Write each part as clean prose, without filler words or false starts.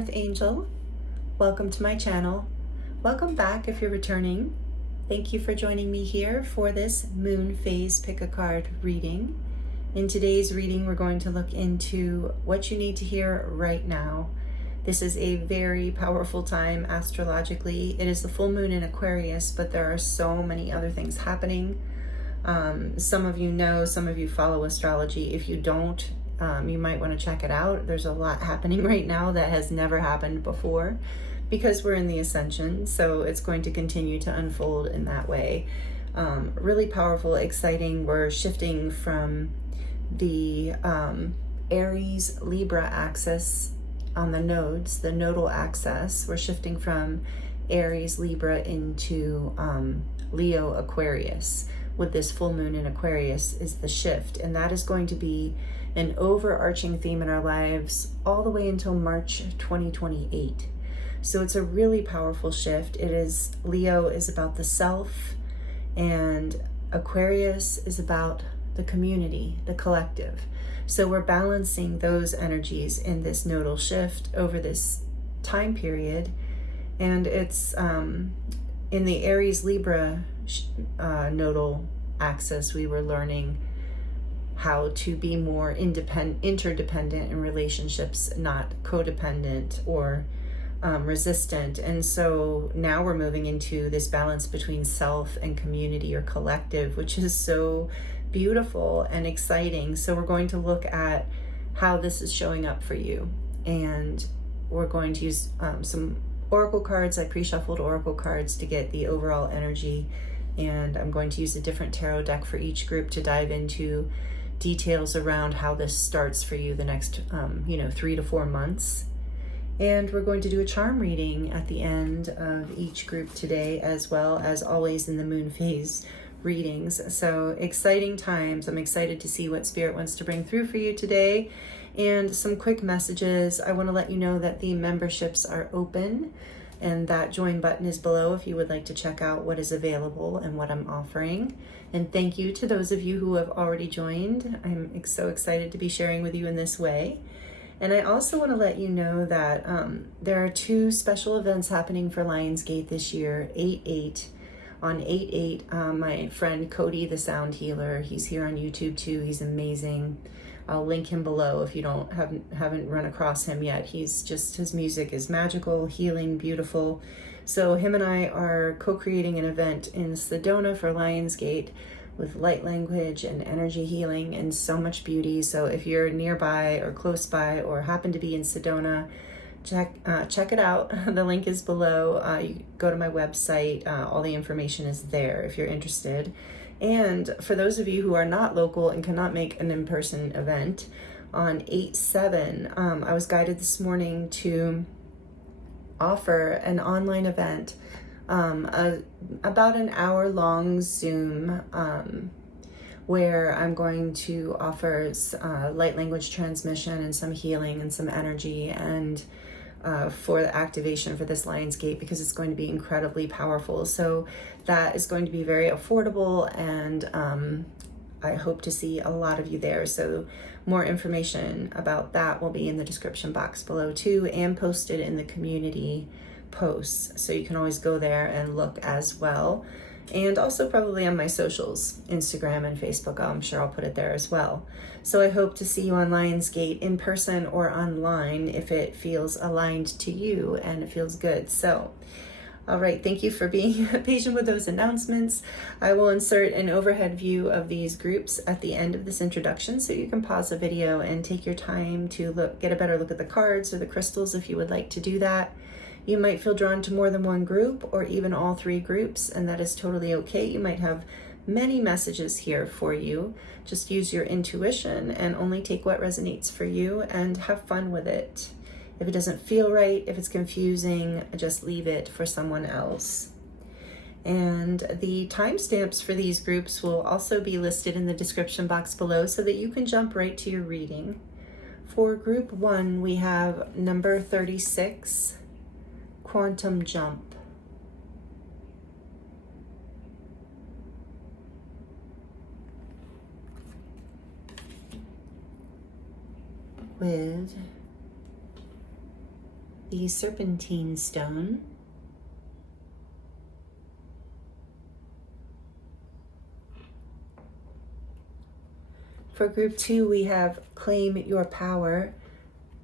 Earth Angel. Welcome to my channel. Welcome back if you're returning. Thank you for joining me here for this moon phase pick a card reading. In today's reading, we're going to look into what you need to hear right now. This is a very powerful time astrologically. It is the full moon in Aquarius, but there are so many other things happening. Some of you know, some of you follow astrology. If you don't, you might want to check it out. There's a lot happening right now that has never happened before because we're in the ascension, so it's going to continue to unfold in that way. Really powerful, exciting. We're shifting from the Aries Libra axis on the nodes, the nodal axis. We're shifting from Aries Libra into Leo Aquarius. With this full moon in Aquarius is the shift, and that is going to be an overarching theme in our lives all the way until March 2028. So it's a really powerful shift. Leo is about the self, and Aquarius is about the community, the collective. So we're balancing those energies in this nodal shift over this time period, and it's in the Aries Libra nodal axis. We were learning how to be more interdependent in relationships, not codependent or resistant. And so now we're moving into this balance between self and community or collective, which is so beautiful and exciting. So we're going to look at how this is showing up for you, and we're going to use some oracle cards. I pre-shuffled oracle cards to get the overall energy, and I'm going to use a different tarot deck for each group to dive into details around how this starts for you the next 3 to 4 months. And we're going to do a charm reading at the end of each group today, as well as always in the moon phase readings. So exciting times. I'm excited to see what Spirit wants to bring through for you today. And some quick messages. I want to let you know that the memberships are open, and that join button is below if you would like to check out what is available and what I'm offering. And thank you to those of you who have already joined. I'm so excited to be sharing with you in this way. And I also want to let you know that there are 2 special events happening for Lionsgate this year. 8/8. On 8/8, my friend Cody, the sound healer, he's here on YouTube too. He's amazing. I'll link him below if you haven't run across him yet. His music is magical, healing, beautiful. So him and I are co-creating an event in Sedona for Lionsgate with light language and energy healing and so much beauty. So if you're nearby or close by or happen to be in Sedona, check it out. The link is below. You go to my website. All the information is there if you're interested. And for those of you who are not local and cannot make an in-person event, on 8/7, I was guided this morning to offer an online event, about an hour-long Zoom, where I'm going to offer light language transmission and some healing and some energy, and for the activation for this Lionsgate, because it's going to be incredibly powerful. So that is going to be very affordable, and I hope to see a lot of you there. So more information about that will be in the description box below too, and posted in the community posts. So you can always go there and look as well. And also probably on my socials, Instagram and Facebook, I'm sure I'll put it there as well. So I hope to see you on Lionsgate in person or online if it feels aligned to you and it feels good. So, all right, thank you for being patient with those announcements. I will insert an overhead view of these groups at the end of this introduction, so you can pause the video and take your time to get a better look at the cards or the crystals if you would like to do that. You might feel drawn to more than one group or even all 3 groups, and that is totally okay. You might have many messages here for you. Just use your intuition and only take what resonates for you and have fun with it. If it doesn't feel right, if it's confusing, just leave it for someone else. And the timestamps for these groups will also be listed in the description box below so that you can jump right to your reading. For group 1, we have number 36. Quantum jump. With the Serpentine stone. For group 2, we have Claim Your Power,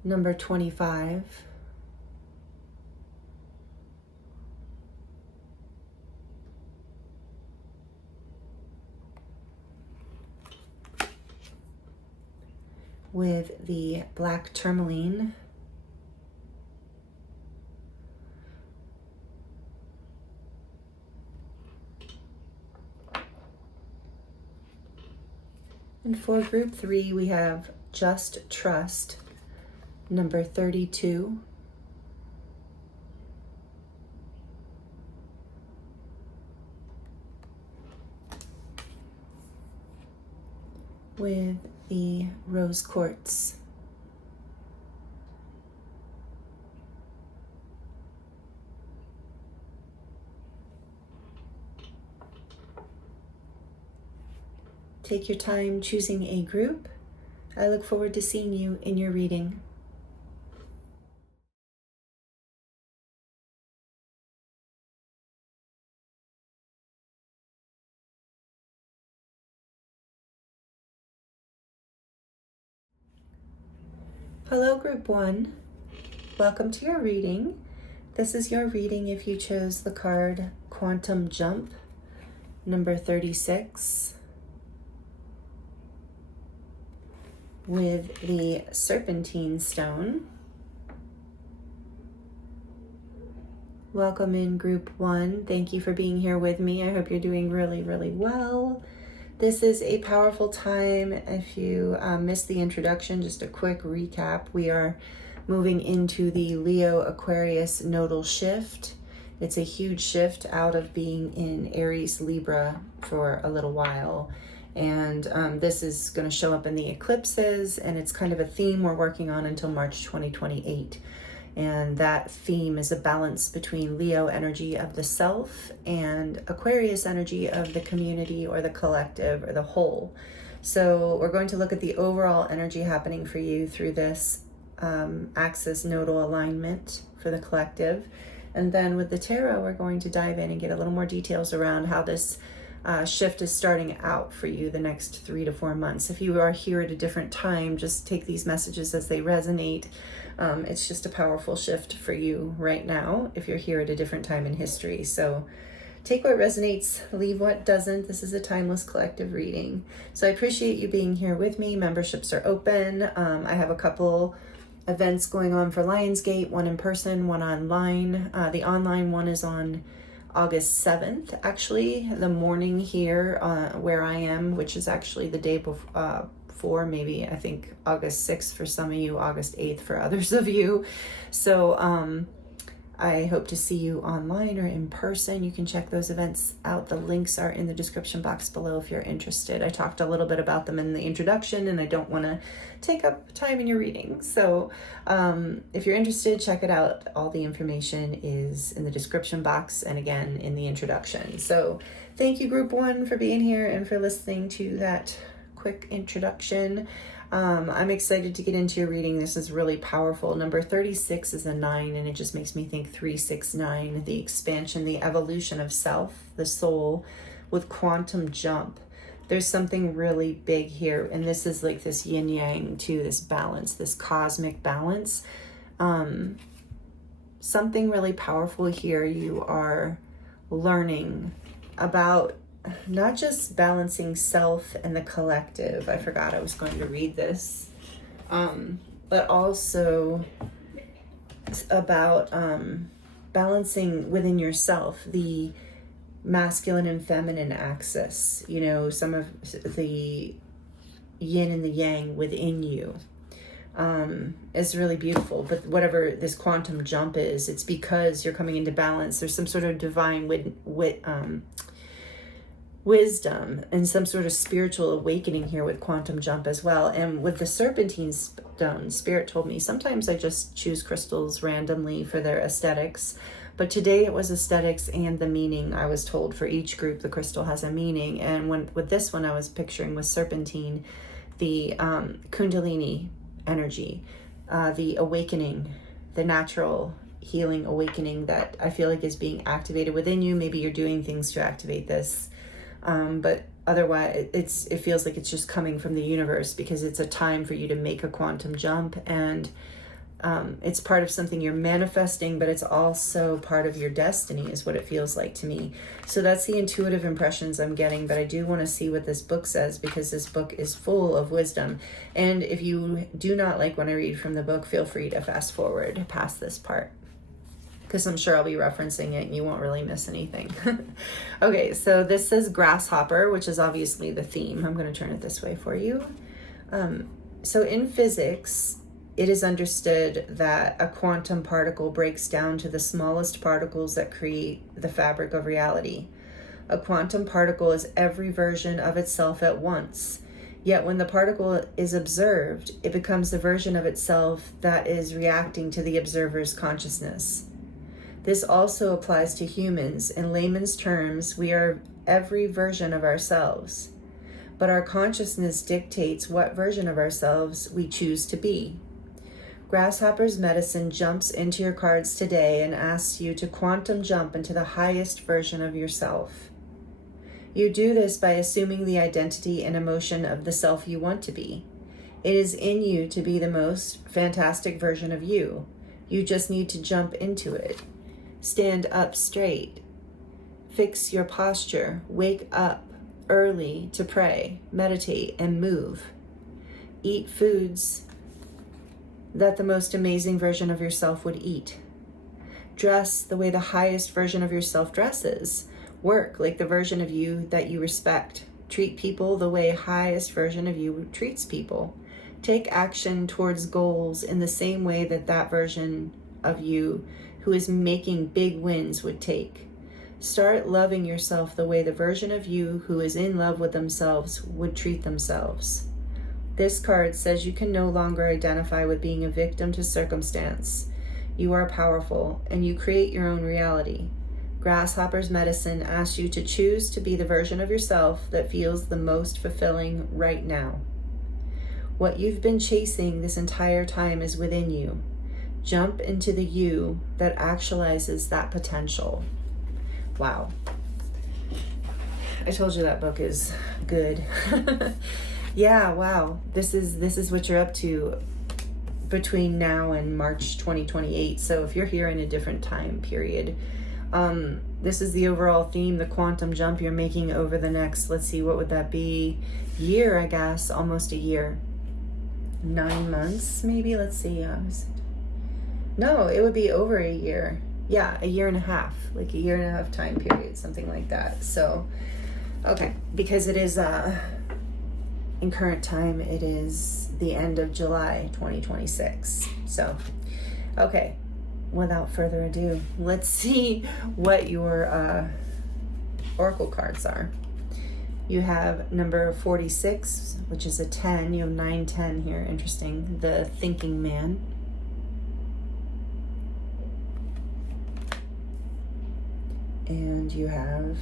number 25. With the black Tourmaline. And for group 3, we have Just Trust, number 32. With the rose quartz. Take your time choosing a group. I look forward to seeing you in your reading. Hello, group 1. Welcome to your reading. This is your reading if you chose the card Quantum Jump, number 36. With the Serpentine stone. Welcome in group 1. Thank you for being here with me. I hope you're doing really, really well. This is a powerful time. If you missed the introduction, just a quick recap. We are moving into the Leo Aquarius nodal shift. It's a huge shift out of being in Aries Libra for a little while. And this is going to show up in the eclipses, and it's kind of a theme we're working on until March 2028. And that theme is a balance between Leo energy of the self and Aquarius energy of the community or the collective or the whole. So we're going to look at the overall energy happening for you through this axis nodal alignment for the collective. And then with the tarot, we're going to dive in and get a little more details around how this shift is starting out for you the next 3 to 4 months. If you are here at a different time, just take these messages as they resonate. It's just a powerful shift for you right now if you're here at a different time in history. So take what resonates, leave what doesn't. This is a timeless collective reading. So I appreciate you being here with me. Memberships are open. I have a couple events going on for Lionsgate, one in person, one online. The online one is on August 7th, actually, the morning here where I am, which is actually the day before, maybe I think August 6th for some of you, August 8th for others of you. So I hope to see you online or in person. You can check those events out. The links are in the description box below if you're interested. I talked a little bit about them in the introduction, and I don't want to take up time in your reading. So if you're interested, check it out. All the information is in the description box and again in the introduction. So thank you, group 1, for being here and for listening to that quick introduction. I'm excited to get into your reading. This is really powerful. Number 36 is a 9, and it just makes me think 369, the expansion, the evolution of self, the soul, with quantum jump. There's something really big here, and this is like this yin yang to this balance, this cosmic balance. Something really powerful here. You are learning about not just balancing self and the collective. I forgot I was going to read this. But also about balancing within yourself the masculine and feminine axis, you know, some of the yin and the yang within you. Is really beautiful. But whatever this quantum jump is, it's because you're coming into balance. There's some sort of divine wisdom and some sort of spiritual awakening here with quantum jump as well. And with the Serpentine stone, Spirit told me sometimes I just choose crystals randomly for their aesthetics, but today it was aesthetics and the meaning. I was told for each group the crystal has a meaning, and with this one I was picturing with Serpentine the Kundalini energy, the awakening, the natural healing awakening that I feel like is being activated within you. Maybe you're doing things to activate this, but otherwise it feels like it's just coming from the universe, because it's a time for you to make a quantum jump, and it's part of something you're manifesting, but it's also part of your destiny, is what it feels like to me. So that's the intuitive impressions I'm getting, but I do want to see what this book says, because this book is full of wisdom. And if you do not like when I read from the book, feel free to fast forward past this part, because I'm sure I'll be referencing it and you won't really miss anything. Okay, so this says grasshopper, which is obviously the theme. I'm going to turn it this way for you. So in physics, it is understood that a quantum particle breaks down to the smallest particles that create the fabric of reality. A quantum particle is every version of itself at once. Yet when the particle is observed, it becomes the version of itself that is reacting to the observer's consciousness. This also applies to humans. In layman's terms, we are every version of ourselves. But our consciousness dictates what version of ourselves we choose to be. Grasshopper's medicine jumps into your cards today and asks you to quantum jump into the highest version of yourself. You do this by assuming the identity and emotion of the self you want to be. It is in you to be the most fantastic version of you. You just need to jump into it. Stand up straight. Fix your posture. Wake up early to pray, meditate, and move. Eat foods that the most amazing version of yourself would eat. Dress the way the highest version of yourself dresses. Work like the version of you that you respect. Treat people the way highest version of you treats people. Take action towards goals in the same way that that version of you who is making big wins would take. Start loving yourself the way the version of you who is in love with themselves would treat themselves. This card says you can no longer identify with being a victim to circumstance. You are powerful, and you create your own reality. Grasshopper's medicine asks you to choose to be the version of yourself that feels the most fulfilling right now. What you've been chasing this entire time is within you. Jump into the you that actualizes that potential. Wow. I told you that book is good. Yeah, wow. This is what you're up to between now and March 2028. So if you're here in a different time period, this is the overall theme, the quantum jump you're making over the next, let's see, what would that be? Year, I guess, almost a year. 9 months, maybe? Let's see. No, it would be over a year. Yeah, a year and a half, like a year and a half time period, something like that. So, okay, because it is, in current time, it is the end of July 2026. So, okay, without further ado, let's see what your oracle cards are. You have number 46, which is a 10. You have 9, 10 here. Interesting. The Thinking Man. And you have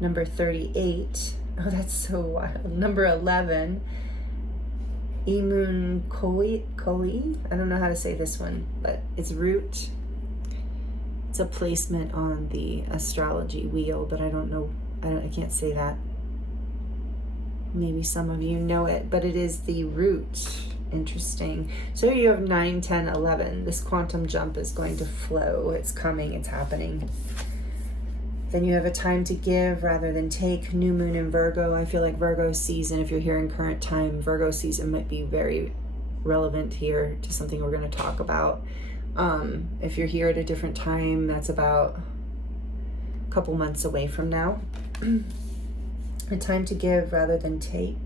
number 38. Oh, that's so wild. Number 11, Emun Koi. I don't know how to say this one, but it's root. It's a placement on the astrology wheel, but I can't say that. Maybe some of you know it, but it is the root. Interesting. So you have 9, 10, 11. This quantum jump is going to flow. It's coming. It's happening. Then you have a time to give rather than take. New moon in Virgo. I feel like Virgo season, if you're here in current time, Virgo season might be very relevant here to something we're going to talk about. If you're here at a different time, that's about a couple months away from now. A time to give rather than take.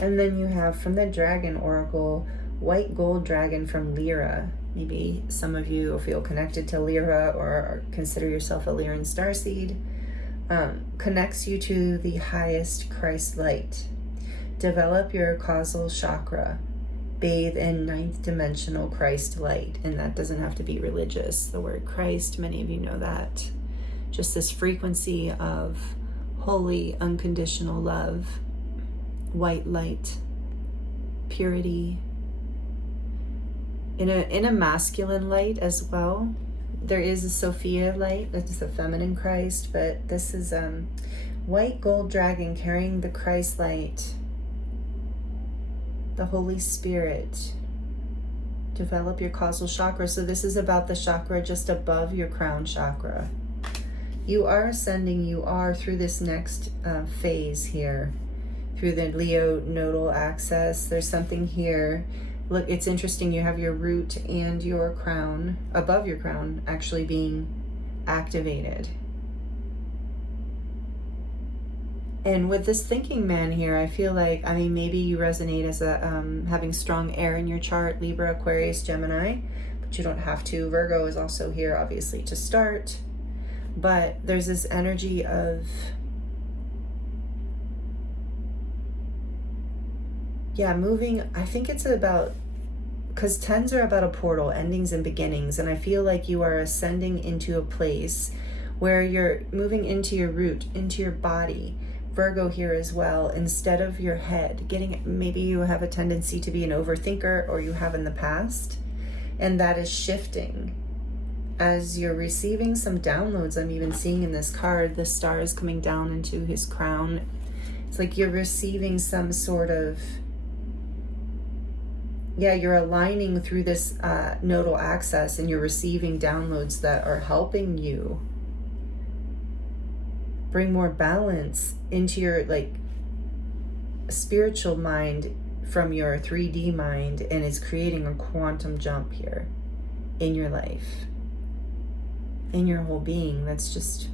And then you have from the Dragon Oracle, White Gold Dragon from Lyra. Maybe some of you feel connected to Lyra or consider yourself a Lyran starseed. Connects you to the highest Christ light. Develop your causal chakra. Bathe in 9th dimensional Christ light. And that doesn't have to be religious. The word Christ, many of you know that. Just this frequency of holy, unconditional love. White light, purity, in a masculine light as well. There is a Sophia light, that's a feminine Christ, but this is white gold dragon carrying the Christ light, the Holy Spirit. Develop your causal chakra. So this is about the chakra just above your crown chakra. You are ascending, you are through this next phase here, through the Leo nodal axis. There's something here. Look, it's interesting, you have your root and your crown, above your crown, actually being activated. And with this thinking man here, I feel like, I mean, maybe you resonate as a having strong air in your chart, Libra, Aquarius, Gemini, but you don't have to. Virgo is also here, obviously, to start. But there's this energy of, yeah, moving. I think it's about, because 10s are about a portal, endings and beginnings. And I feel like you are ascending into a place where you're moving into your root, into your body. Virgo here as well, instead of your head. Maybe you have a tendency to be an overthinker, or you have in the past. And that is shifting. As you're receiving some downloads, I'm even seeing in this card, the star is coming down into his crown. It's like you're receiving some sort of, yeah, you're aligning through this nodal axis, and you're receiving downloads that are helping you bring more balance into your like spiritual mind from your 3D mind, and it's creating a quantum jump here in your life, in your whole being. That's just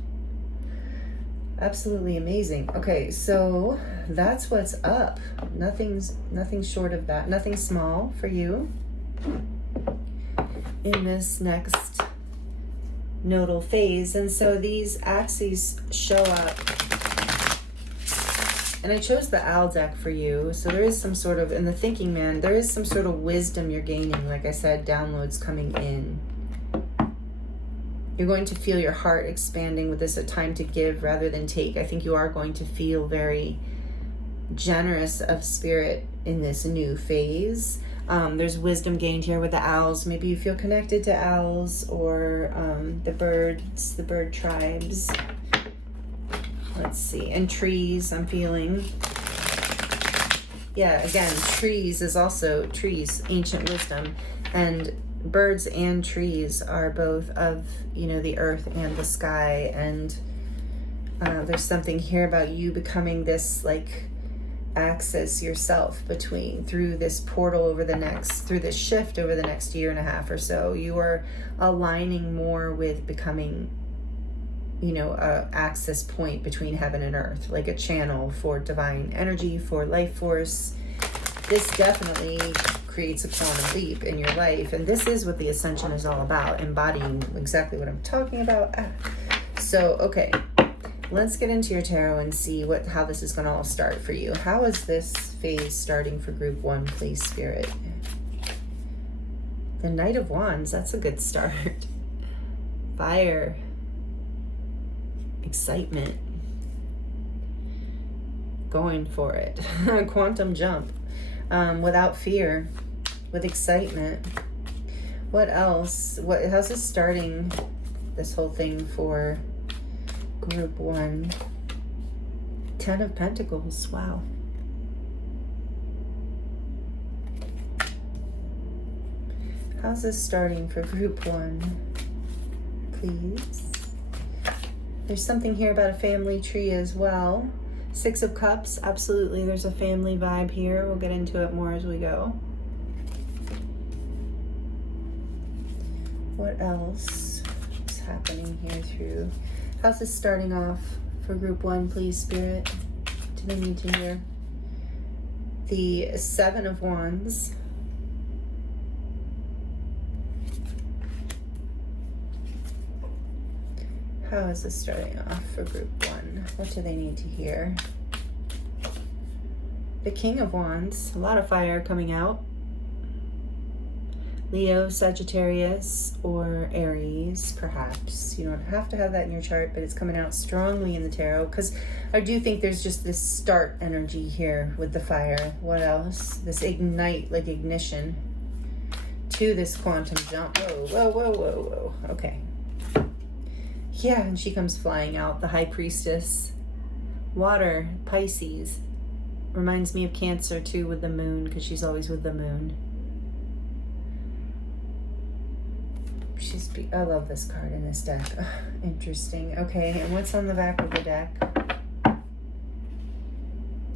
absolutely amazing. Okay, so that's what's up. Nothing short of that. Nothing small for you in this next nodal phase. And so these axes show up, and I chose the owl deck for you. So there is some sort of, in the thinking man, there is some sort of wisdom you're gaining. Like I said, downloads coming in. You're going to feel your heart expanding with this, a time to give rather than take. I think you are going to feel very generous of spirit in this new phase. There's wisdom gained here with the owls. Maybe you feel connected to owls, or the birds, the bird tribes. Let's see. And trees, I'm feeling. Yeah, again, trees is also, trees, ancient wisdom. And birds and trees are both of, you know, the earth and the sky. And there's something here about you becoming this, like, axis yourself between, through this portal over the next, through this shift over the next year and a half or so. You are aligning more with becoming, you know, a axis point between heaven and earth, like a channel for divine energy, for life force. This definitely creates a quantum leap in your life, and this is what the ascension is all about, embodying exactly what I'm talking about. So, okay, let's get into your tarot and see how this is going to all start for you. How is this phase starting for group 1, please, Spirit? The Knight of Wands, that's a good start. Fire. Excitement. Going for it. Quantum jump. Without fear. With excitement. What else? How's this starting, this whole thing for group 1? 10 of Pentacles. Wow. How's this starting for group 1, please? There's something here about a family tree as well. 6 of Cups, absolutely. There's a family vibe here. We'll get into it more as we go. What else is happening here through? How's this starting off for group 1, please, Spirit? Do they need to hear? The 7 of Wands. How is this starting off for group 1? What do they need to hear? The King of Wands. A lot of fire coming out. Leo, Sagittarius, or Aries, perhaps. You don't have to have that in your chart, but it's coming out strongly in the tarot, because I do think there's just this start energy here with the fire. What else? This ignite, like ignition. to this quantum jump. Whoa, whoa, whoa, whoa, whoa. Okay. Yeah, and she comes flying out, the High Priestess. Water, Pisces. Reminds me of Cancer too with the moon, because she's always with the moon. I love this card in this deck. Ugh, interesting. Okay, and what's on the back of the deck?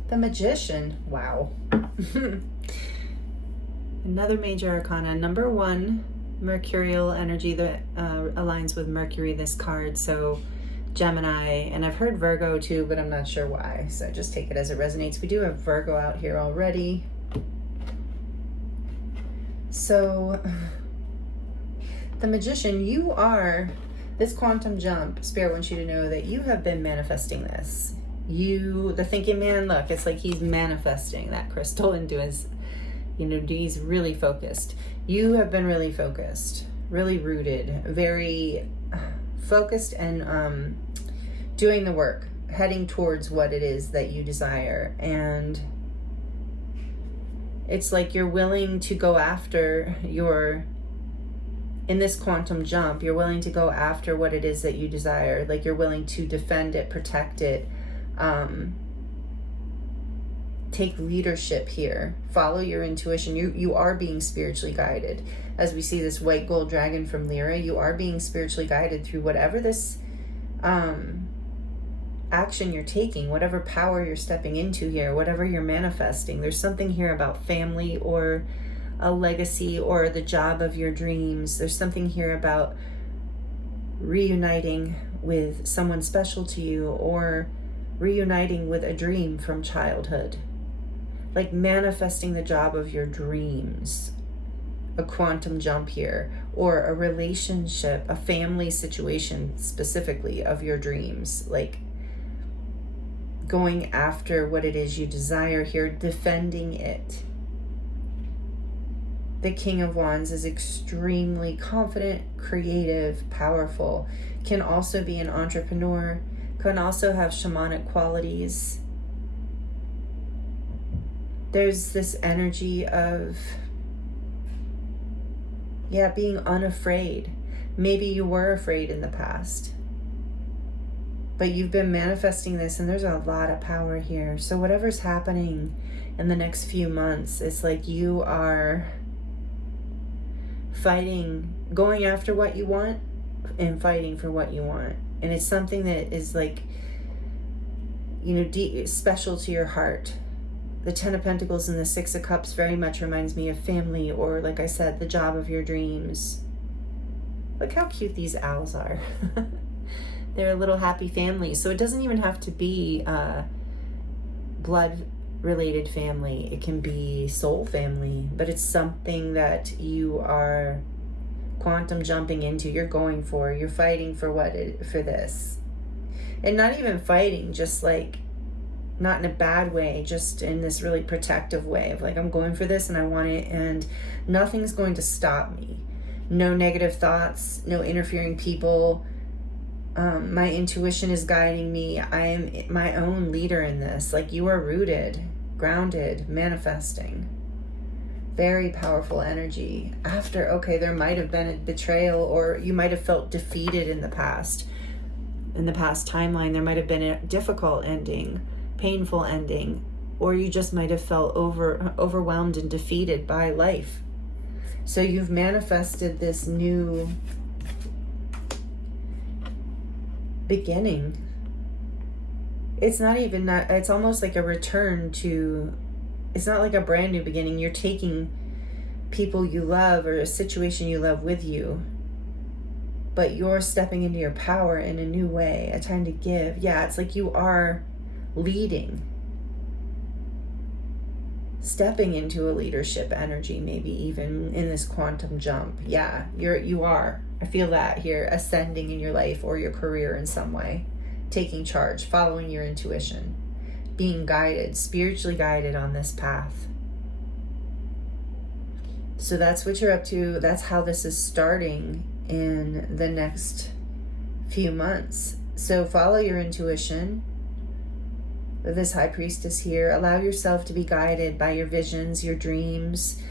The Magician. Wow. Another major arcana. Number 1, Mercurial energy that aligns with Mercury, this card. So Gemini, and I've heard Virgo too, but I'm not sure why. So just take it as it resonates. We do have Virgo out here already. So the Magician, you are, this quantum jump, Spirit wants you to know that you have been manifesting this. The thinking man, look, it's like he's manifesting that crystal into his, he's really focused. You have been really focused, really rooted, very focused, and doing the work, heading towards what it is that you desire. And it's like you're willing to go after in this quantum jump, you're willing to go after what it is that you desire. Like you're willing to defend it, protect it, take leadership here, follow your intuition. You are being spiritually guided. As we see this white gold dragon from Lyra, you are being spiritually guided through whatever this action you're taking, whatever power you're stepping into here, whatever you're manifesting. There's something here about family or a legacy or the job of your dreams. There's something here about reuniting with someone special to you, or reuniting with a dream from childhood. Like manifesting the job of your dreams. A quantum jump here, or a relationship, a family situation specifically of your dreams. Like going after what it is you desire here, defending it. The King of Wands is extremely confident, creative, powerful. Can also be an entrepreneur. Can also have shamanic qualities. There's this energy of, being unafraid. Maybe you were afraid in the past, but you've been manifesting this, and there's a lot of power here. So whatever's happening in the next few months, it's like you are fighting, going after what you want and fighting for what you want. And it's something that is like, special to your heart. The 10 of Pentacles and the 6 of Cups very much reminds me of family, or like I said, the job of your dreams. Look how cute these owls are. They're a little happy family. So it doesn't even have to be blood related family. It can be soul family, but it's something that you are quantum jumping into. You're going for, you're fighting for for this. And not even fighting, just like, not in a bad way, just in this really protective way of like, I'm going for this and I want it, and nothing's going to stop me. No negative thoughts, no interfering people. My intuition is guiding me. I am my own leader in this. Like, you are rooted, grounded, manifesting. Very powerful energy. There might have been a betrayal, or you might have felt defeated in the past. In the past timeline, there might have been a difficult ending, painful ending, or you just might have felt overwhelmed and defeated by life. So you've manifested this new beginning. It's not even that, it's almost like a return to, it's not like a brand new beginning. You're taking people you love or a situation you love with you, but you're stepping into your power in a new way, a time to give. Yeah, it's like you are leading, stepping into a leadership energy, maybe even in this quantum jump. Yeah, you are. I feel that here, ascending in your life or your career in some way, taking charge, following your intuition, being guided, spiritually guided on this path. So that's what you're up to. That's how this is starting in the next few months. So follow your intuition. This High Priestess here, allow yourself to be guided by your visions, your dreams,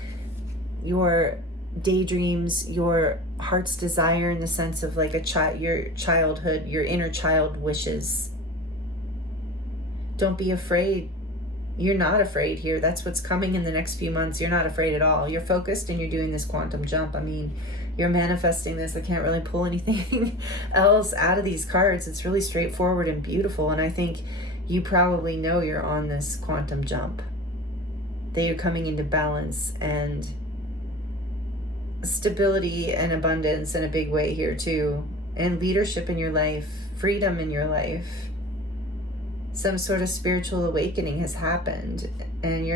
your daydreams, your heart's desire, in the sense of like your childhood, your inner child wishes. Don't be afraid. You're not afraid here. That's what's coming in the next few months. You're not afraid at all. You're focused and you're doing this quantum jump. I mean, you're manifesting this. I can't really pull anything else out of these cards. It's really straightforward and beautiful. And I think you probably know you're on this quantum jump, that you're coming into balance and stability and abundance in a big way here too. And leadership in your life, freedom in your life. Some sort of spiritual awakening has happened, and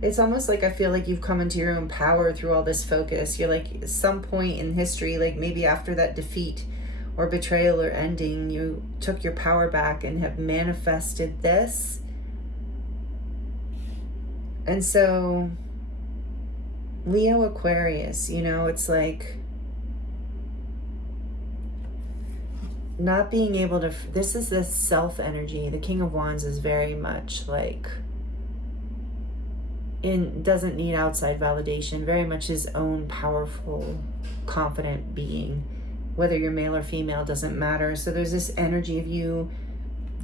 it's almost like I feel like you've come into your own power through all this focus. You're like, at some point in history, like maybe after that defeat or betrayal or ending, you took your power back and have manifested this. And so Leo, Aquarius, it's like not being able to, this is this self energy. The King of Wands is very much like, doesn't need outside validation, very much his own powerful, confident being. Whether you're male or female doesn't matter. So there's this energy of you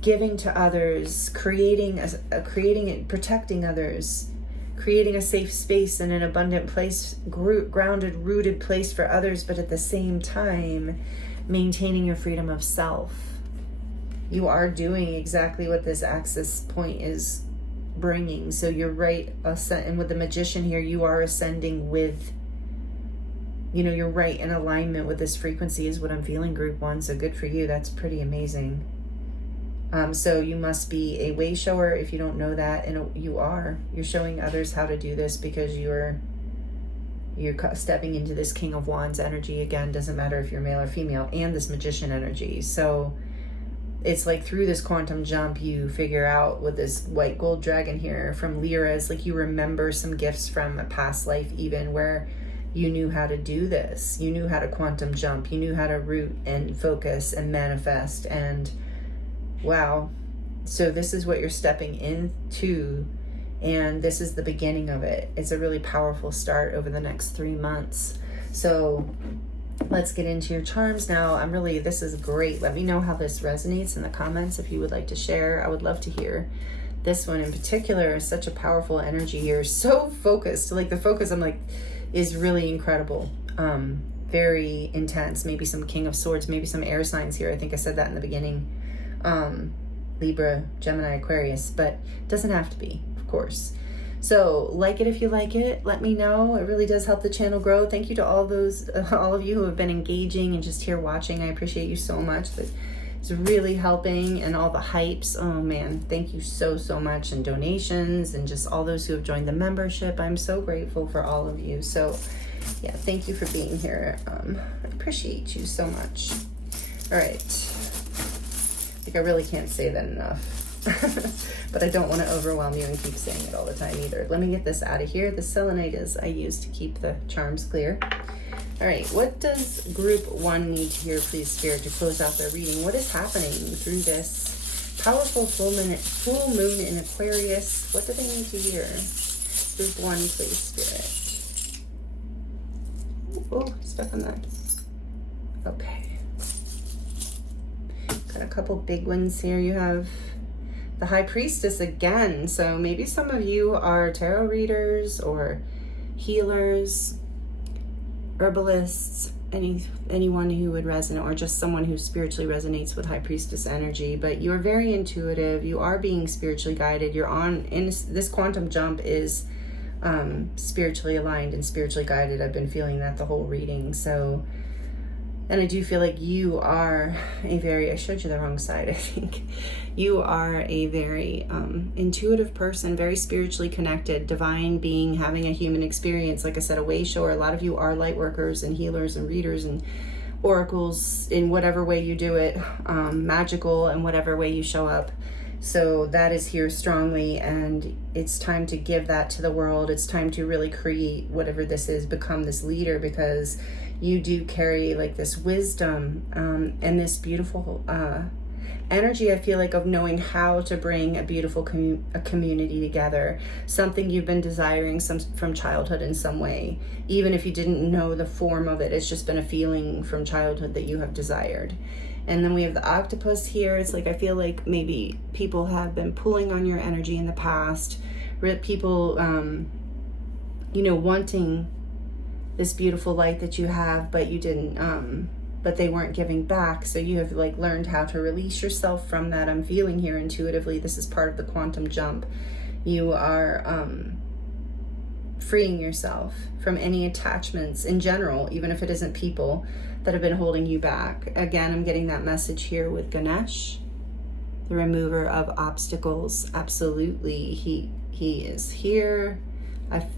giving to others, creating it, protecting others, creating a safe space and an abundant place, grounded, rooted place for others, but at the same time, maintaining your freedom of self. You are doing exactly what this axis point is bringing. So you're right, and with the Magician here, you are ascending with, you're right in alignment with this frequency is what I'm feeling, group 1. So good for you. That's pretty amazing. So you must be a way shower if you don't know that, and you're showing others how to do this because you're stepping into this King of Wands energy again. Doesn't matter if you're male or female, and this Magician energy. So it's like through this quantum jump, you figure out with this white gold dragon here from Libra, it's like you remember some gifts from a past life, even where you knew how to do this. You knew how to quantum jump. You knew how to root and focus and manifest. And wow. So this is what you're stepping into. And this is the beginning of it. It's a really powerful start over the next 3 months. So let's get into your charms now. This is great. Let me know how this resonates in the comments if you would like to share. I would love to hear. This one in particular is such a powerful energy here. So focused. Like the focus, I'm like, is really incredible. Very intense. Maybe some King of Swords, maybe some air signs here. I think I said that in the beginning. Libra, Gemini, Aquarius, but it doesn't have to be. Course. So like it if you like it. Let me know. It really does help the channel grow. Thank you to all of you who have been engaging and just here watching. I appreciate you so much. It's really helping, and all the hypes. Oh man, thank you so much, and donations and just all those who have joined the membership. I'm so grateful for all of you. So yeah, thank you for being here. I appreciate you so much. All right. I really can't say that enough. But I don't want to overwhelm you and keep saying it all the time either. Let me get this out of here. The selenite is I use to keep the charms clear. All right, what does group 1 need to hear, please, Spirit, to close out their reading? What is happening through this powerful full moon in Aquarius? What do they need to hear? Group 1, please, Spirit. Oh, stuck on that. Okay. Got a couple big ones here. You have the High Priestess again. So maybe some of you are tarot readers or healers, herbalists, anyone who would resonate, or just someone who spiritually resonates with High Priestess energy. But you're very intuitive. You are being spiritually guided. You're in this quantum jump is spiritually aligned and spiritually guided. I've been feeling that the whole reading. So, and I do feel like you are I showed you the wrong side, I think. You are a very intuitive person, very spiritually connected, divine being, having a human experience. Like I said, a way shower. A lot of you are light workers and healers and readers and oracles in whatever way you do it, magical in whatever way you show up. So that is here strongly, and it's time to give that to the world. It's time to really create whatever this is, become this leader, because you do carry like this wisdom and this beautiful energy, I feel like, of knowing how to bring a beautiful community together, something you've been desiring from childhood in some way. Even if you didn't know the form of it, it's just been a feeling from childhood that you have desired. And then we have the octopus here. It's like, I feel like maybe people have been pulling on your energy in the past. People, wanting this beautiful light that you have, but you didn't, but they weren't giving back. So you have like learned how to release yourself from that. I'm feeling here intuitively, this is part of the quantum jump. You are freeing yourself from any attachments in general, even if it isn't people that have been holding you back. Again, I'm getting that message here with Ganesh, the remover of obstacles. Absolutely, he is here.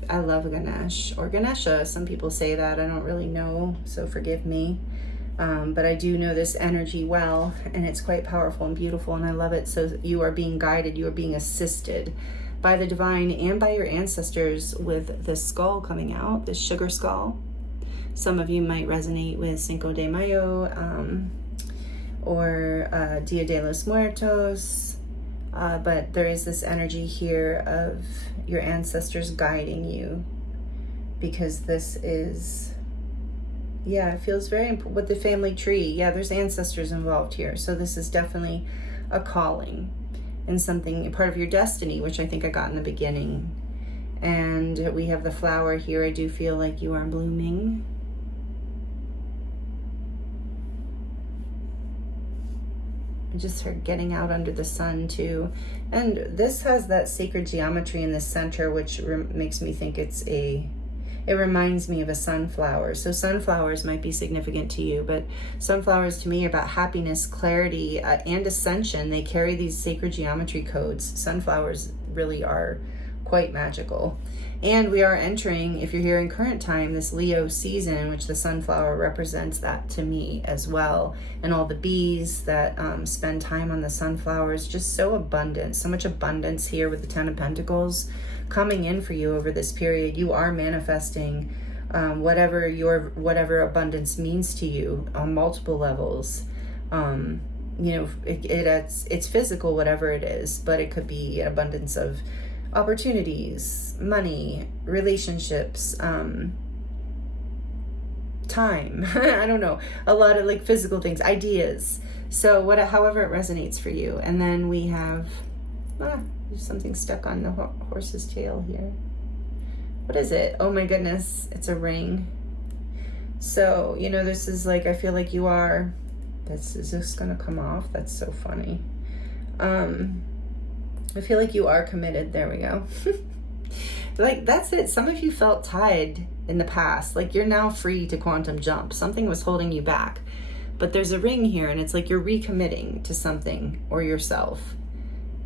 I love Ganesh, or Ganesha. Some people say that. I don't really know, so forgive me. But I do know this energy well, and it's quite powerful and beautiful, and I love it. So you are being guided, you are being assisted by the divine and by your ancestors with this skull coming out, this sugar skull. Some of you might resonate with Cinco de Mayo or Dia de los Muertos. But there is this energy here of your ancestors guiding you, because this is, it feels very important with the family tree. Yeah, there's ancestors involved here. So this is definitely a calling and something, part of your destiny, which I think I got in the beginning. And we have the flower here. I do feel like you are blooming. Just her getting out under the sun too. And this has that sacred geometry in the center, which makes me think it reminds me of a sunflower. So sunflowers might be significant to you, but sunflowers to me are about happiness, clarity, and ascension. They carry these sacred geometry codes. Sunflowers really are quite magical. And we are entering, if you're here in current time, this Leo season, which the sunflower represents that to me as well. And all the bees that spend time on the sunflowers, just so abundant, so much abundance here with the Ten of Pentacles coming in for you over this period. You are manifesting whatever abundance means to you on multiple levels. It's physical, whatever it is, but it could be an abundance of opportunities, money, relationships, time. I don't know, a lot of like physical things, ideas. So however it resonates for you. And then we have there's something stuck on the horse's tail here. What is it? Oh my goodness, it's a ring. So this is like, I feel like you are, is this gonna come off? That's so funny. I feel like you are committed. There we go. Like, that's it. Some of you felt tied in the past. Like, you're now free to quantum jump. Something was holding you back. But there's a ring here, and it's like you're recommitting to something or yourself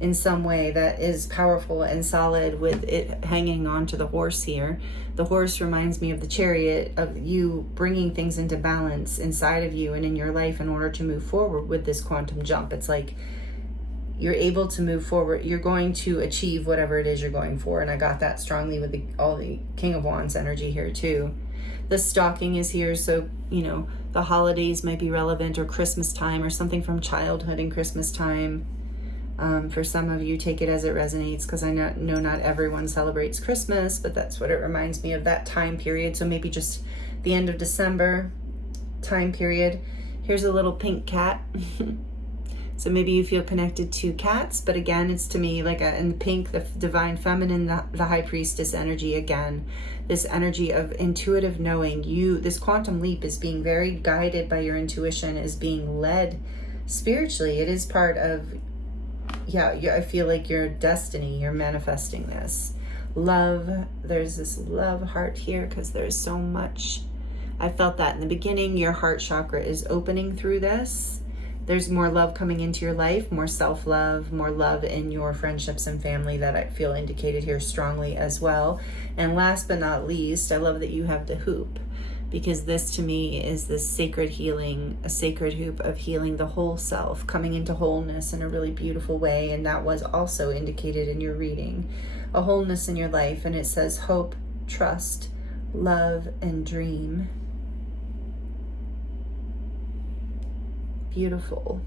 in some way that is powerful and solid, with it hanging on to the horse here. The horse reminds me of the chariot, of you bringing things into balance inside of you and in your life in order to move forward with this quantum jump. It's like you're able to move forward. You're going to achieve whatever it is you're going for. And I got that strongly with all the King of Wands energy here too. The stocking is here. So, the holidays might be relevant, or Christmas time, or something from childhood and Christmas time. For some of you, take it as it resonates, because I know not everyone celebrates Christmas, but that's what it reminds me of, that time period. So maybe just the end of December time period. Here's a little pink cat. So maybe you feel connected to cats, but again, it's to me like in pink, the divine feminine, the high priestess energy again. This energy of intuitive knowing. This quantum leap is being very guided by your intuition, is being led spiritually. It is part of, I feel like your destiny. You're manifesting this. Love, there's this love heart here, because there's so much. I felt that in the beginning. Your heart chakra is opening through this. There's more love coming into your life, more self-love, more love in your friendships and family, that I feel indicated here strongly as well. And last but not least, I love that you have the hoop, because this to me is this sacred healing, a sacred hoop of healing the whole self, coming into wholeness in a really beautiful way. And that was also indicated in your reading, a wholeness in your life. And it says hope, trust, love, and dream. Beautiful.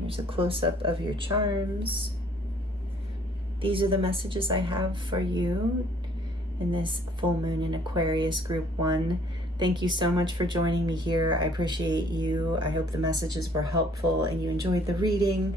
Here's a close-up of your charms. These are the messages I have for you in this full moon in Aquarius group 1. Thank you so much for joining me here. I appreciate you. I hope the messages were helpful and you enjoyed the reading.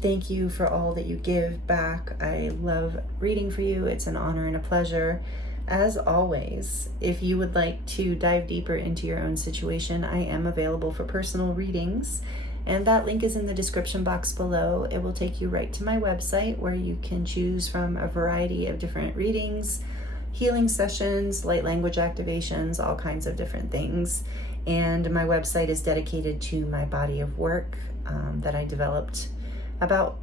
Thank you for all that you give back. I love reading for you. It's an honor and a pleasure. As always, if you would like to dive deeper into your own situation, I am available for personal readings. And that link is in the description box below. It will take you right to my website where you can choose from a variety of different readings, healing sessions, light language activations, all kinds of different things. And my website is dedicated to my body of work that I developed about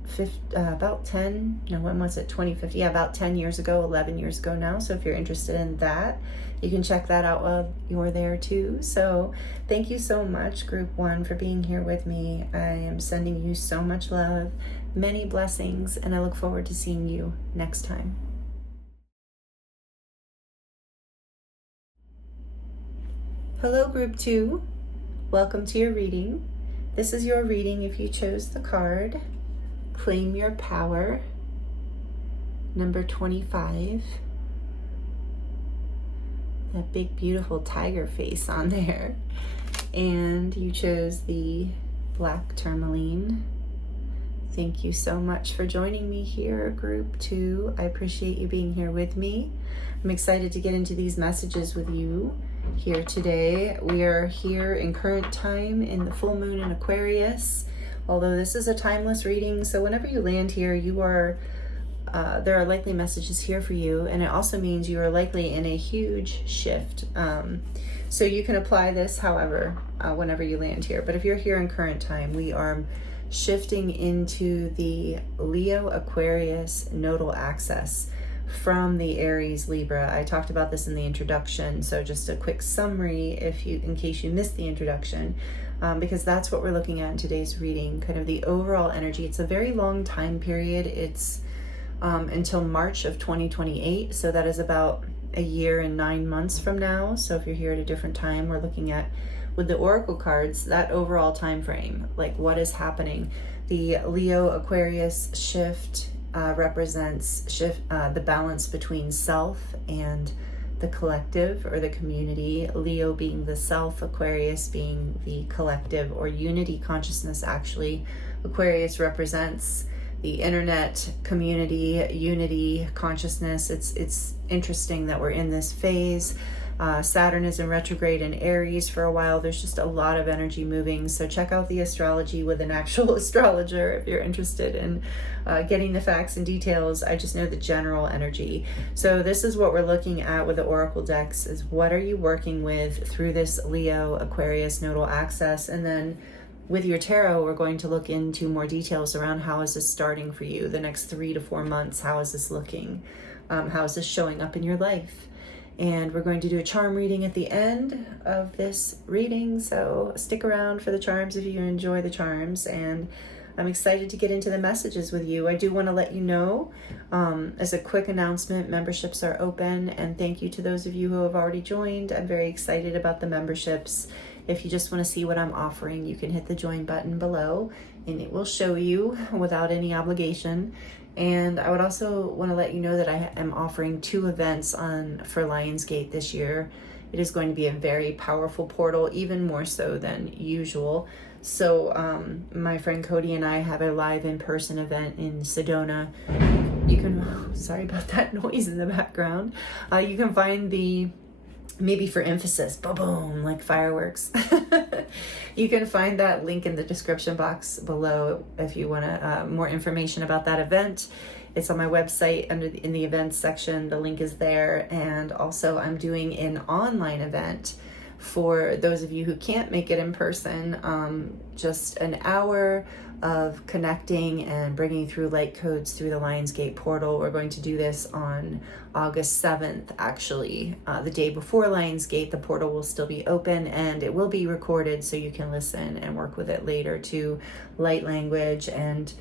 10, no, when was it, 2050? Yeah, about 10 years ago, 11 years ago now. So if you're interested in that, you can check that out while you're there too. So thank you so much, group 1, for being here with me. I am sending you so much love, many blessings, and I look forward to seeing you next time. Hello, group 2. Welcome to your reading. This is your reading if you chose the card. Claim your power, number 25. That big, beautiful tiger face on there. And you chose the black tourmaline. Thank you so much for joining me here, group 2. I appreciate you being here with me. I'm excited to get into these messages with you here today. We are here in current time in the full moon in Aquarius. Although this is a timeless reading, so whenever you land here, you are there are likely messages here for you, and it also means you are likely in a huge shift. So you can apply this, however, whenever you land here. But if you're here in current time, we are shifting into the Leo Aquarius nodal axis from the Aries Libra. I talked about this in the introduction, so just a quick summary in case you missed the introduction. Because that's what we're looking at in today's reading, kind of the overall energy. It's a very long time period. It's until March of 2028, so that is about a year and 9 months from now. So if you're here at a different time, we're looking at, with the oracle cards, that overall time frame, like what is happening. The Leo Aquarius shift represents the balance between self and the collective or the community. Leo being the self, Aquarius being the collective or unity consciousness. Actually, Aquarius represents the internet community, unity consciousness. It's interesting that we're in this phase. Saturn is in retrograde in Aries for a while. There's just a lot of energy moving. So check out the astrology with an actual astrologer if you're interested in getting the facts and details. I just know the general energy. So this is what we're looking at with the oracle decks, is what are you working with through this Leo Aquarius nodal axis. And then with your tarot, we're going to look into more details around how is this starting for you the next 3 to 4 months. How is this looking? How is this showing up in your life? And we're going to do a charm reading at the end of this reading, so stick around for the charms if you enjoy the charms. And I'm excited to get into the messages with you. I do want to let you know, as a quick announcement, memberships are open, and thank you to those of you who have already joined. I'm very excited about the memberships. If you just want to see what I'm offering, you can hit the join button below and it will show you without any obligation. And I would also want to let you know that I am offering 2 events for Lionsgate this year. It is going to be a very powerful portal, even more so than usual. So my friend Cody and I have a live in-person event in Sedona. You can, sorry about that noise in the background. You can find maybe for emphasis, boom, like fireworks. You can find that link in the description box below if you want more information about that event. It's on my website in the events section. The link is there. And also I'm doing an online event for those of you who can't make it in person. Just an hour of connecting and bringing through light codes through the Lionsgate portal. We're going to do this on August 7th, actually. The day before Lionsgate, the portal will still be open and it will be recorded so you can listen and work with it later to light language and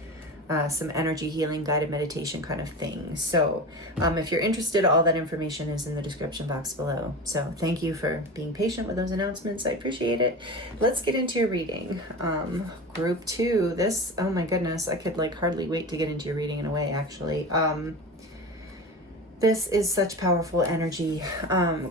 some energy healing, guided meditation kind of thing. So if you're interested, all that information is in the description box below. So thank you for being patient with those announcements. I appreciate it. Let's get into your reading. Group 2, this, oh my goodness, I could like hardly wait to get into your reading in a way, actually. This is such powerful energy.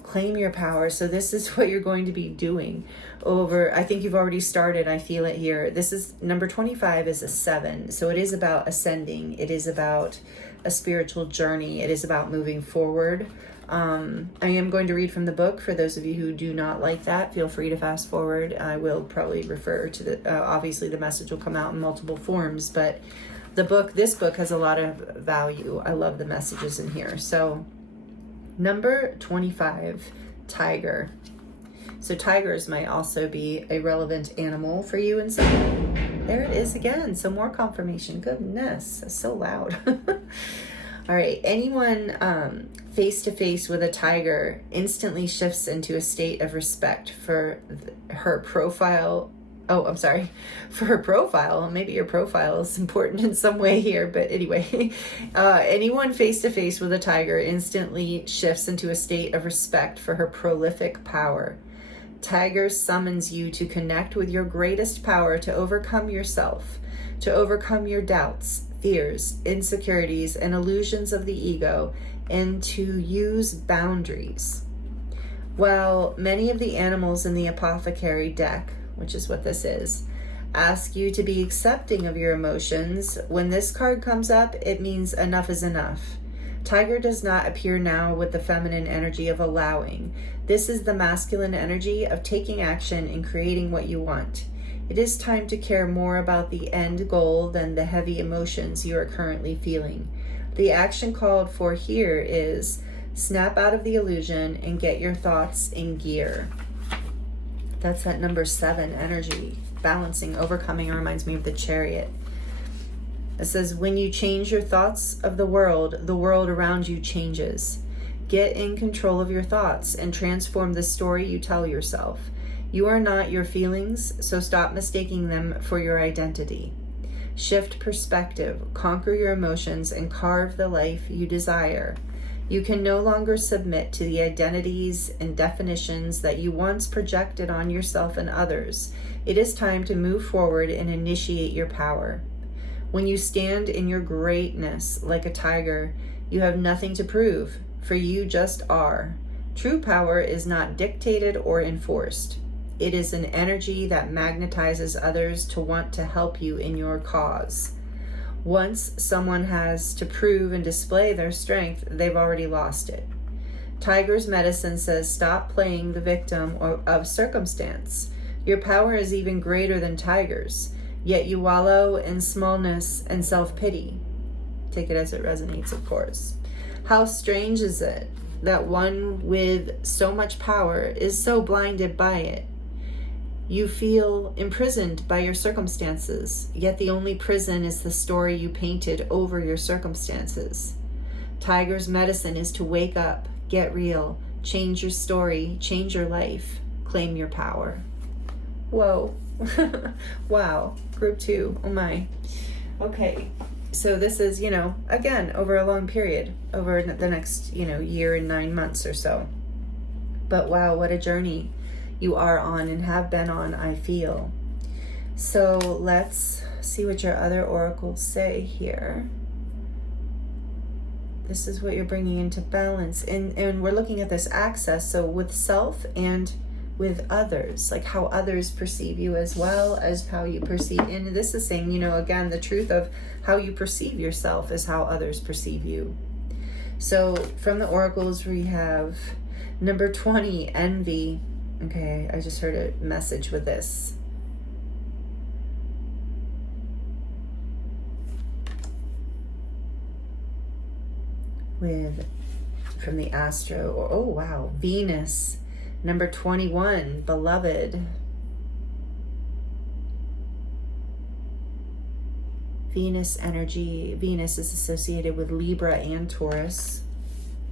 Claim your power. So this is what you're going to be doing over, I think you've already started. I feel it here. This is number 25 is a 7. So it is about ascending. It is about a spiritual journey. It is about moving forward. I am going to read from the book. For those of you who do not like that, feel free to fast forward. I will probably refer to the, obviously the message will come out in multiple forms, but this book has a lot of value. I love the messages in here. So number 25, tiger. So tigers might also be a relevant animal for you in some way. There it is again. So more confirmation. Goodness, that's so loud. All right. Anyone face to face with a tiger instantly shifts into a state of respect for her profile. Oh, I'm sorry, for her profile. Maybe your profile is important in some way here, but anyway, anyone face-to-face with a tiger instantly shifts into a state of respect for her prolific power. Tiger summons you to connect with your greatest power to overcome yourself, to overcome your doubts, fears, insecurities, and illusions of the ego, and to use boundaries. While many of the animals in the apothecary deck, which is what this is, ask you to be accepting of your emotions, when this card comes up, it means enough is enough. Tiger does not appear now with the feminine energy of allowing. This is the masculine energy of taking action and creating what you want. It is time to care more about the end goal than the heavy emotions you are currently feeling. The action called for here is snap out of the illusion and get your thoughts in gear. That's that number 7 energy. Balancing, overcoming. It reminds me of the Chariot. It says, when you change your thoughts of the world around you changes. Get in control of your thoughts and transform the story you tell yourself. You are not your feelings, so stop mistaking them for your identity. Shift perspective, conquer your emotions, and carve the life you desire. You can no longer submit to the identities and definitions that you once projected on yourself and others. It is time to move forward and initiate your power. When you stand in your greatness like a tiger, you have nothing to prove, for you just are. True power is not dictated or enforced. It is an energy that magnetizes others to want to help you in your cause. Once someone has to prove and display their strength, they've already lost it. Tiger's medicine says stop playing the victim of circumstance. Your power is even greater than Tiger's, yet you wallow in smallness and self-pity. Take it as it resonates, of course. How strange is it that one with so much power is so blinded by it? You feel imprisoned by your circumstances, yet the only prison is the story you painted over your circumstances. Tiger's medicine is to wake up, get real, change your story, change your life, claim your power. Whoa. Wow. Group 2. Oh my. Okay. So this is, again, over a long period, over the next, year and 9 months or so. But wow, what a journey you are on and have been on, I feel. So let's see what your other oracles say here. This is what you're bringing into balance. And we're looking at this access, so with self and with others, like how others perceive you as well as how you perceive. And this is saying, again, the truth of how you perceive yourself is how others perceive you. So from the oracles, we have number 20, envy. Okay, I just heard a message with this. From the astro, oh wow, Venus, number 21, beloved. Venus energy. Venus is associated with Libra and Taurus.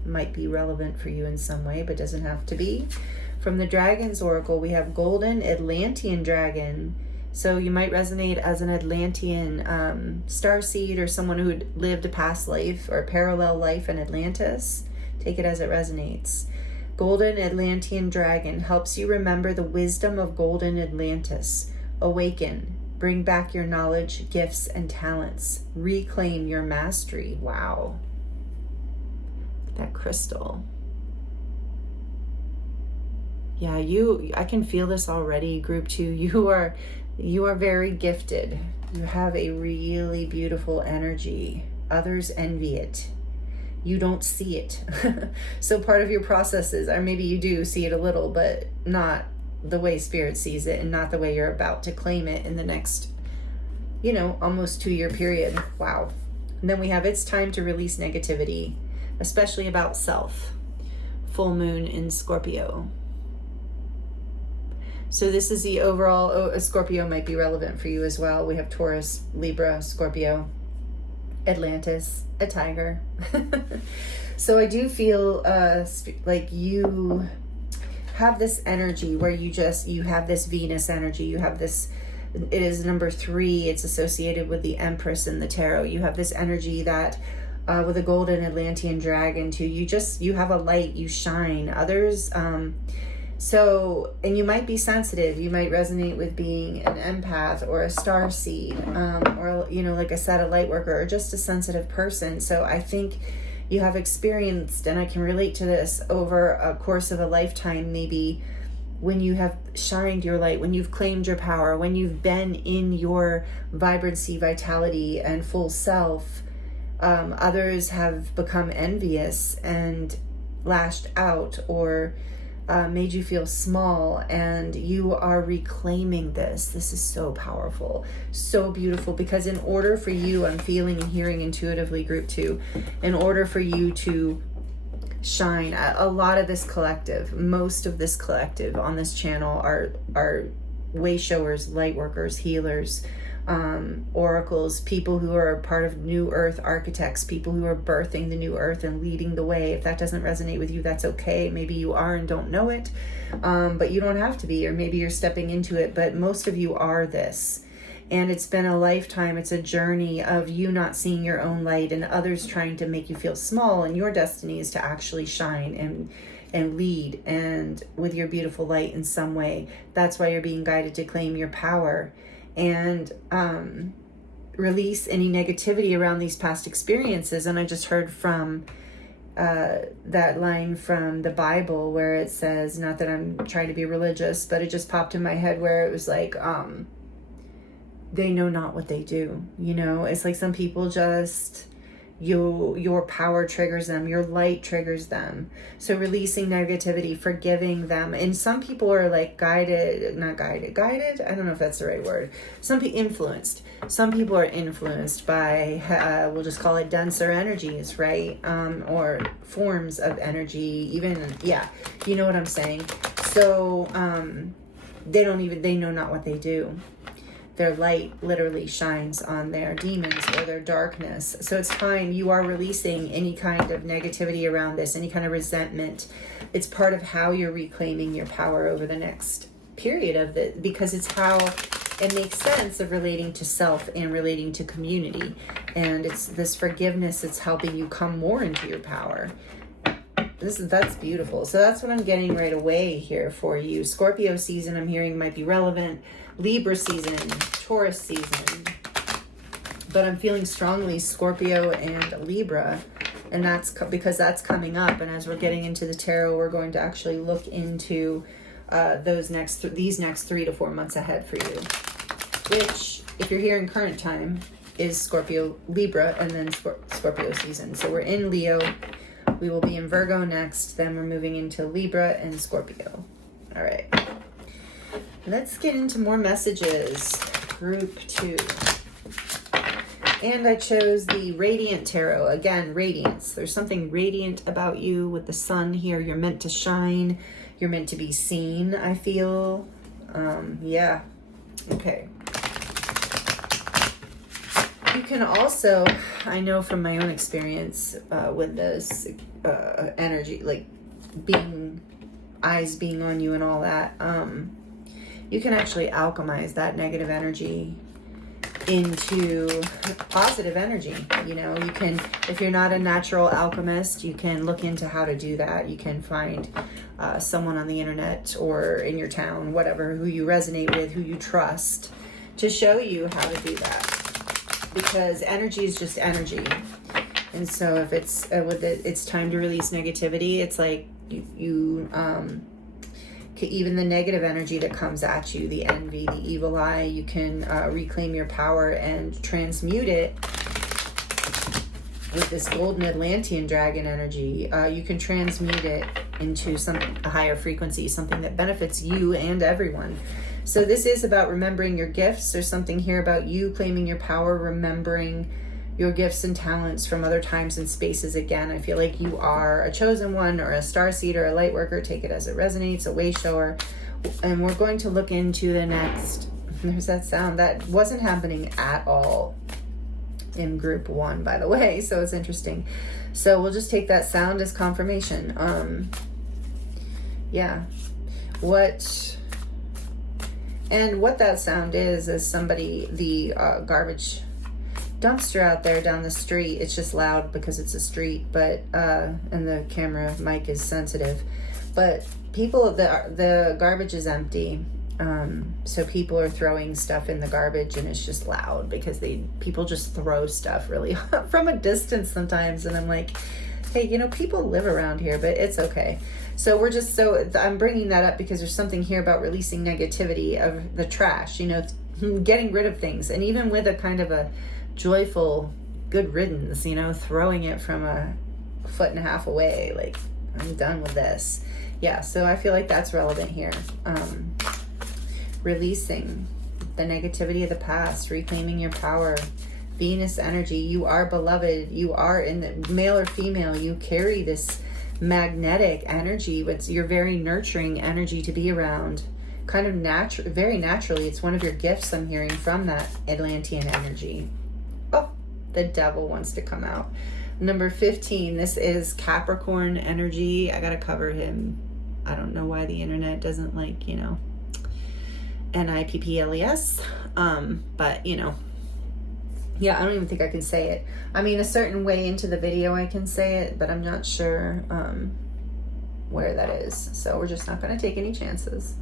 Might be relevant for you in some way, but doesn't have to be. From the Dragon's Oracle, we have Golden Atlantean Dragon, So you might resonate as an Atlantean starseed, or someone who lived a past life or a parallel life in Atlantis. Take it as it resonates. Golden Atlantean dragon helps you remember the wisdom of golden Atlantis. Awaken. Bring back your knowledge, gifts, and talents. Reclaim your mastery. Wow. That crystal. Yeah, I can feel this already, group 2. You are very gifted. You have a really beautiful energy. Others envy it. You don't see it. So part of your processes, or maybe you do see it a little, but not the way Spirit sees it, and not the way you're about to claim it in the next, almost 2-year period. Wow. And then we have, it's time to release negativity, especially about self. Full moon in Scorpio. So this is the overall, Scorpio might be relevant for you as well. We have Taurus, Libra, Scorpio, Atlantis, a tiger. So I do feel like you have this energy where you have this Venus energy. You have this, it is number 3. It's associated with the Empress in the tarot. You have this energy that with a golden Atlantean dragon too. You have a light, you shine. Others, and you might be sensitive. You might resonate with being an empath or a starseed, or, like I said, a light worker, or just a sensitive person. So I think you have experienced, and I can relate to this, over a course of a lifetime, maybe when you have shined your light, when you've claimed your power, when you've been in your vibrancy, vitality, and full self, others have become envious and lashed out, or made you feel small, and you are reclaiming this. This is so powerful, so beautiful, because in order for you, I'm feeling and hearing intuitively, group 2, in order for you to shine, a lot of this collective, most of this collective on this channel are way showers, light workers, healers, oracles, people who are part of New Earth architects, people who are birthing the new earth and leading the way. If that doesn't resonate with you, that's okay. Maybe you are and don't know it, but you don't have to be, or maybe you're stepping into it, but most of you are this. And it's been a lifetime, it's a journey of you not seeing your own light and others trying to make you feel small, and your destiny is to actually shine and lead, and with your beautiful light in some way. That's why you're being guided to claim your power and release any negativity around these past experiences. And I just heard from that line from the Bible where it says, not that I'm trying to be religious, but it just popped in my head, where it was like, they know not what they do. It's like some people just, your power triggers them, your light triggers them. So releasing negativity, forgiving them. And some people are like guided, I don't know if that's the right word. Some people influenced. Some people are influenced by, we'll just call it denser energies, right? Or forms of energy, even, yeah, you know what I'm saying? So they know not what they do. Their light literally shines on their demons or their darkness. So it's time you are releasing any kind of negativity around this, any kind of resentment. It's part of how you're reclaiming your power over the next period of the, because it's how it makes sense of relating to self and relating to community. And it's this forgiveness, it's helping you come more into your power. That's beautiful. So that's what I'm getting right away here for you. Scorpio season, I'm hearing, might be relevant. Libra season, Taurus season. But I'm feeling strongly Scorpio and Libra. And that's because that's coming up. And as we're getting into the tarot, we're going to actually look into these next 3 to 4 months ahead for you. Which, if you're here in current time, is Scorpio, Libra, and then Scorpio season. So we're in Leo. We will be in Virgo next. Then we're moving into Libra and Scorpio. All right. Let's get into more messages. Group 2. And I chose the Radiant Tarot. Again, radiance. There's something radiant about you with the sun here. You're meant to shine. You're meant to be seen, I feel. Yeah. Okay. You can also, I know from my own experience with this energy, like eyes being on you and all that, you can actually alchemize that negative energy into positive energy. You know, you can, if you're not a natural alchemist, you can look into how to do that. You can find someone on the internet or in your town, whatever, who you resonate with, who you trust, to show you how to do that. Because energy is just energy. And so if it's it's time to release negativity, it's like even the negative energy that comes at you, the envy, the evil eye, you can reclaim your power and transmute it with this golden Atlantean dragon energy. You can transmute it into a higher frequency, something that benefits you and everyone. So this is about remembering your gifts. There's something here about you claiming your power, remembering your gifts and talents from other times and spaces. Again, I feel like you are a chosen one or a starseed or a light worker. Take it as it resonates, a way shower. And we're going to look into the next. There's that sound that wasn't happening at all in group 1, by the way. So it's interesting. So we'll just take that sound as confirmation. Yeah. What that sound is somebody, the garbage dumpster out there down the street. It's just loud because it's a street, but and the camera mic is sensitive, but the garbage is empty, so people are throwing stuff in the garbage, and it's just loud because people just throw stuff really from a distance sometimes, and I'm like, hey, you know, people live around here, but it's okay. So I'm bringing that up because there's something here about releasing negativity of the trash, you know, getting rid of things, and even with a kind of a joyful good riddance, you know, throwing it from a 1.5 feet away, like, I'm done with this. Yeah, so I feel like that's relevant here. Releasing the negativity of the past, reclaiming your power. Venus energy, you are beloved, you are in the male or female, you carry this magnetic energy, but you're very nurturing energy to be around, kind of very naturally. It's one of your gifts I'm hearing from that Atlantean energy. Oh, the devil wants to come out. Number 15, this is Capricorn energy. I gotta cover him. I don't know why the internet doesn't like, you know, NIPPLES, but you know, yeah, I don't even think I can say it. I mean, a certain way into the video I can say it, but I'm not sure where that is. So we're just not going to take any chances.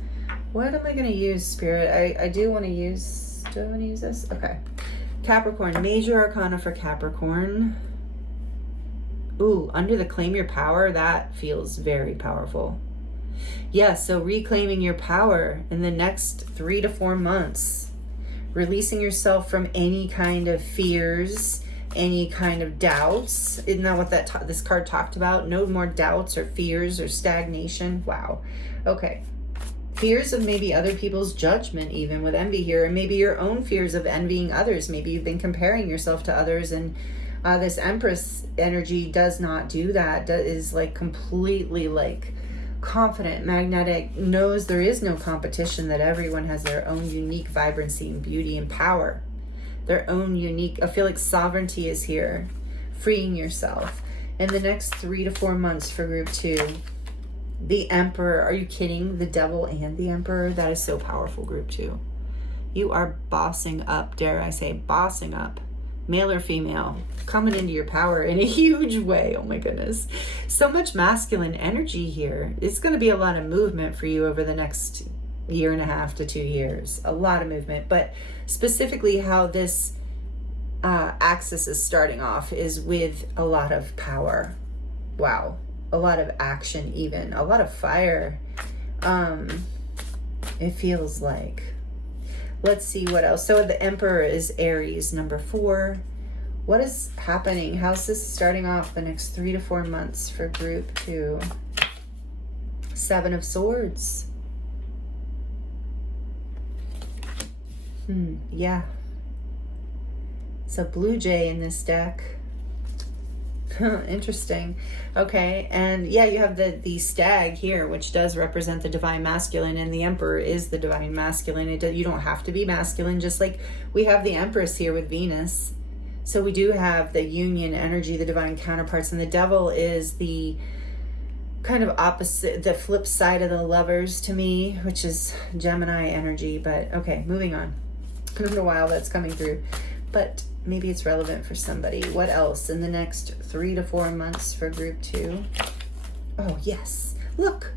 What am I going to use, Spirit? I do want to use... Do I want to use this? Okay. Capricorn. Major Arcana for Capricorn. Ooh, under the Claim Your Power. That feels very powerful. Yeah, so reclaiming your power in the next 3 to 4 months. Releasing yourself from any kind of fears, any kind of doubts. Isn't that what this card talked about? No more doubts or fears or stagnation. Wow. Okay. Fears of maybe other people's judgment, even with envy here, and maybe your own fears of envying others. Maybe you've been comparing yourself to others, and this Empress energy does not do that. That is like completely like confident, magnetic, knows there is no competition, that everyone has their own unique vibrancy and beauty and power, their own unique, I feel like sovereignty is here, freeing yourself. In the next 3 to 4 months for group 2, the Emperor, are you kidding? The Devil and the Emperor, that is so powerful, group 2. You are bossing up, dare I say, bossing up. Male or female, coming into your power in a huge way. Oh my goodness. So much masculine energy here. It's going to be a lot of movement for you over the next 1.5 to 2 years. A lot of movement. But specifically how this axis is starting off is with a lot of power. Wow. A lot of action even. A lot of fire. It feels like. Let's see what else. So the Emperor is Aries, number 4. What is happening? How's this starting off the next 3 to 4 months for group 2? 7 of Swords. Yeah. It's a blue jay in this deck. Interesting. Okay, and yeah, you have the stag here, which does represent the divine masculine, and the Emperor is the divine masculine. You don't have to be masculine, just like we have the Empress here with Venus. So we do have the union energy, the divine counterparts, and the Devil is the kind of opposite, the flip side of the Lovers to me, which is Gemini energy. But okay, moving on. I don't know why that's coming through, but maybe it's relevant for somebody. What else in the next 3 to 4 months for group 2? Oh, yes. Look,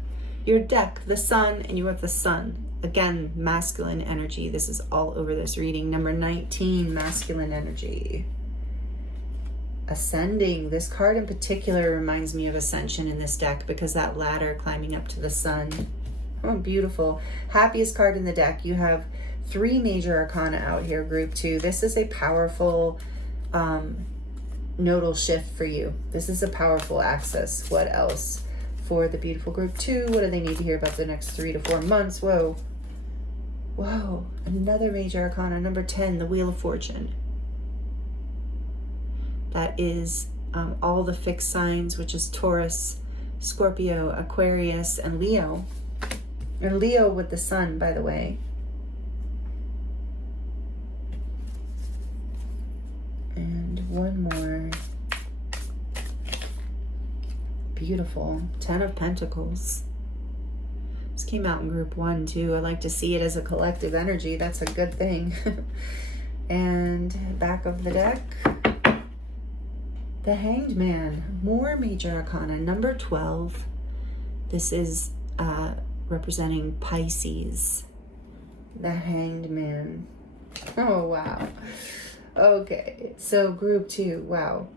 your deck, the Sun, and you have the Sun. Again, masculine energy. This is all over this reading. Number 19, masculine energy. Ascending. This card in particular reminds me of ascension in this deck because that ladder climbing up to the Sun. Oh, beautiful. Happiest card in the deck. You have 3 major arcana out here, group 2. This is a powerful nodal shift for you. This is a powerful axis. What else for the beautiful group 2? What do they need to hear about the next 3 to 4 months? Whoa. Whoa. Another major arcana, number 10, the Wheel of Fortune. That is all the fixed signs, which is Taurus, Scorpio, Aquarius, and Leo. And Leo with the Sun, by the way. And one more. Beautiful. 10 of Pentacles. This came out in group 1 too. I like to see it as a collective energy. That's a good thing. And back of the deck, the Hanged Man. More major arcana. Number 12. This is representing Pisces. The Hanged Man. Oh, wow. Okay, so group 2, wow.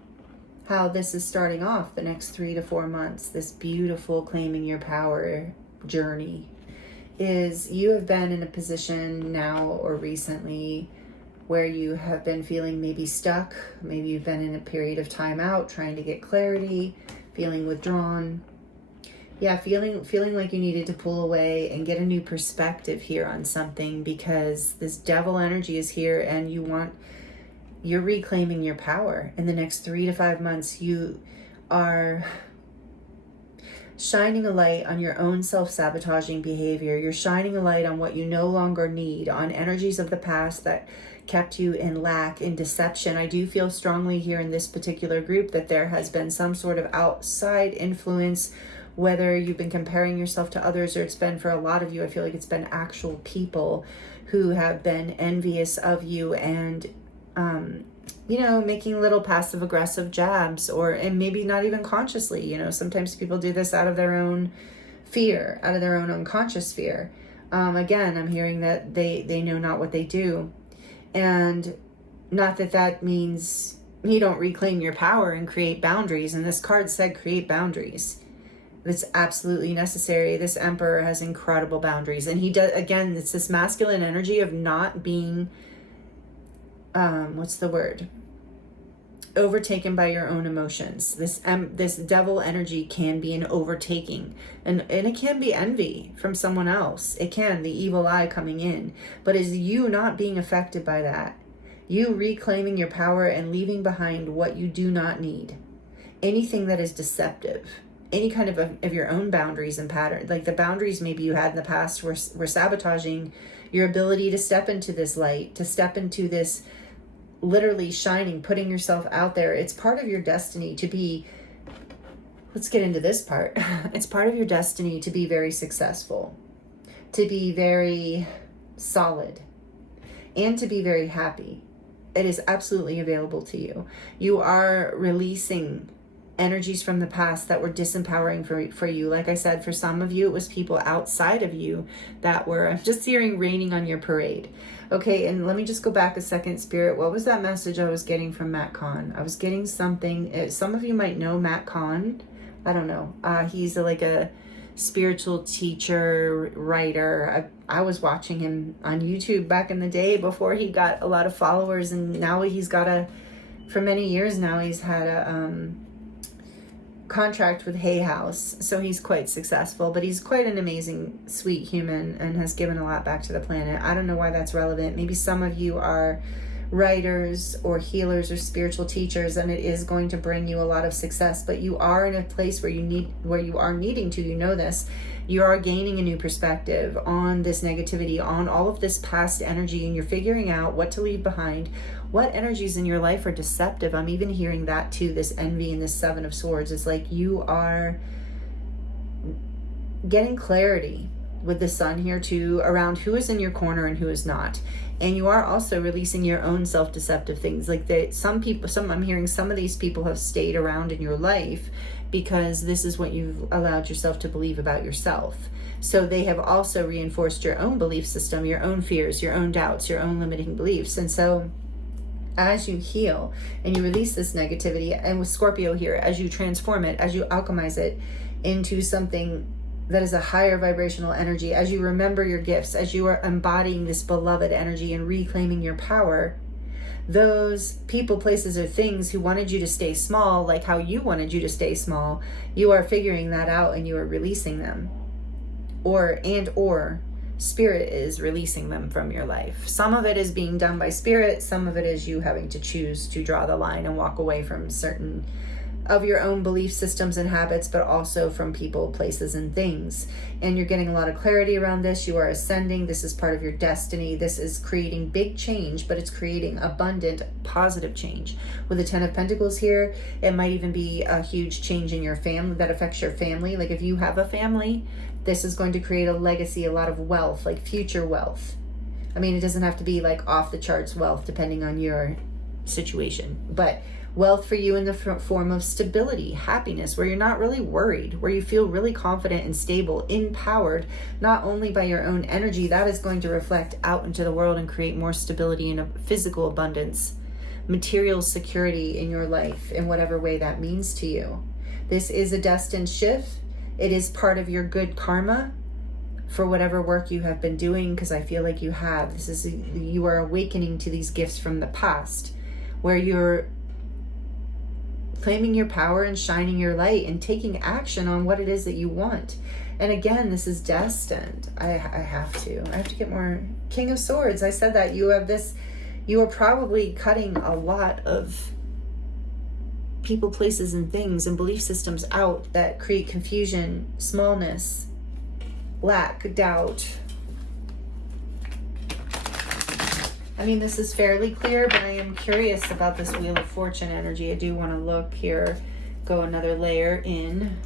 How this is starting off the next 3 to 4 months, this beautiful claiming your power journey, is you have been in a position now or recently where you have been feeling maybe stuck. Maybe you've been in a period of time out, trying to get clarity, feeling withdrawn. Yeah, feeling like you needed to pull away and get a new perspective here on something because this devil energy is here and you're reclaiming your power. In the next 3 to 5 months, you are shining a light on your own self-sabotaging behavior. You're shining a light on what you no longer need, on energies of the past that kept you in lack, in deception. I do feel strongly here in this particular group that there has been some sort of outside influence, whether you've been comparing yourself to others or it's been, for a lot of you, I feel like it's been actual people who have been envious of you and making little passive aggressive jabs, and maybe not even consciously. Sometimes people do this out of their own fear, out of their own unconscious fear. Again, I'm hearing that they know not what they do. And not that means you don't reclaim your power and create boundaries. And this card said create boundaries. It's absolutely necessary. This Emperor has incredible boundaries. And he does, again, it's this masculine energy of not being overtaken by your own emotions. This devil energy can be an overtaking, and it can be envy from someone else. It can, the evil eye coming in, but is you not being affected by that, you reclaiming your power and leaving behind what you do not need, anything that is deceptive, any kind of your own boundaries and pattern, like the boundaries maybe you had in the past were sabotaging your ability to step into this light, to step into this literally shining, putting yourself out there. It's part of your destiny to be, let's get into this part. It's part of your destiny to be very successful, to be very solid, and to be very happy. It is absolutely available to you. You are releasing energies from the past that were disempowering for you. Like I said, for some of you, it was people outside of you that were, I'm just hearing, raining on your parade. Okay, and let me just go back a second, Spirit. What was that message I was getting from Matt Kahn? I was getting something. Some of you might know Matt Kahn. I don't know. He's like a spiritual teacher, writer. I was watching him on YouTube back in the day before he got a lot of followers, and now he's got for many years now, he's had a contract with Hay House, so he's quite successful, but he's quite an amazing, sweet human and has given a lot back to the planet. I don't know why that's relevant. Maybe some of you are writers or healers or spiritual teachers, and it is going to bring you a lot of success, but you are in a place where you are needing to, this, you are gaining a new perspective on this negativity, on all of this past energy, and you're figuring out what to leave behind. What energies in your life are deceptive? I'm even hearing that too, this envy and this 7 of Swords. It's like you are getting clarity with the sun here too around who is in your corner and who is not. And you are also releasing your own self-deceptive things. Like I'm hearing some of these people have stayed around in your life because this is what you've allowed yourself to believe about yourself. So they have also reinforced your own belief system, your own fears, your own doubts, your own limiting beliefs. And so as you heal and you release this negativity, and with Scorpio here, as you transform it, as you alchemize it into something that is a higher vibrational energy, as you remember your gifts, as you are embodying this beloved energy and reclaiming your power, those people, places, or things who wanted you to stay small, like how you wanted you to stay small, you are figuring that out and you are releasing them. Or Spirit is releasing them from your life. Some of it is being done by Spirit. Some of it is you having to choose to draw the line and walk away from certain of your own belief systems and habits, but also from people, places, and things. And you're getting a lot of clarity around this. You are ascending. This is part of your destiny. This is creating big change, but it's creating abundant, positive change. With the 10 of Pentacles here, it might even be a huge change in your family that affects your family. Like if you have a family, this is going to create a legacy, a lot of wealth, like future wealth. I mean, it doesn't have to be like off the charts wealth depending on your situation, but wealth for you in the form of stability, happiness, where you're not really worried, where you feel really confident and stable, empowered, not only by your own energy, that is going to reflect out into the world and create more stability and a physical abundance, material security in your life in whatever way that means to you. This is a destined shift. It is part of your good karma for whatever work you have been doing, because I feel like you have. You are awakening to these gifts from the past, where you're claiming your power and shining your light and taking action on what it is that you want. And again, this is destined. I have to get more. King of Swords, I said that. You are probably cutting a lot of people, places, and things and belief systems out that create confusion, smallness, lack, doubt. I mean, this is fairly clear, but I am curious about this Wheel of Fortune energy. I do want to look here, go another layer in.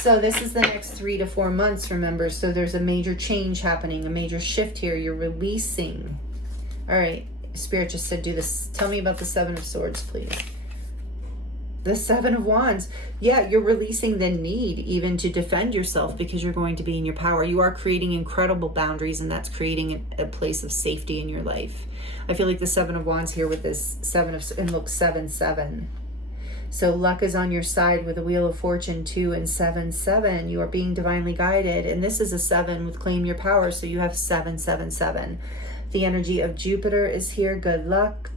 So this is the next 3 to 4 months, remember? So there's a major change happening, a major shift here. You're releasing. All right, Spirit just said do this. Tell me about the 7 of Swords, please. The 7 of Wands. Yeah, you're releasing the need even to defend yourself because you're going to be in your power. You are creating incredible boundaries, and that's creating a place of safety in your life. I feel like the 7 of Wands here with this 7 of, and look, 7-7. So luck is on your side with the Wheel of Fortune 2 and 7-7. You are being divinely guided. And this is a 7 with claim your power. So you have 7-7-7. The energy of Jupiter is here. Good luck.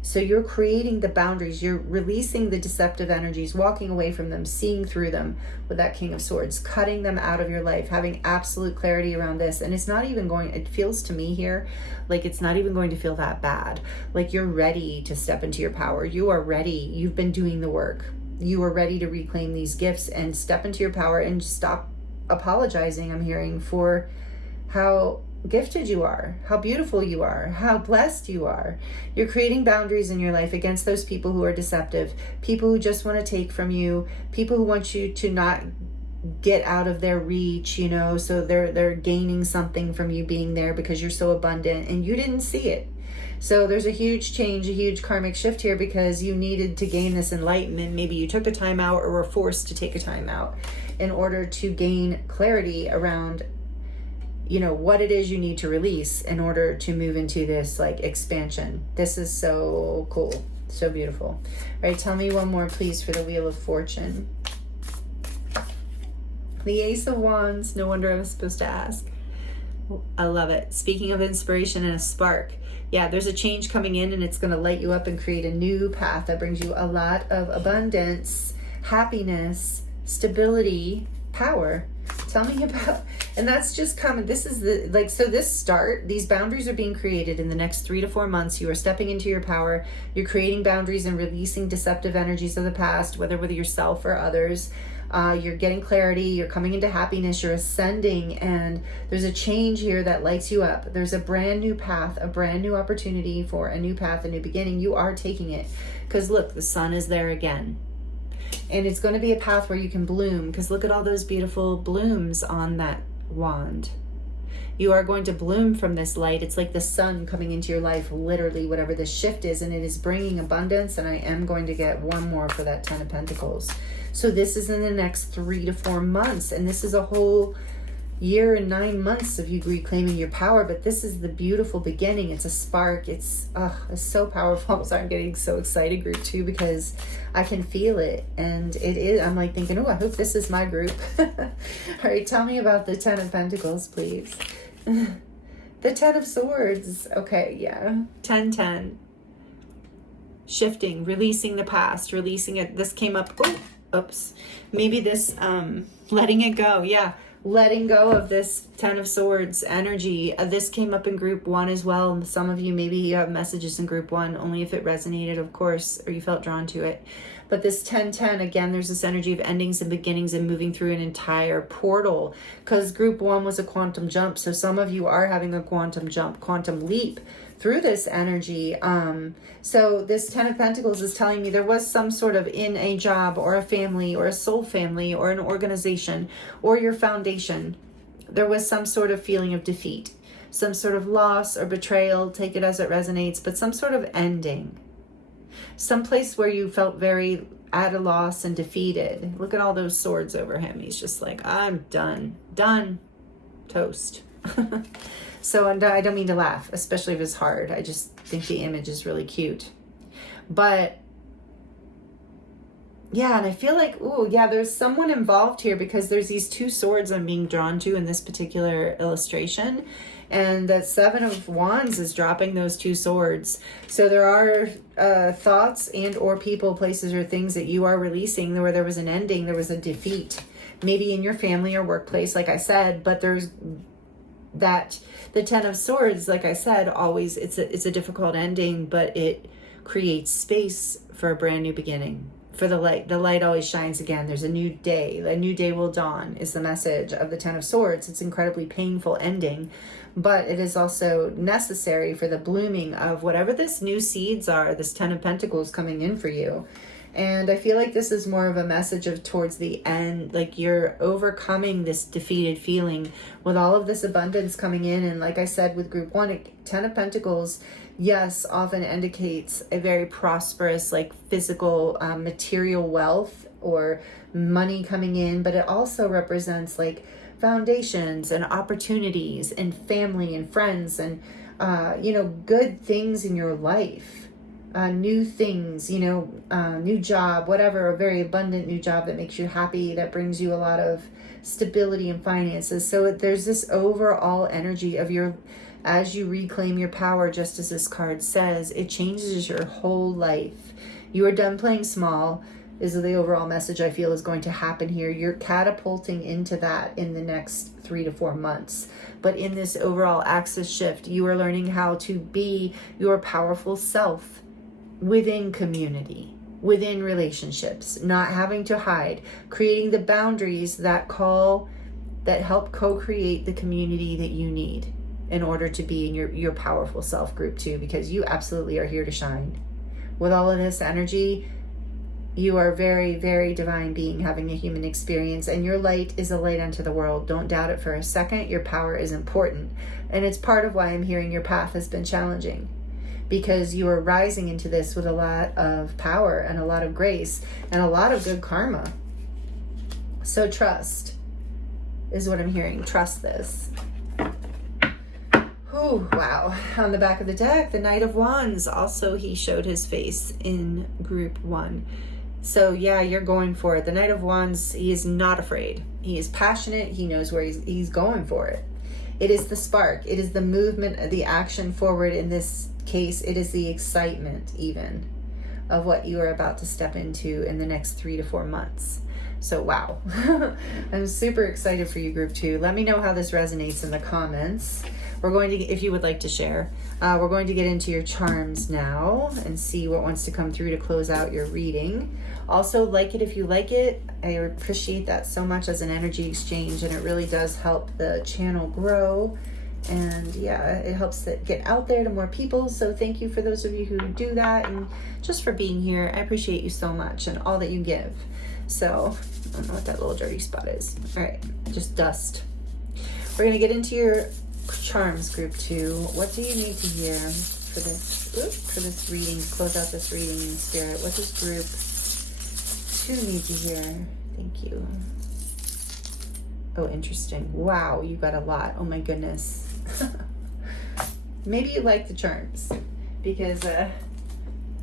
So you're creating the boundaries. You're releasing the deceptive energies, walking away from them, seeing through them with that King of Swords, cutting them out of your life, having absolute clarity around this. And it's not even going, it feels to me here like it's not even going to feel that bad. Like you're ready to step into your power. You are ready. You've been doing the work. You are ready to reclaim these gifts and step into your power and stop apologizing, I'm hearing, for how gifted you are, how beautiful you are, how blessed you are. You're creating boundaries in your life against those people who are deceptive, people who just want to take from you, people who want you to not get out of their reach, you know, so they're gaining something from you being there because you're so abundant and you didn't see it. So there's a huge change, a huge karmic shift here because you needed to gain this enlightenment. Maybe you took a time out or were forced to take a time out in order to gain clarity around, you know, what it is you need to release in order to move into this like expansion. This is so cool. So beautiful. All right, tell me one more, please, for the Wheel of Fortune. The Ace of Wands. No wonder I was supposed to ask. I love it. Speaking of inspiration and a spark. Yeah, there's a change coming in and it's going to light you up and create a new path that brings you a lot of abundance, happiness, stability, power. Tell me about, and that's just coming. This is the, like, so this start, these boundaries are being created in the next 3 to 4 months. You are stepping into your power. You're creating boundaries and releasing deceptive energies of the past, whether with yourself or others. You're getting clarity. You're coming into happiness. You're ascending, and there's a change here that lights you up. There's a brand new path, a brand new opportunity for a new path, a new beginning. You are taking it because look, the sun is there again. And it's going to be a path where you can bloom, because look at all those beautiful blooms on that wand. You are going to bloom from this light. It's like the sun coming into your life, literally, whatever this shift is, and it is bringing abundance. And I am going to get one more for that 10 of Pentacles. So this is in the next 3 to 4 months, and this is a whole year and 9 months of you reclaiming your power. But this is the beautiful beginning. It's a spark. It's so powerful. I'm sorry, I'm getting so excited, group 2, because I can feel it, and it is. I'm like thinking, oh, I hope this is my group. All right, tell me about the 10 of Pentacles, please. The 10 of Swords. Okay, yeah. 10. Shifting, releasing the past, releasing it. This came up. Oh, oops. Maybe this, letting it go. Yeah. Letting go of this 10 of Swords energy. This came up in group 1 as well. Some of you, maybe you have messages in group 1, only if it resonated, of course, or you felt drawn to it. But this 10, again, there's this energy of endings and beginnings and moving through an entire portal, because group 1 was a quantum jump. So some of you are having a quantum jump, quantum leap through this energy. So this 10 of Pentacles is telling me there was some sort of, in a job or a family or a soul family or an organization or your foundation, there was some sort of feeling of defeat, some sort of loss or betrayal, take it as it resonates, but some sort of ending. Some place where you felt very at a loss and defeated. Look at all those swords over him. He's just like, I'm done. Done. Toast. So, and I don't mean to laugh, especially if it's hard. I just think the image is really cute. But yeah, and I feel like, oh yeah, there's someone involved here, because there's these 2 swords I'm being drawn to in this particular illustration. And that 7 of Wands is dropping those 2 swords. So there are thoughts and or people, places, or things that you are releasing where there was an ending, there was a defeat. Maybe in your family or workplace, like I said, but there's that, the 10 of Swords, like I said, always, it's a difficult ending, but it creates space for a brand new beginning. For the light always shines again. There's a new day will dawn is the message of the 10 of Swords. It's incredibly painful ending, but it is also necessary for the blooming of whatever this new seeds are, this 10 of Pentacles coming in for you. And I feel like this is more of a message of towards the end, like you're overcoming this defeated feeling with all of this abundance coming in. And like I said, with group 1, 10 of Pentacles, yes, often indicates a very prosperous, like physical, material wealth or money coming in, but it also represents like foundations and opportunities and family and friends and, good things in your life. New things, new job, whatever, a very abundant new job that makes you happy, that brings you a lot of stability and finances. So there's this overall energy of as you reclaim your power, just as this card says, it changes your whole life. You are done playing small, is the overall message I feel is going to happen here. You're catapulting into that in the next 3 to 4 months. But in this overall axis shift, you are learning how to be your powerful self within community, within relationships, not having to hide, creating the boundaries that help co-create the community that you need in order to be in your powerful self, group 2, because you absolutely are here to shine. With all of this energy, you are very, very divine being having a human experience, and your light is a light unto the world. Don't doubt it for a second. Your power is important, and it's part of why I'm hearing your path has been challenging, because you are rising into this with a lot of power and a lot of grace and a lot of good karma. So trust is what I'm hearing. Trust this. Oh, wow. On the back of the deck, the Knight of Wands. Also, he showed his face in group 1. So yeah, you're going for it. The Knight of Wands, he is not afraid. He is passionate. He knows where he's going for it. It is the spark. It is the movement, the action forward. In this case, it is the excitement even of what you are about to step into in the next 3 to 4 months. So wow. I'm super excited for you, group 2. Let me know how this resonates in the comments. We're going to, if you would like to share, we're going to get into your charms now and see what wants to come through to close out your reading. Also, like it if you like it. I appreciate that so much as an energy exchange, and it really does help the channel grow. And yeah, it helps it get out there to more people. So thank you for those of you who do that, and just for being here. I appreciate you so much and all that you give. So I don't know what that little dirty spot is. All right, just dust. We're going to get into your charms, group 2. What do you need to hear for this reading, to close out this reading in spirit? What does group 2 need to hear? Thank you. Oh, interesting. Wow, you got a lot. Oh my goodness. Maybe you like the charms, because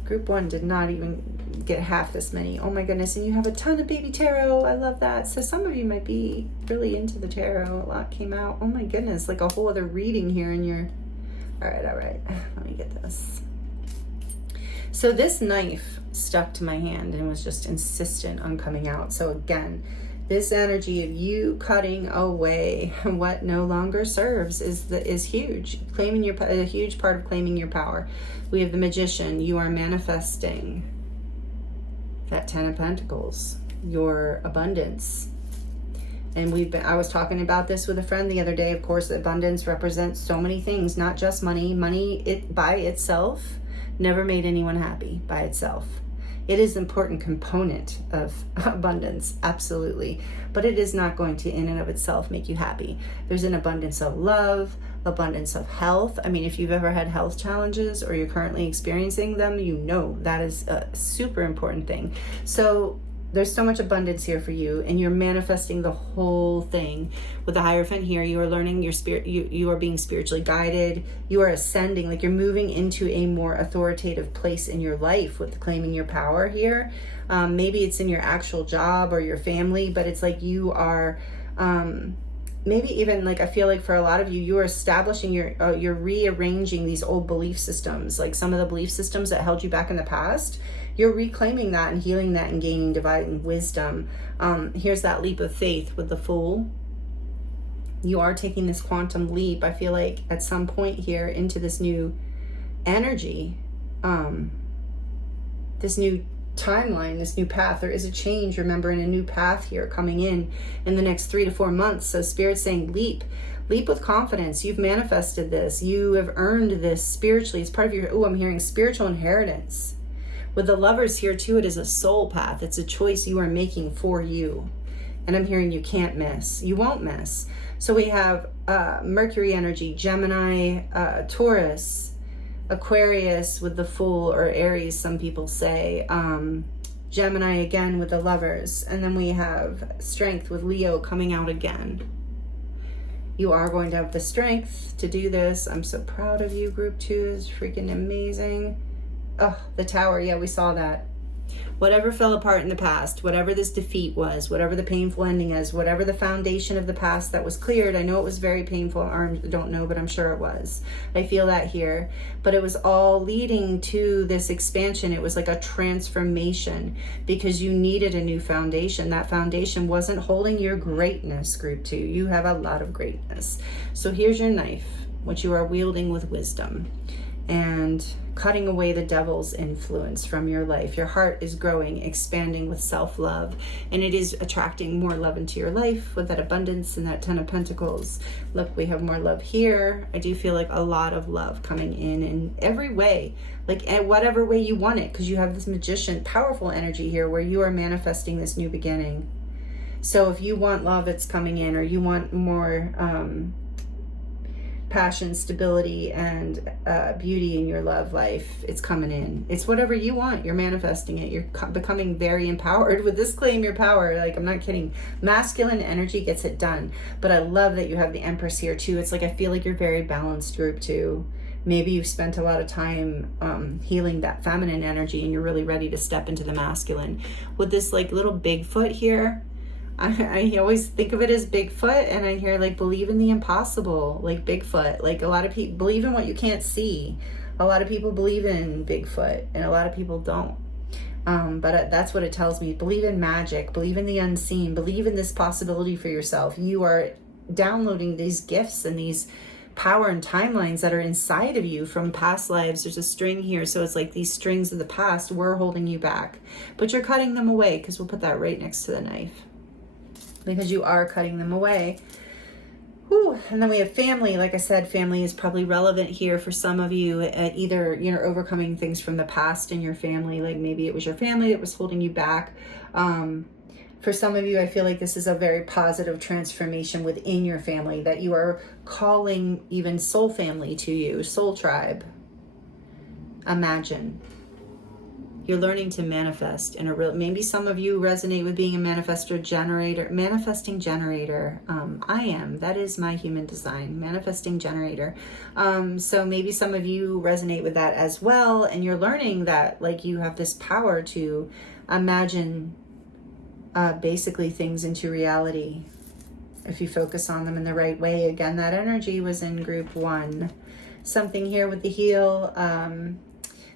group 1 did not even get half this many. Oh my goodness. And you have a ton of baby tarot. I love that. So some of you might be really into the tarot. A lot came out. Oh my goodness, like a whole other reading here in your... All right. Let me get this. So this knife stuck to my hand and was just insistent on coming out. So again, this energy of you cutting away what no longer serves is huge. Claiming a huge part of claiming your power. We have the Magician. You are manifesting that 10 of Pentacles, your abundance. And I was talking about this with a friend the other day. Of course, abundance represents so many things, not just money. Money by itself never made anyone happy by itself. It is an important component of abundance, absolutely. But it is not going to, in and of itself, make you happy. There's an abundance of love, abundance of health. I mean, if you've ever had health challenges or you're currently experiencing them, you know that is a super important thing. So there's so much abundance here for you, and you're manifesting the whole thing. With the Hierophant here, you are learning your spirit, you are being spiritually guided, you are ascending, like you're moving into a more authoritative place in your life with claiming your power here. Maybe it's in your actual job or your family, but it's like you are, maybe even like, I feel like for a lot of you, you are establishing you're rearranging these old belief systems, like some of the belief systems that held you back in the past. You're reclaiming that and healing that and gaining divine wisdom. Here's that leap of faith with the Fool. You are taking this quantum leap, I feel like, at some point here into this new energy, this new timeline, this new path. There is a change, remember, in a new path here coming in the next 3 to 4 months. So Spirit's saying leap with confidence. You've manifested this. You have earned this spiritually. It's part of your, I'm hearing spiritual inheritance. With the Lovers here too, it is a soul path. It's a choice you are making for you. And I'm hearing you can't miss. You won't miss. So we have Mercury energy, Gemini, Taurus, Aquarius with the Fool, or Aries, some people say. Gemini again with the Lovers. And then we have Strength with Leo coming out again. You are going to have the strength to do this. I'm so proud of you. Group 2 is freaking amazing. Oh, the Tower. Yeah, we saw that. Whatever fell apart in the past, whatever this defeat was, whatever the painful ending is, whatever the foundation of the past that was cleared. I know it was very painful. I don't know, but I'm sure it was. I feel that here. But it was all leading to this expansion. It was like a transformation because you needed a new foundation. That foundation wasn't holding your greatness, Group 2. You have a lot of greatness. So here's your knife, which you are wielding with wisdom and cutting away the devil's influence from your life. Your heart is growing, expanding with self-love, and it is attracting more love into your life with that abundance and that 10 of Pentacles. Look, we have more love here. I do feel like a lot of love coming in every way, like in whatever way you want it, because you have this Magician, powerful energy here where you are manifesting this new beginning. So if you want love, it's coming in, or you want more passion, stability, and beauty in your love life, it's coming in. It's whatever you want. You're manifesting it. You're becoming very empowered with this claim your power. Like, I'm not kidding. Masculine energy gets it done. But I love that you have the Empress here too. It's like, I feel like you're very balanced, Group 2. Maybe you've spent a lot of time healing that feminine energy and you're really ready to step into the masculine. With this like little Bigfoot here, I always think of it as Bigfoot, and I hear like believe in the impossible, like Bigfoot. Like a lot of people believe in what you can't see. A lot of people believe in Bigfoot, and a lot of people don't. But that's what it tells me. Believe in magic, believe in the unseen, believe in this possibility for yourself. You are downloading these gifts and these power and timelines that are inside of you from past lives. There's a string here, so it's like these strings of the past were holding you back, but you're cutting them away, because we'll put that right next to the knife. Because you are cutting them away. Whew. And then we have family. Like I said, family is probably relevant here for some of you. Either, you know, overcoming things from the past in your family. Like maybe it was your family that was holding you back. For some of you, I feel like this is a very positive transformation within your family, that you are calling even soul family to you, soul tribe. Imagine. You're learning to manifest in a real, maybe some of you resonate with being a manifesting generator. I am, that is my human design, manifesting generator. So maybe some of you resonate with that as well. And you're learning that like you have this power to imagine basically things into reality if you focus on them in the right way. Again, that energy was in group 1. Something here with the heel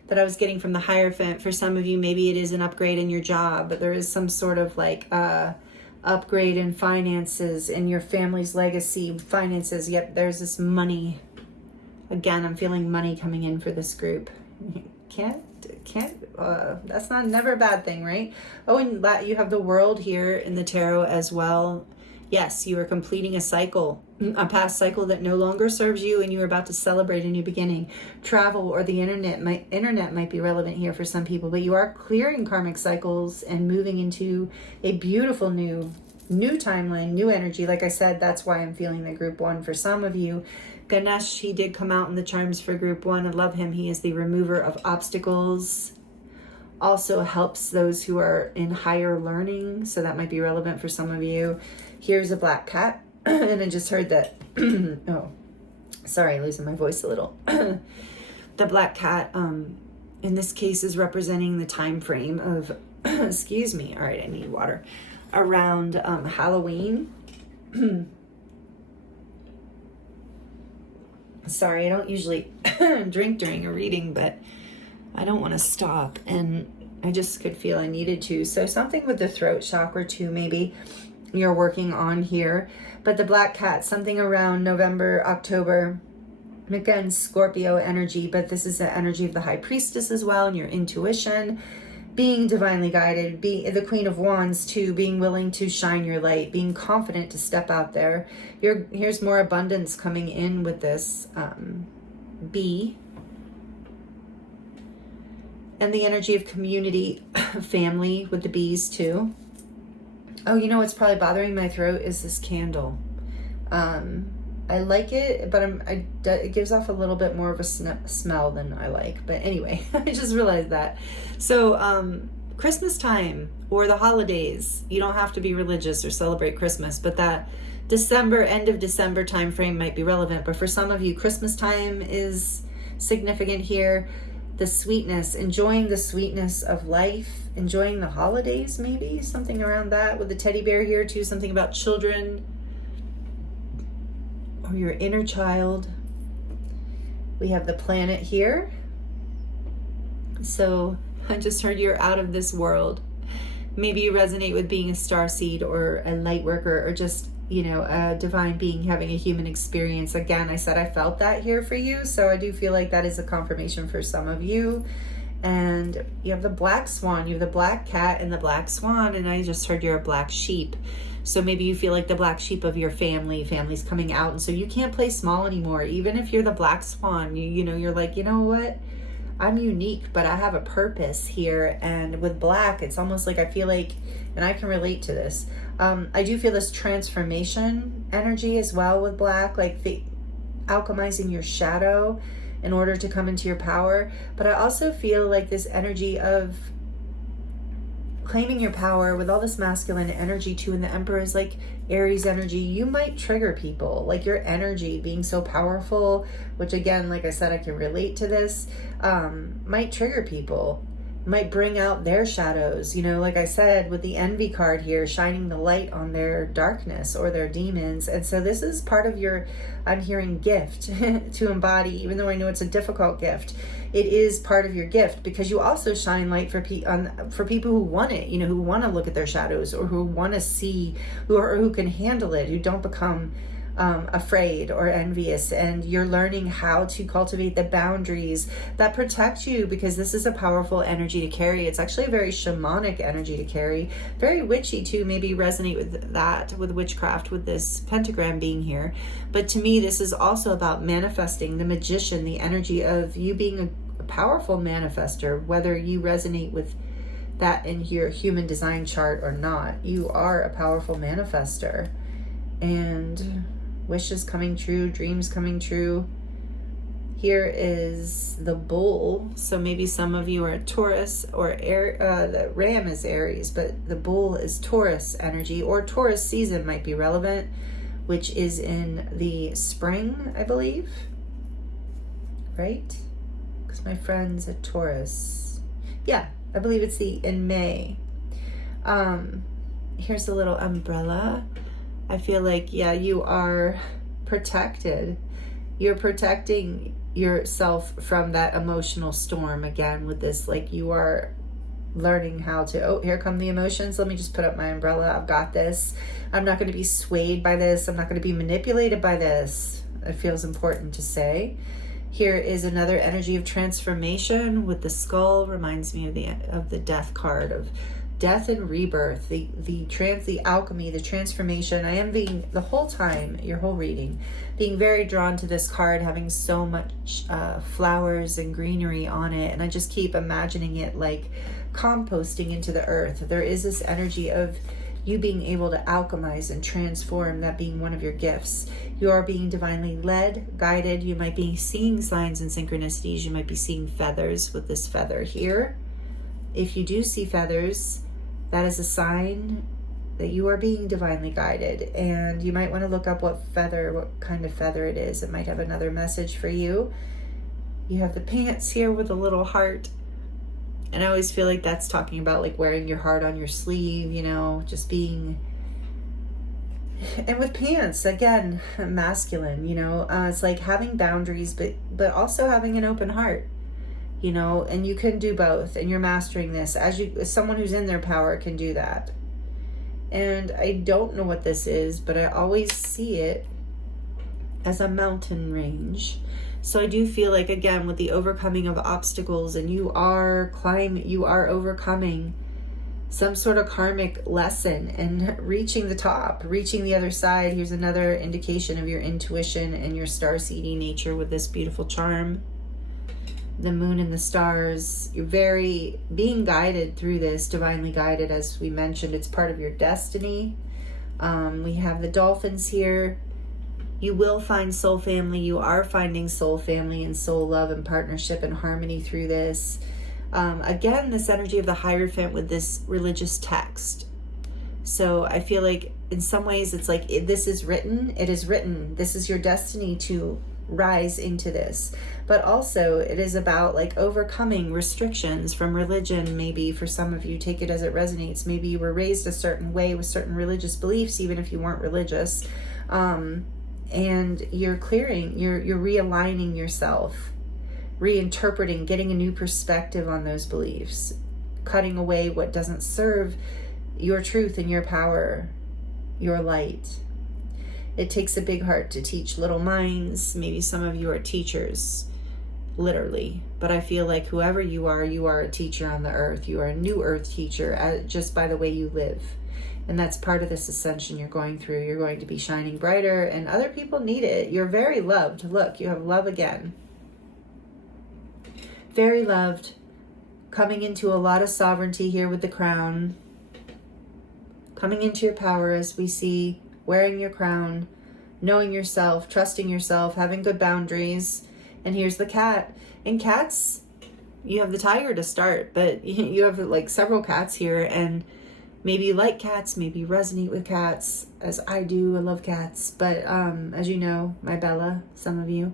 that I was getting from the Hierophant. For some of you, maybe it is an upgrade in your job, but there is some sort of like upgrade in finances, in your family's legacy finances. Yep, there's this money. Again, I'm feeling money coming in for this group. That's never a bad thing, right? Oh, and you have the World here in the tarot as well. Yes, you are completing a cycle, a past cycle that no longer serves you, and you are about to celebrate a new beginning. Travel or the internet might be relevant here for some people, but you are clearing karmic cycles and moving into a beautiful new timeline, new energy. Like I said, that's why I'm feeling the group 1 for some of you. Ganesh, he did come out in the charms for group 1. I love him. He is the remover of obstacles. Also helps those who are in higher learning, so that might be relevant for some of you. Here's a black cat, and I just heard that. Oh, sorry, losing my voice a little. The black cat, in this case, is representing the time frame of, excuse me, all right, I need water, around Halloween. Sorry, I don't usually drink during a reading, but I don't want to stop, and I just could feel I needed to. So something with the throat chakra too, maybe you're working on here. But the black cat, something around November, October, again, Scorpio energy, but this is the energy of the High Priestess as well, and your intuition, being divinely guided, being the Queen of Wands too, being willing to shine your light, being confident to step out there. Here's more abundance coming in with this bee. And the energy of community, family with the bees too. Oh, you know what's probably bothering my throat is this candle. I like it, but it gives off a little bit more of a smell than I like. But anyway, I just realized that. So Christmas time or the holidays, you don't have to be religious or celebrate Christmas, but that end of December time frame might be relevant. But for some of you, Christmas time is significant here. The sweetness, enjoying the sweetness of life, enjoying the holidays, maybe something around that with the teddy bear here too, something about children or your inner child. We have the planet here. So I just heard you're out of this world. Maybe you resonate with being a starseed or a light worker, or just, you know, a divine being having a human experience. Again, I said I felt that here for you, so I do feel like that is a confirmation for some of you. And you have the black swan, you have the black cat and the black swan, and I just heard you're a black sheep. So maybe you feel like the black sheep of your family's coming out, and so you can't play small anymore. Even if you're the black swan, you know, you're like, you know what? I'm unique, but I have a purpose here. And with black, it's almost like I feel like, and I can relate to this, I do feel this transformation energy as well with black, like alchemizing your shadow in order to come into your power. But I also feel like this energy of claiming your power with all this masculine energy too, and the Emperor is like Aries energy. You might trigger people, like your energy being so powerful, which again, like I said, I can relate to this, might trigger people, might bring out their shadows, you know, like I said, with the envy card here, shining the light on their darkness or their demons. And so this is part of your, I'm hearing, gift to embody, even though I know it's a difficult gift. It is part of your gift, because you also shine light for people who want it, you know, who want to look at their shadows, or who want to see, who can handle it, who don't become afraid or envious. And you're learning how to cultivate the boundaries that protect you, because this is a powerful energy to carry. It's actually a very shamanic energy to carry, very witchy too. Maybe resonate with that, with witchcraft, with this pentagram being here. But to me, this is also about manifesting, the magician, the energy of you being a powerful manifester, whether you resonate with that in your human design chart or not, you are a powerful manifester. And wishes coming true, dreams coming true. Here is the bull. So maybe some of you are Taurus, or the ram is Aries, but the bull is Taurus energy, or Taurus season might be relevant, which is in the spring, I believe. Right? Because my friend's a Taurus. Yeah, I believe it's in May. Here's a little umbrella. I feel like, yeah, you are protected. You're protecting yourself from that emotional storm again with this, like you are learning how to, oh, here come the emotions. Let me just put up my umbrella. I've got this. I'm not going to be swayed by this. I'm not going to be manipulated by this. It feels important to say. Here is another energy of transformation with the skull. Reminds me of the death card, of death and rebirth, the alchemy, the transformation. I am being, the whole time, your whole reading, being very drawn to this card, having so much flowers and greenery on it. And I just keep imagining it like composting into the earth. There is this energy of you being able to alchemize and transform, that being one of your gifts. You are being divinely led, guided. You might be seeing signs and synchronicities. You might be seeing feathers with this feather here. If you do see feathers, that is a sign that you are being divinely guided. And you might want to look up what kind of feather it is. It might have another message for you. You have the pants here with a little heart. And I always feel like that's talking about like wearing your heart on your sleeve, you know, just being. And with pants, again, masculine, you know, it's like having boundaries, but also having an open heart, you know, and you can do both, and you're mastering this as someone who's in their power can do that. And I don't know what this is, but I always see it as a mountain range. So I do feel like, again, with the overcoming of obstacles, and you are overcoming some sort of karmic lesson and reaching the top, reaching the other side. Here's another indication of your intuition and your star-seedy nature with this beautiful charm. The moon and the stars, you're very being guided through this, divinely guided. As we mentioned, it's part of your destiny. We have the dolphins here. You will find soul family. You are finding soul family and soul love and partnership and harmony through this. Again, this energy of the Hierophant with this religious text. So I feel like in some ways it's like this is written. It is written. This is your destiny to rise into this. But also it is about like overcoming restrictions from religion. Maybe for some of you, take it as it resonates. Maybe you were raised a certain way with certain religious beliefs, even if you weren't religious. And you're clearing, you're realigning yourself, reinterpreting, getting a new perspective on those beliefs, cutting away what doesn't serve your truth and your power, your light. It takes a big heart to teach little minds. Maybe some of you are teachers, literally. But I feel like whoever you are a teacher on the earth. You are a new earth teacher just by the way you live. And that's part of this ascension you're going through. You're going to be shining brighter, and other people need it. You're very loved. Look, you have love again. Very loved. Coming into a lot of sovereignty here with the crown. Coming into your power, as we see, wearing your crown, knowing yourself, trusting yourself, having good boundaries. And here's the cat. And cats, you have the tiger to start, but you have like several cats here, and maybe you like cats, maybe you resonate with cats, as I do. I love cats. But as you know, my Bella, some of you.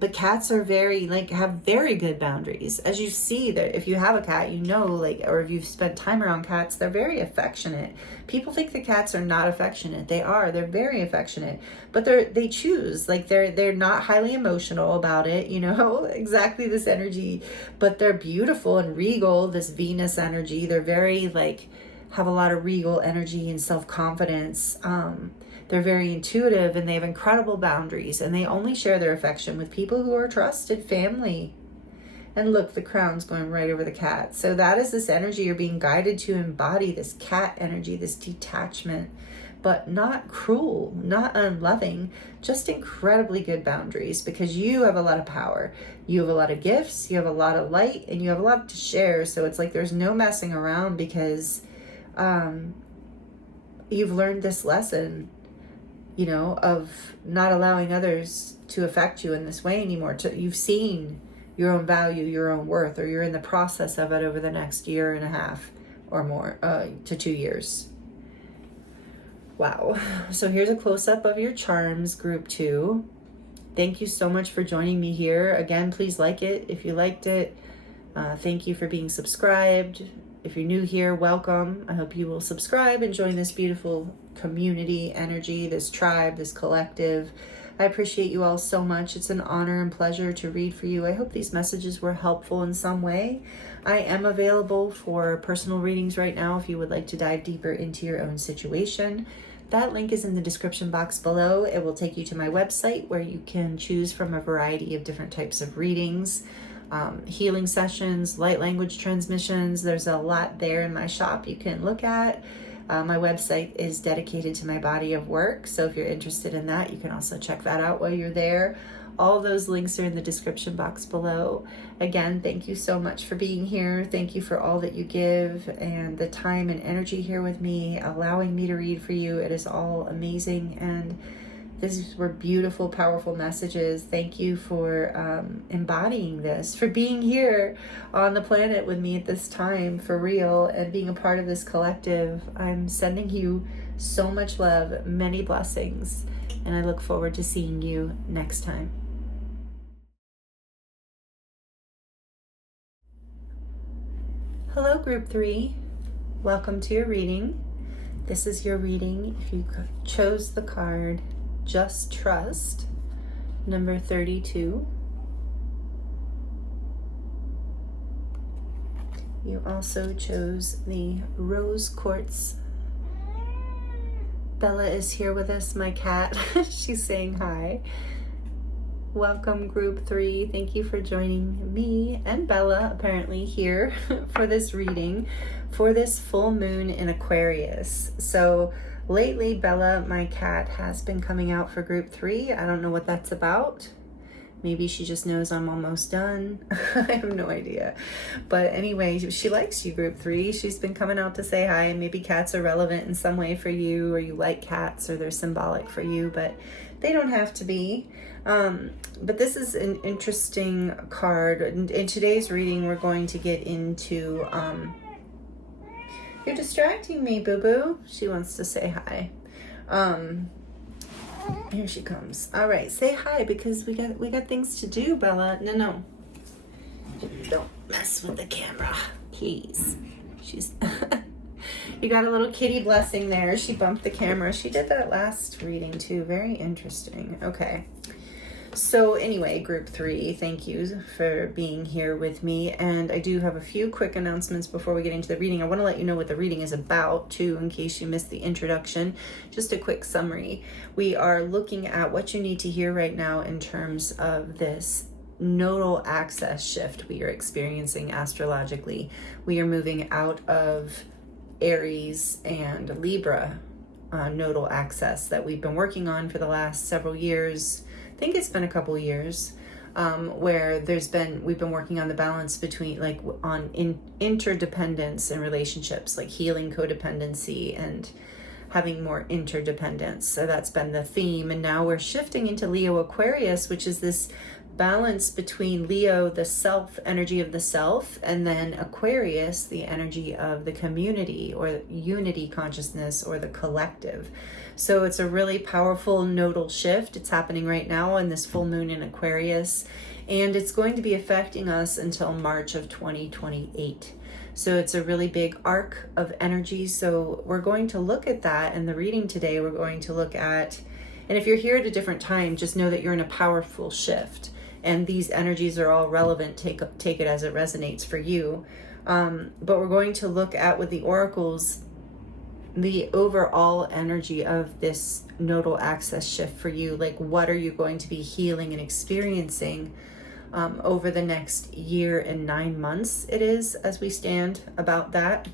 But cats are have very good boundaries. As you see, that if you have a cat, you know, or if you've spent time around cats, they're very affectionate. People think the cats are not affectionate. They are. They're very affectionate. But they choose. They're not highly emotional about it, you know, exactly this energy. But they're beautiful and regal, this Venus energy. They're very, have a lot of regal energy and self-confidence. They're very intuitive, and they have incredible boundaries, and they only share their affection with people who are trusted, family. And look, the crown's going right over the cat. So that is this energy you're being guided to embody, this cat energy, this detachment, but not cruel, not unloving, just incredibly good boundaries, because you have a lot of power. You have a lot of gifts, you have a lot of light, and you have a lot to share. So it's like there's no messing around, because you've learned this lesson, you know, of not allowing others to affect you in this way anymore. You've seen your own value, your own worth, or you're in the process of it over the next year and a half or more, to 2 years. Wow. So here's a close-up of your charms, group 2. Thank you so much for joining me here. Again, please like it if you liked it. Thank you for being subscribed. If you're new here, welcome. I hope you will subscribe and join this beautiful community energy, this tribe, this collective. I appreciate you all so much. It's an honor and pleasure to read for you. I hope these messages were helpful in some way. I am available for personal readings right now if you would like to dive deeper into your own situation. That link is in the description box below. It will take you to my website where you can choose from a variety of different types of readings, healing sessions, light language transmissions. There's a lot there in my shop you can look at. My website is dedicated to my body of work, so if you're interested in that, you can also check that out while you're there. All those links are in the description box below. Again, thank you so much for being here. Thank you for all that you give and the time and energy here with me, allowing me to read for you. It is all amazing, and these were beautiful, powerful messages. Thank you for embodying this, for being here on the planet with me at this time, for real, and being a part of this collective. I'm sending you so much love, many blessings, and I look forward to seeing you next time. Hello, group 3. Welcome to your reading. This is your reading if you chose the card Just Trust, number 32. You also chose the Rose Quartz. Bella is here with us, my cat. She's saying hi. Welcome, group 3. Thank you for joining me and Bella, apparently, here for this reading for this full moon in Aquarius. So lately, Bella, my cat, has been coming out for group 3. I don't know what that's about. Maybe she just knows I'm almost done. I have no idea. But anyway, she likes you, group 3. She's been coming out to say hi. Maybe cats are relevant in some way for you, or you like cats, or they're symbolic for you, but they don't have to be. But this is an interesting card. In today's reading, we're going to get into... You're distracting me, boo-boo. She wants to say hi. Here she comes. All right, say hi, because we got things to do, Bella. No. Don't mess with the camera, please. She's You got a little kitty blessing there. She bumped the camera. She did that last reading too. Very interesting. Okay. So anyway, group 3, thank you for being here with me. And I do have a few quick announcements before we get into the reading. I want to let you know what the reading is about too, in case you missed the introduction. Just a quick summary. We are looking at what you need to hear right now in terms of this nodal axis shift we are experiencing astrologically. We are moving out of Aries and Libra nodal axis that we've been working on for the last several years. I think it's been a couple years, where we've been working on the balance between interdependence in relationships, like healing codependency and having more interdependence. So that's been the theme. And now we're shifting into Leo Aquarius, which is this balance between Leo, the self, energy of the self, and then Aquarius, the energy of the community or unity consciousness or the collective. So it's a really powerful nodal shift. It's happening right now in this full moon in Aquarius, and it's going to be affecting us until March of 2028. So it's a really big arc of energy. So we're going to look at that in the reading today. We're going to look at, and if you're here at a different time, just know that you're in a powerful shift. And these energies are all relevant. Take it as it resonates for you. But we're going to look at, with the oracles, the overall energy of this nodal axis shift for you. Like, what are you going to be healing and experiencing over the next year and 9 months? It is, as we stand about that.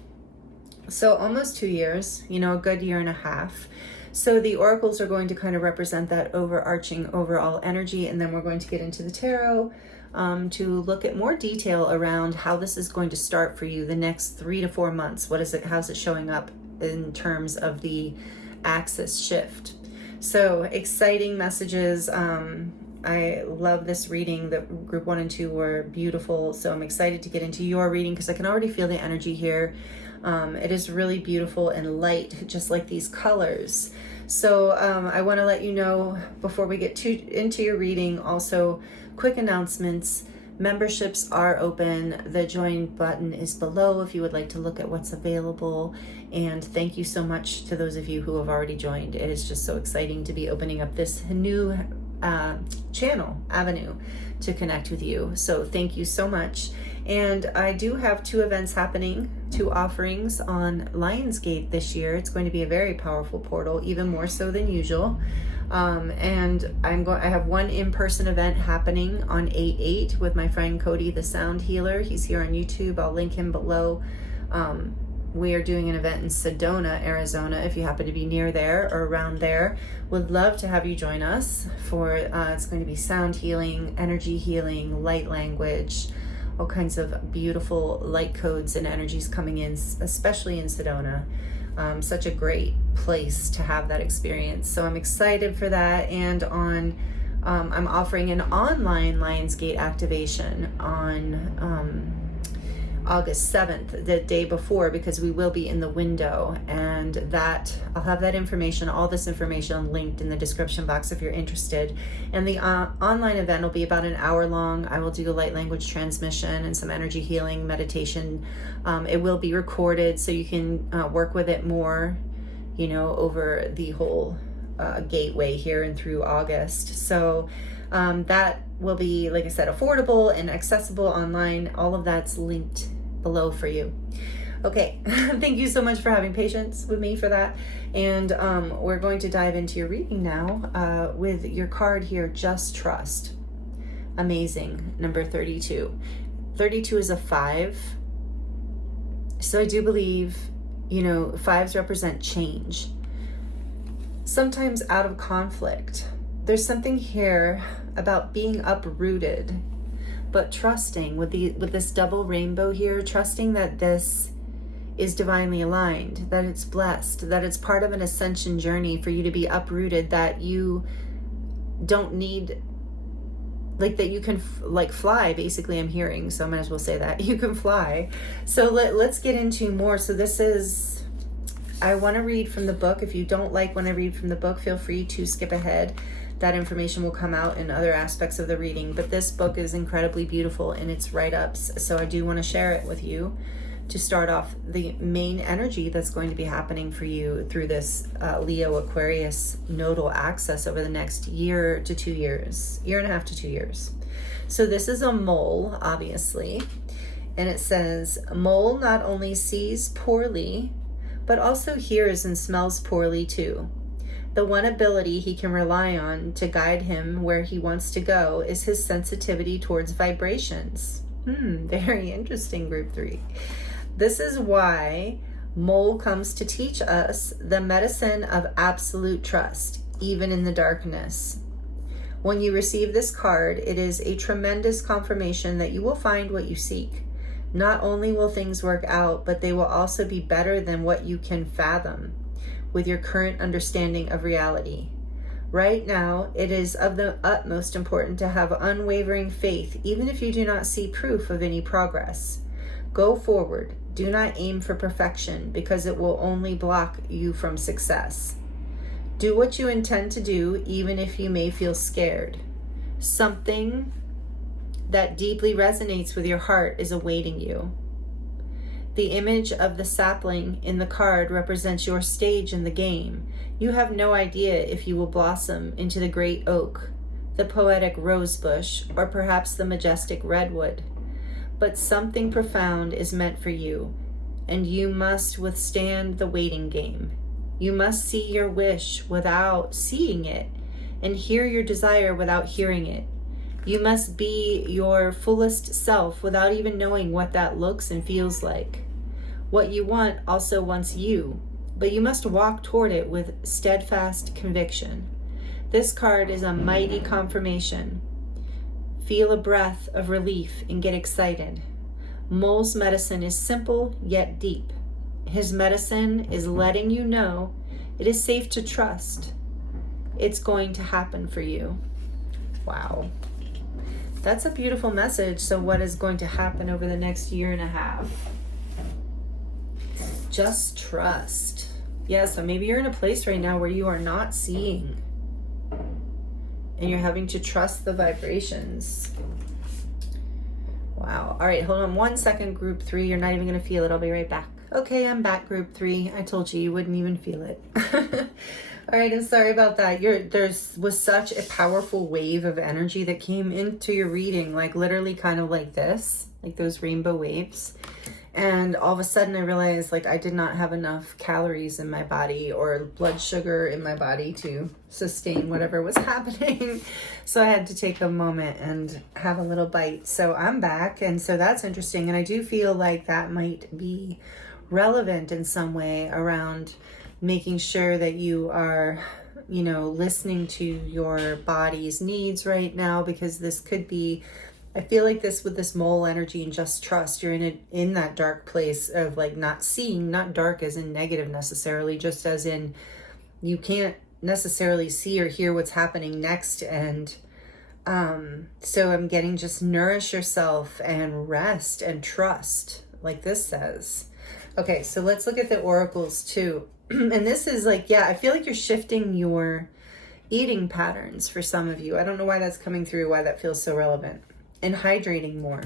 So almost 2 years, a good year and a half. So the oracles are going to kind of represent that overarching overall energy, and then we're going to get into the tarot to look at more detail around how this is going to start for you the next 3 to 4 months. What is it? How's it showing up in terms of the axis shift? So exciting messages. I love this reading. The group 1 and 2 were beautiful. So I'm excited to get into your reading because I can already feel the energy here. It is really beautiful and light, just like these colors. So I want to let you know before we get into your reading, also quick announcements. Memberships are open. The join button is below if you would like to look at what's available. And thank you so much to those of you who have already joined. It is just so exciting to be opening up this new avenue to connect with you. So thank you so much. And I do have 2 events happening, 2 offerings on Lionsgate this year. It's going to be a very powerful portal, even more so than usual. And I have one in-person event happening on 8/8 with my friend Cody, the sound healer. He's here on YouTube. I'll link him below. We are doing an event in Sedona, Arizona. If you happen to be near there or around there, would love to have you join us for, it's going to be sound healing, energy healing, light language, all kinds of beautiful light codes and energies coming in, especially in Sedona. Such a great place to have that experience. So I'm excited for that. And I'm offering an online Lionsgate activation on August 7th, the day before, because we will be in the window, and that I'll have that information, all this information linked in the description box if you're interested. And the online event will be about an hour long. I will do a light language transmission and some energy healing meditation. It will be recorded so you can work with it more, over the whole gateway here and through August. So that will be, like I said, affordable and accessible online. All of that's linked below for you. Okay, thank you so much for having patience with me for that. And we're going to dive into your reading now with your card here, Just Trust. Amazing, number 32. 32 is a 5. So I do believe, 5s represent change. Sometimes out of conflict. There's something here about being uprooted, but trusting with this double rainbow here, trusting that this is divinely aligned, that it's blessed, that it's part of an ascension journey for you to be uprooted, that you don't need, that you can fly, basically, I'm hearing, so I might as well say that. You can fly. So let's get into more. So this is, I want to read from the book. If you don't like when I read from the book, feel free to skip ahead. That information will come out in other aspects of the reading, but this book is incredibly beautiful in its write-ups, so I do want to share it with you to start off the main energy that's going to be happening for you through this Leo Aquarius nodal axis over the next year to 2 years, 1.5 to 2 years. So this is a mole, obviously, and it says, mole not only sees poorly, but also hears and smells poorly too. The one ability he can rely on to guide him where he wants to go is his sensitivity towards vibrations. Very interesting, group 3. This is why mole comes to teach us the medicine of absolute trust, even in the darkness. When you receive this card, it is a tremendous confirmation that you will find what you seek. Not only will things work out, but they will also be better than what you can fathom with your current understanding of reality. Right now, it is of the utmost importance to have unwavering faith, even if you do not see proof of any progress. Go forward. Do not aim for perfection, because it will only block you from success. Do what you intend to do, even if you may feel scared. Something that deeply resonates with your heart is awaiting you. The image of the sapling in the card represents your stage in the game. You have no idea if you will blossom into the great oak, the poetic rosebush, or perhaps the majestic redwood. But something profound is meant for you, and you must withstand the waiting game. You must see your wish without seeing it, and hear your desire without hearing it. You must be your fullest self without even knowing what that looks and feels like. What you want also wants you. but you must walk toward it with steadfast conviction. This card is a mighty confirmation. Feel a breath of relief and get excited. Mole's medicine is simple yet deep. His medicine is letting you know it is safe to trust. It's going to happen for you. Wow. That's a beautiful message. So what is going to happen over the next year and a half? Just trust. Yeah, so maybe you're in a place right now where you are not seeing. And you're having to trust the vibrations. Wow. All right, hold on 1 second, group 3. You're not even going to feel it. I'll be right back. Okay, I'm back, group 3. I told you wouldn't even feel it. All right, I'm sorry about that. There was such a powerful wave of energy that came into your reading, like literally kind of like this, like those rainbow waves. And all of a sudden I realized like I did not have enough calories in my body or blood sugar in my body to sustain whatever was happening. So I had to take a moment and have a little bite. So I'm back. And so that's interesting. And I do feel like that might be relevant in some way around making sure that you are, you know, listening to your body's needs right now, because this could be, I feel like this with this mole energy and just trust, you're in that dark place of like not seeing, not dark as in negative necessarily, just as in you can't necessarily see or hear what's happening next. And so I'm getting just nourish yourself and rest and trust, like this says. Okay, so let's look at the oracles too. And this is like, yeah, I feel like you're shifting your eating patterns for some of you. I don't know why that's coming through, why that feels so relevant. And hydrating more.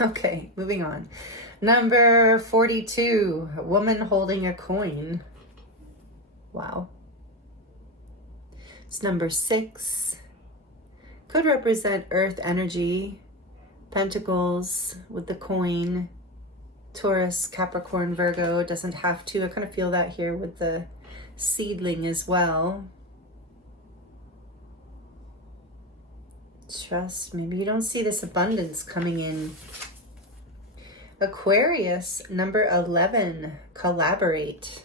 Okay, moving on. Number 42, a woman holding a coin. Wow. It's number 6. Could represent earth energy, pentacles with the coin. Taurus, Capricorn, Virgo, doesn't have to. I kind of feel that here with the seedling as well. Trust. Maybe you don't see this abundance coming in. Aquarius, number 11, collaborate.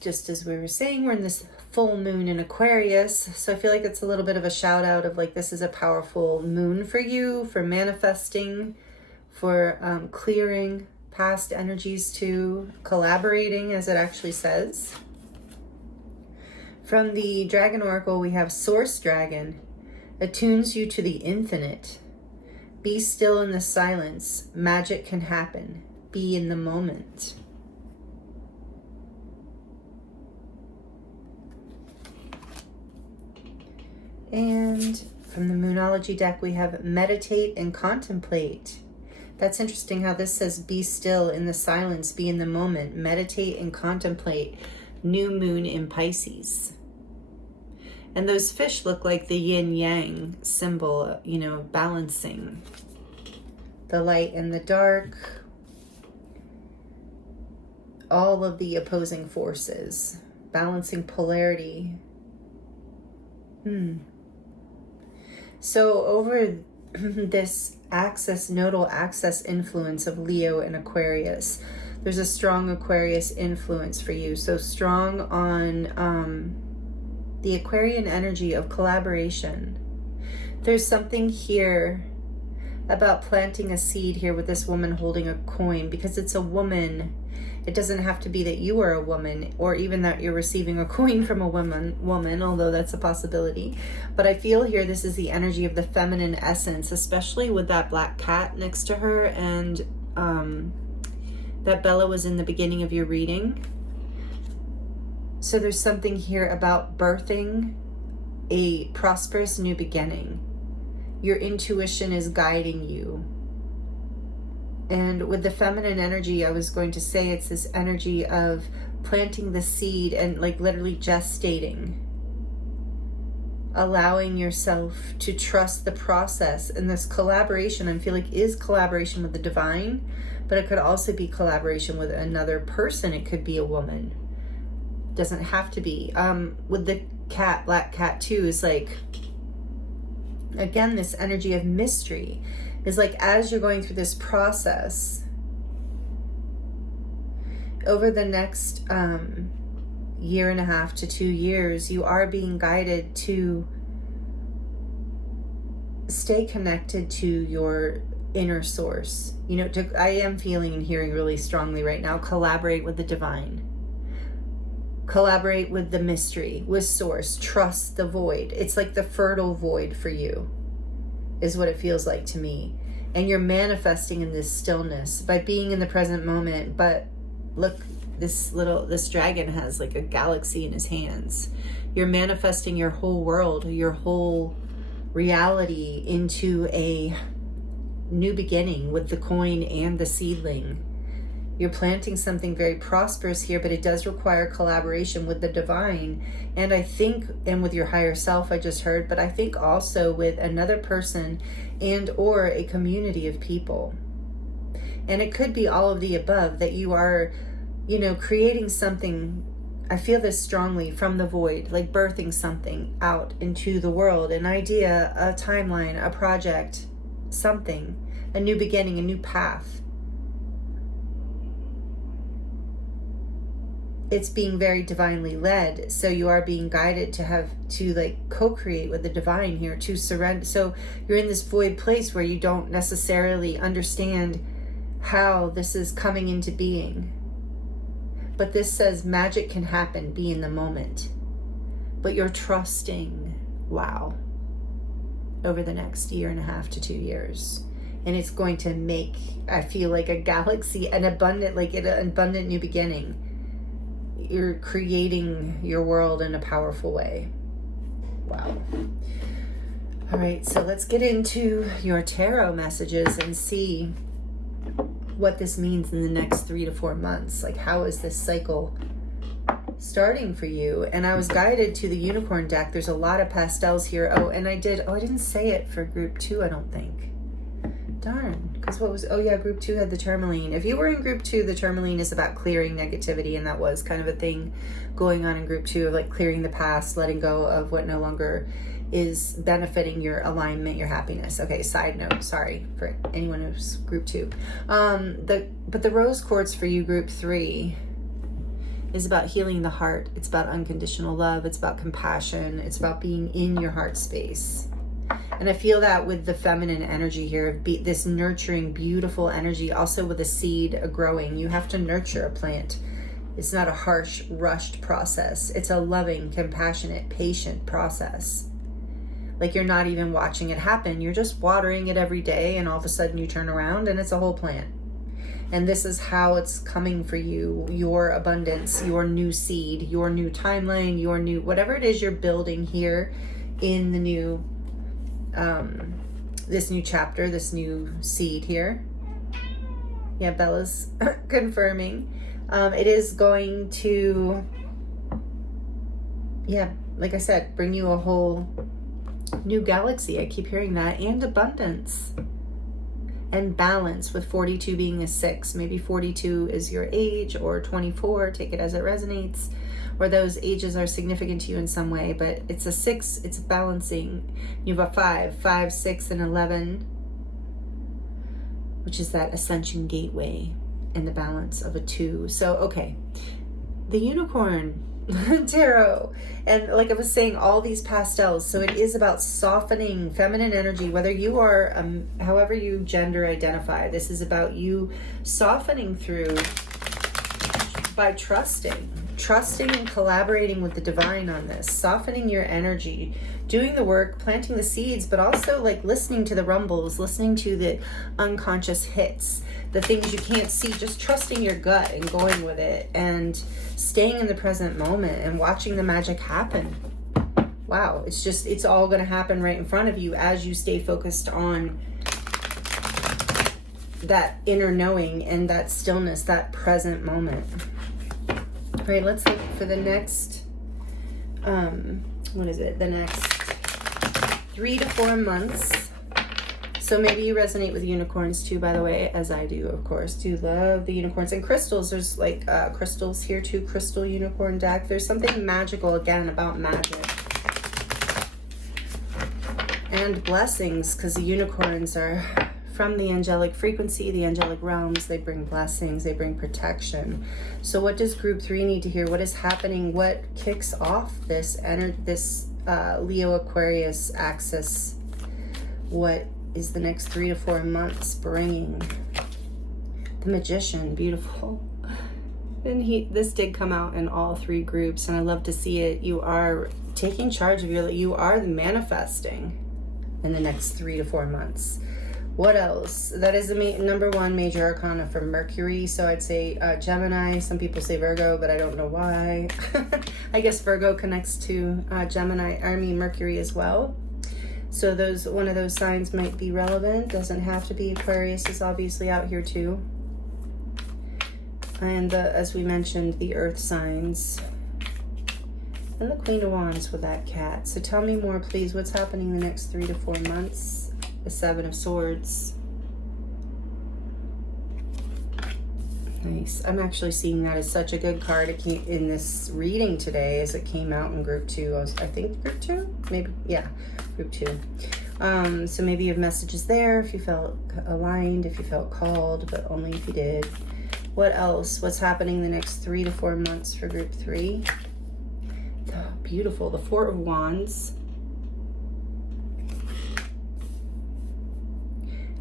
Just as we were saying, we're in this full moon in Aquarius. So I feel like it's a little bit of a shout out of like, this is a powerful moon for you, for manifesting, for clearing past energies too, collaborating as it actually says. From the Dragon Oracle, we have Source Dragon, attunes you to the infinite. Be still in the silence. Magic can happen. Be in the moment. And from the Moonology deck, we have meditate and contemplate. That's interesting how this says be still in the silence, be in the moment, meditate and contemplate. New moon in Pisces. And those fish look like the yin yang symbol, you know, balancing the light and the dark, all of the opposing forces, balancing polarity. So over this axis, nodal axis influence of Leo and Aquarius, there's a strong Aquarius influence for you. So strong on the Aquarian energy of collaboration. There's something here about planting a seed here with this woman holding a coin, because it's a woman. It doesn't have to be that you are a woman or even that you're receiving a coin from a woman, although that's a possibility. But I feel here this is the energy of the feminine essence, especially with that black cat next to her, and that Bella was in the beginning of your reading. So there's something here about birthing a prosperous new beginning. Your intuition is guiding you. And with the feminine energy, I was going to say it's this energy of planting the seed and like literally gestating. Allowing yourself to trust the process. And this collaboration, I feel like, is collaboration with the divine, but it could also be collaboration with another person. It could be a woman. Doesn't have to be. With the cat, black cat too, is like, again, this energy of mystery. is like as you're going through this process, over the next 1.5 to 2 years, you are being guided to stay connected to your inner source. You know, I am feeling and hearing really strongly right now, collaborate with the divine. Collaborate with the mystery, with source. Trust the void. It's like the fertile void for you, is what it feels like to me. And you're manifesting in this stillness by being in the present moment. But look, this dragon has like a galaxy in his hands. You're manifesting your whole world, your whole reality into a new beginning with the coin and the seedling. You're planting something very prosperous here, but it does require collaboration with the divine. And I think, and with your higher self, I just heard, but I think also with another person and or a community of people. And it could be all of the above, that you are, you know, creating something. I feel this strongly, from the void, like birthing something out into the world, an idea, a timeline, a project, something, a new beginning, a new path. It's being very divinely led. So you are being guided to like co-create with the divine here, to surrender. So you're in this void place where you don't necessarily understand how this is coming into being. But this says magic can happen, be in the moment. But you're trusting, wow, over the next 1.5 to 2 years. And it's going to make, I feel like, a galaxy, an abundant new beginning. You're creating your world in a powerful way. Wow. All right, so let's get into your tarot messages and see what this means in the next 3 to 4 months. Like, how is this cycle starting for you? And I was guided to the unicorn deck. There's a lot of pastels here. I didn't say it for group 2, I don't think. Darn, because group 2 had the Tourmaline. If you were in group 2, the Tourmaline is about clearing negativity, and that was kind of a thing going on in group 2 of like clearing the past, letting go of what no longer is benefiting your alignment, your happiness. Okay, side note, sorry for anyone who's group 2. But the rose quartz for you, group 3, is about healing the heart. It's about unconditional love. It's about compassion. It's about being in your heart space. And I feel that with the feminine energy here, this nurturing, beautiful energy, also with a seed growing. You have to nurture a plant. It's not a harsh, rushed process. It's a loving, compassionate, patient process. Like, you're not even watching it happen. You're just watering it every day, and all of a sudden you turn around and it's a whole plant. And this is how it's coming for you, your abundance, your new seed, your new timeline, your new, whatever it is you're building here in the new this new chapter, this new seed here. Yeah, Bella's confirming. It is going to, yeah, like I said, bring you a whole new galaxy. I keep hearing that. And abundance and balance, with 42 being a 6. Maybe 42 is your age, or 24, take it as it resonates, or those ages are significant to you in some way. But it's a 6, it's balancing. You have a 5, 6, and 11, which is that ascension gateway, and the balance of a 2. So, okay, the unicorn tarot, and like I was saying, all these pastels. So it is about softening feminine energy, whether you are however you gender identify. This is about you softening through by trusting and collaborating with the divine on this, softening your energy, doing the work, planting the seeds, but also like listening to the rumbles, listening to the unconscious hits, the things you can't see, just trusting your gut and going with it, and staying in the present moment and watching the magic happen. Wow, it's all going to happen right in front of you as you stay focused on that inner knowing and that stillness, that present moment. All right, let's look for the next, the next 3 to 4 months. So maybe you resonate with unicorns too, by the way, as I do, of course. Do love the unicorns and crystals. There's like crystals here too, crystal unicorn deck. There's something magical, again, about magic. And blessings, because the unicorns are from the angelic frequency, the angelic realms. They bring blessings, they bring protection. So what does group 3 need to hear? What is happening? What kicks off this Leo Aquarius axis? What is the next 3 to 4 months bringing? The Magician, beautiful. And this did come out in all 3 groups, and I love to see it. You are taking charge of you are manifesting in the next 3 to 4 months. What else? That is the number 1 major arcana for Mercury. So I'd say Gemini. Some people say Virgo, but I don't know why. I guess Virgo connects to Mercury as well. So one of those signs might be relevant. Doesn't have to be. Aquarius is obviously out here too. And as we mentioned, the earth signs. And the Queen of Wands with that cat. So tell me more, please. What's happening the next 3 to 4 months? The 7 of Swords. Nice. I'm actually seeing that as such a good card. It came in this reading today as it came out in group 2. I think group 2? Maybe. Yeah, group 2. So maybe you have messages there if you felt aligned, if you felt called, but only if you did. What else? What's happening the next 3 to 4 months for group 3? Oh, beautiful. The 4 of Wands.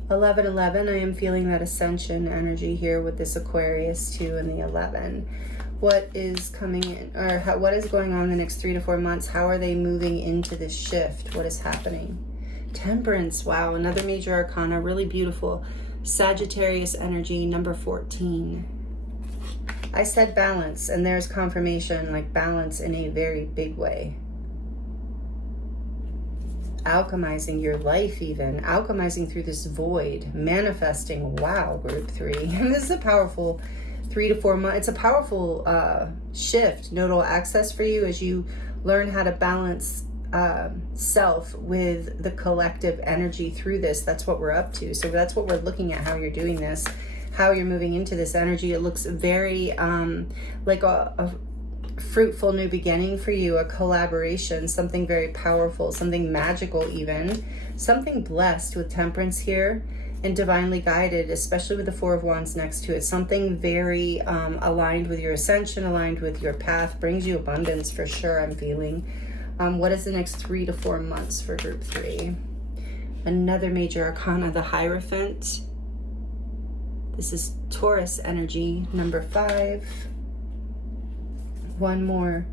11-11. I am feeling that ascension energy here with this Aquarius too, and the 11. What is coming in, or what is going on the next 3 to 4 months? How are they moving into this shift? What is happening? Temperance. Wow, another major arcana. Really beautiful. Sagittarius energy, number 14. I said balance, and there's confirmation, like balance in a very big way. Alchemizing your life, even. Alchemizing through this void. Manifesting. Wow, group 3. And this is a powerful 3 to 4 months. It's a powerful shift, nodal access for you as you learn how to balance self with the collective energy through this. That's what we're up to. So that's what we're looking at, how you're doing this, how you're moving into this energy. It looks very like a fruitful new beginning for you, a collaboration, something very powerful, something magical even, something blessed with temperance here and divinely guided, especially with the 4 of Wands next to it. Something very aligned with your ascension, aligned with your path, brings you abundance for sure, I'm feeling. What is the next 3 to 4 months for group 3? Another major arcana, the Hierophant. This is Taurus energy, number 5. One more.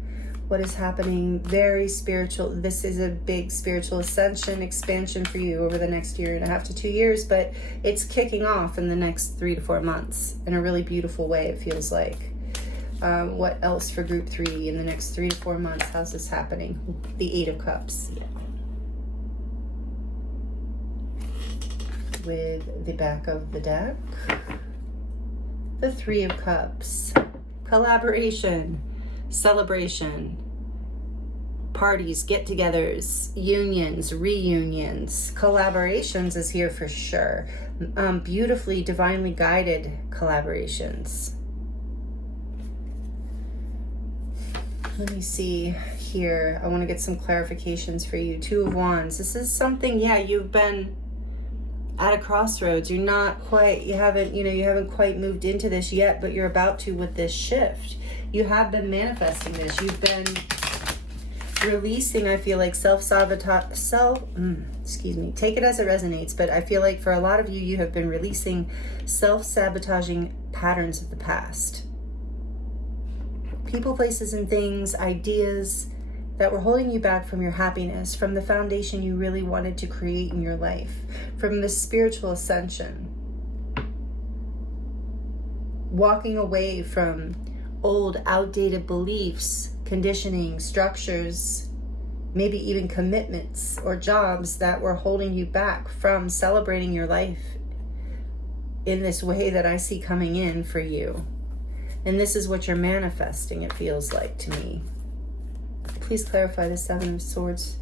What is happening? Very spiritual. This is a big spiritual ascension, expansion for you over the next 1.5 to 2 years, but it's kicking off in the next 3 to 4 months in a really beautiful way, it feels like. What else for group 3 in the next 3 to 4 months? How's this happening? The 8 of Cups. Yeah. With the back of the deck, the 3 of Cups. Collaboration, celebration, parties, get-togethers, unions, reunions. Collaborations is here for sure. Beautifully, divinely guided collaborations. Let me see here. I want to get some clarifications for you. 2 of Wands. This is something, yeah, you've been at a crossroads. You're not quite, you haven't quite moved into this yet, but you're about to with this shift. You have been manifesting this. You've been releasing, I feel like, self-sabotage, take it as it resonates, but I feel like for a lot of you, you have been releasing self-sabotaging patterns of the past. People, places, and things, ideas that were holding you back from your happiness, from the foundation you really wanted to create in your life, from the spiritual ascension. Walking away from old, outdated beliefs, conditioning, structures, maybe even commitments or jobs that were holding you back from celebrating your life in this way that I see coming in for you. And this is what you're manifesting, it feels like to me. Please clarify the 7 of Swords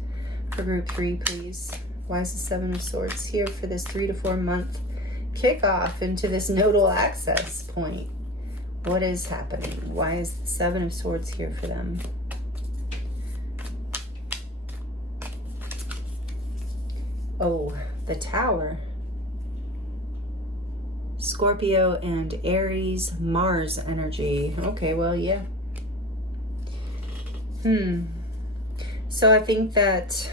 for group 3, please. Why is the 7 of Swords here for this 3 to 4 month kickoff into this nodal access point? What is happening? Why is the 7 of Swords here for them? Oh, the Tower. Scorpio and Aries, Mars energy. Okay, well, yeah. So I think that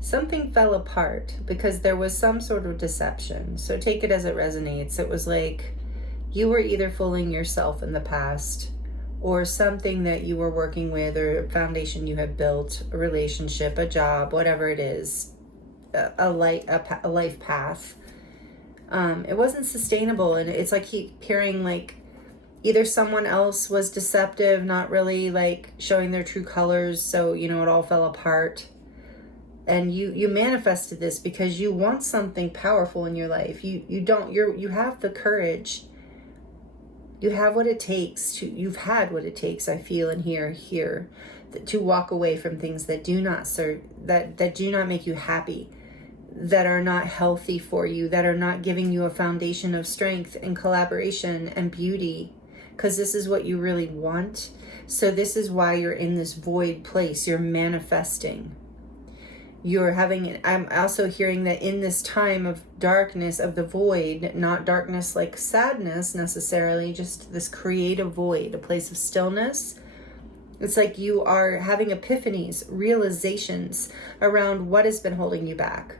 something fell apart because there was some sort of deception. So take it as it resonates. It was like you were either fooling yourself in the past, or something that you were working with, or a foundation you had built, a relationship, a job, whatever it is, a life path. It wasn't sustainable. And it's like keep hearing like either someone else was deceptive, not really like showing their true colors. So, you know, it all fell apart. And you manifested this because you want something powerful in your life. You have the courage. You have what it takes you've had what it takes, I feel and hear here, to walk away from things that do not serve, that do not make you happy, that are not healthy for you, that are not giving you a foundation of strength and collaboration and beauty, because this is what you really want. So this is why you're in this void place. You're manifesting. I'm also hearing that in this time of darkness, of the void, not darkness like sadness necessarily, just this creative void, a place of stillness. It's like you are having epiphanies, realizations around what has been holding you back.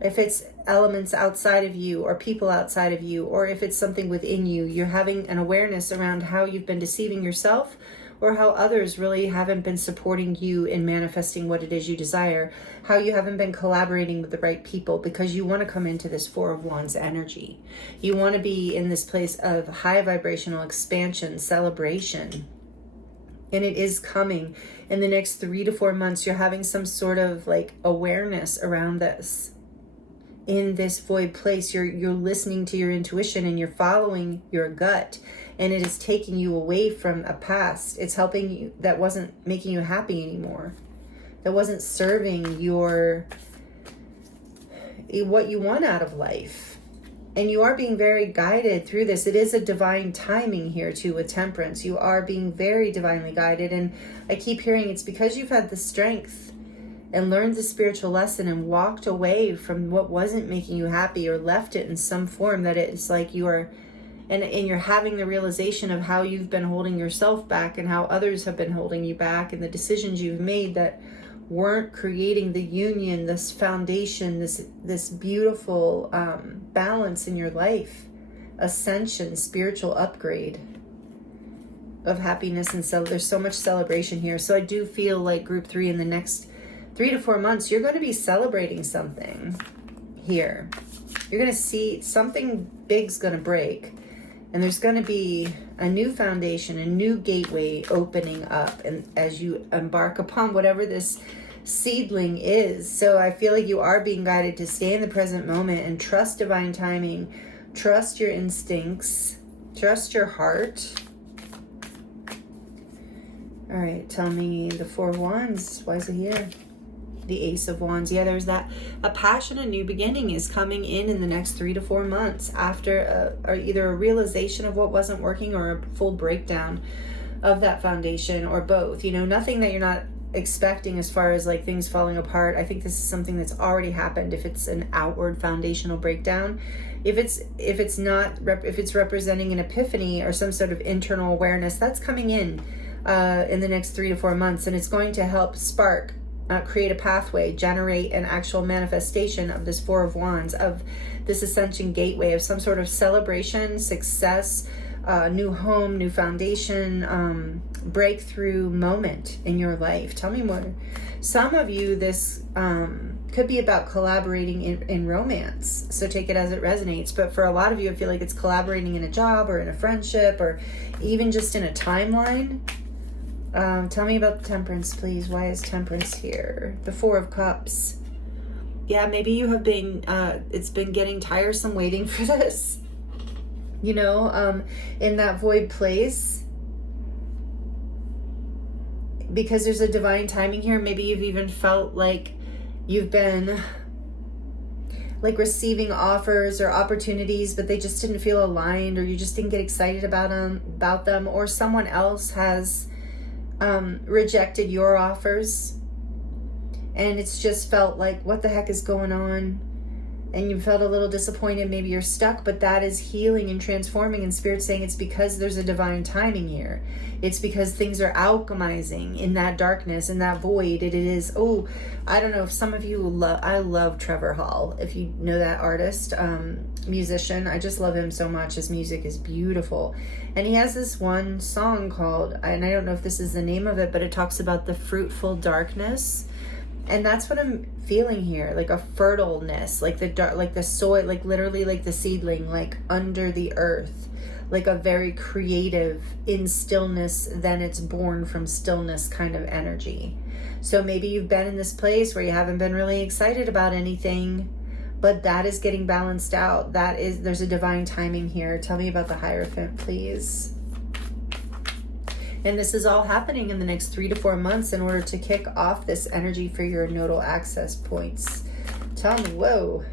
If it's elements outside of you or people outside of you, or if it's something within you, you're having an awareness around how you've been deceiving yourself, or how others really haven't been supporting you in manifesting what it is you desire, how you haven't been collaborating with the right people, because you want to come into this Four of Wands energy. You want to be in this place of high vibrational expansion, celebration. And it is coming in the next 3 to 4 months. You're having some sort of like awareness around this. In this void place, you're listening to your intuition and you're following your gut, and it is taking you away from a past. It's helping you that wasn't making you happy anymore, that wasn't serving what you want out of life. And you are being very guided through this. It is a divine timing here too with Temperance. You are being very divinely guided, and I keep hearing it's because you've had the strength and learned the spiritual lesson and walked away from what wasn't making you happy, or left it in some form, that it's like you are, and you're having the realization of how you've been holding yourself back and how others have been holding you back, and the decisions you've made that weren't creating the union, this foundation, this beautiful balance in your life, ascension, spiritual upgrade of happiness. And so there's so much celebration here. So I do feel like group 3 in the next 3 to 4 months, you're going to be celebrating something here. You're going to see something big's going to break, and there's going to be a new foundation, a new gateway opening up, and as you embark upon whatever this seedling is. So I feel like you are being guided to stay in the present moment and trust divine timing, trust your instincts, trust your heart. All right, tell me the Four of Wands. Why is it here? The Ace of Wands. Yeah, there's that. A passion, a new beginning is coming in the next 3 to 4 months after or either a realization of what wasn't working, or a full breakdown of that foundation, or both. You know, nothing that you're not expecting as far as like things falling apart. I think this is something that's already happened. If it's an outward foundational breakdown, if it's representing an epiphany or some sort of internal awareness, that's coming in the next 3 to 4 months, and it's going to help spark, create a pathway, generate an actual manifestation of this Four of Wands, of this ascension gateway, of some sort of celebration, success, new home, new foundation, breakthrough moment in your life. Tell me more. Some of you, this could be about collaborating in romance, so take it as it resonates. But for a lot of you, I feel like it's collaborating in a job, or in a friendship, or even just in a timeline. Tell me about the Temperance, please. Why is Temperance here? The Four of Cups. Yeah, maybe you have been, it's been getting tiresome waiting for this. You know, in that void place. Because there's a divine timing here. Maybe you've even felt like you've been like receiving offers or opportunities, but they just didn't feel aligned, or you just didn't get excited about them, or someone else has rejected your offers, and it's just felt like, what the heck is going on? And you felt a little disappointed, maybe you're stuck, but that is healing and transforming, and Spirit's saying it's because there's a divine timing here. It's because things are alchemizing in that darkness, in that void. It is, I don't know if some of you I love Trevor Hall. If you know that artist, musician, I just love him so much. His music is beautiful. And he has this one song called, and I don't know if this is the name of it, but it talks about the fruitful darkness. And that's what I'm feeling here, like a fertileness, like the dark, like the soil, like literally like the seedling, like under the earth, like a very creative in stillness, then it's born from stillness kind of energy. So maybe you've been in this place where you haven't been really excited about anything, but that is getting balanced out. There's a divine timing here. Tell me about the Hierophant, please. And this is all happening in the next 3 to 4 months in order to kick off this energy for your nodal access points. Tell me, whoa,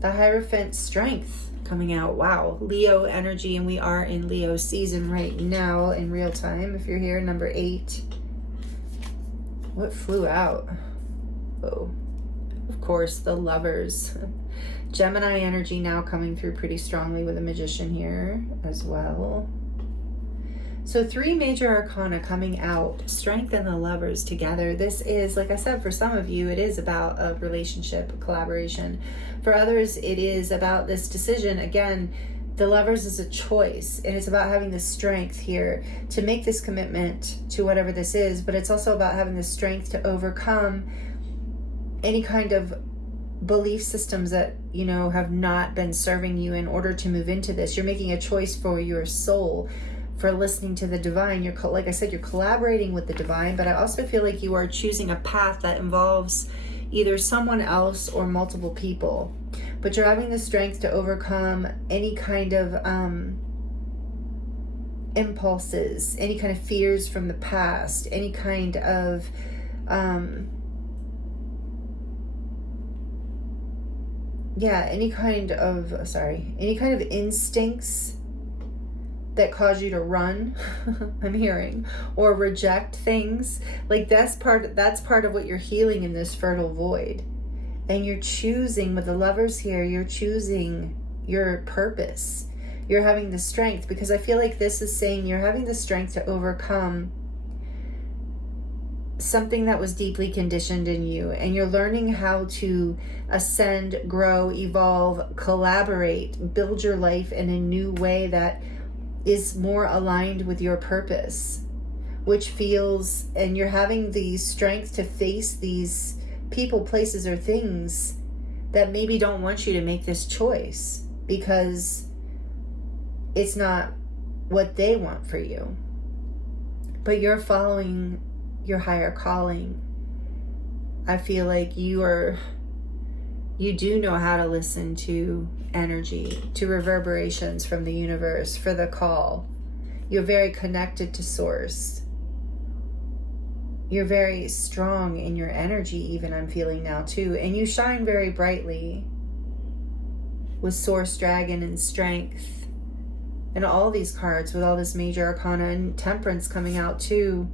the Hierophant strength coming out. Wow, Leo energy, and we are in Leo season right now in real time. If you're here, number 8. What flew out? Oh, of course, the Lovers. Gemini energy now coming through pretty strongly with a Magician here as well. So 3 major arcana coming out, Strength and the Lovers together. This is, like I said, for some of you, it is about a relationship, a collaboration. For others, it is about this decision. Again, the Lovers is a choice, and it's about having the strength here to make this commitment to whatever this is, but it's also about having the strength to overcome any kind of belief systems that, have not been serving you in order to move into this. You're making a choice for your soul, for listening to the divine. You're, like I said, you're collaborating with the divine, but I also feel like you are choosing a path that involves either someone else or multiple people. But you're having the strength to overcome any kind of impulses, any kind of fears from the past, any kind of any kind of instincts that cause you to run, I'm hearing, or reject things. Like that's part of what you're healing in this fertile void. And you're choosing, with the Lovers here, you're choosing your purpose. You're having the strength, because I feel like this is saying you're having the strength to overcome something that was deeply conditioned in you, and you're learning how to ascend, grow, evolve, collaborate, build your life in a new way that is more aligned with your purpose, which feels, and you're having the strength to face these people, places, or things that maybe don't want you to make this choice because it's not what they want for you. But you're following your higher calling. I feel like you do know how to listen to energy, to reverberations from the universe, for the call. You're very connected to source. You're very strong in your energy, even, I'm feeling now too. And you shine very brightly with Source, Dragon, and Strength. And all these cards with all this major arcana and Temperance coming out too.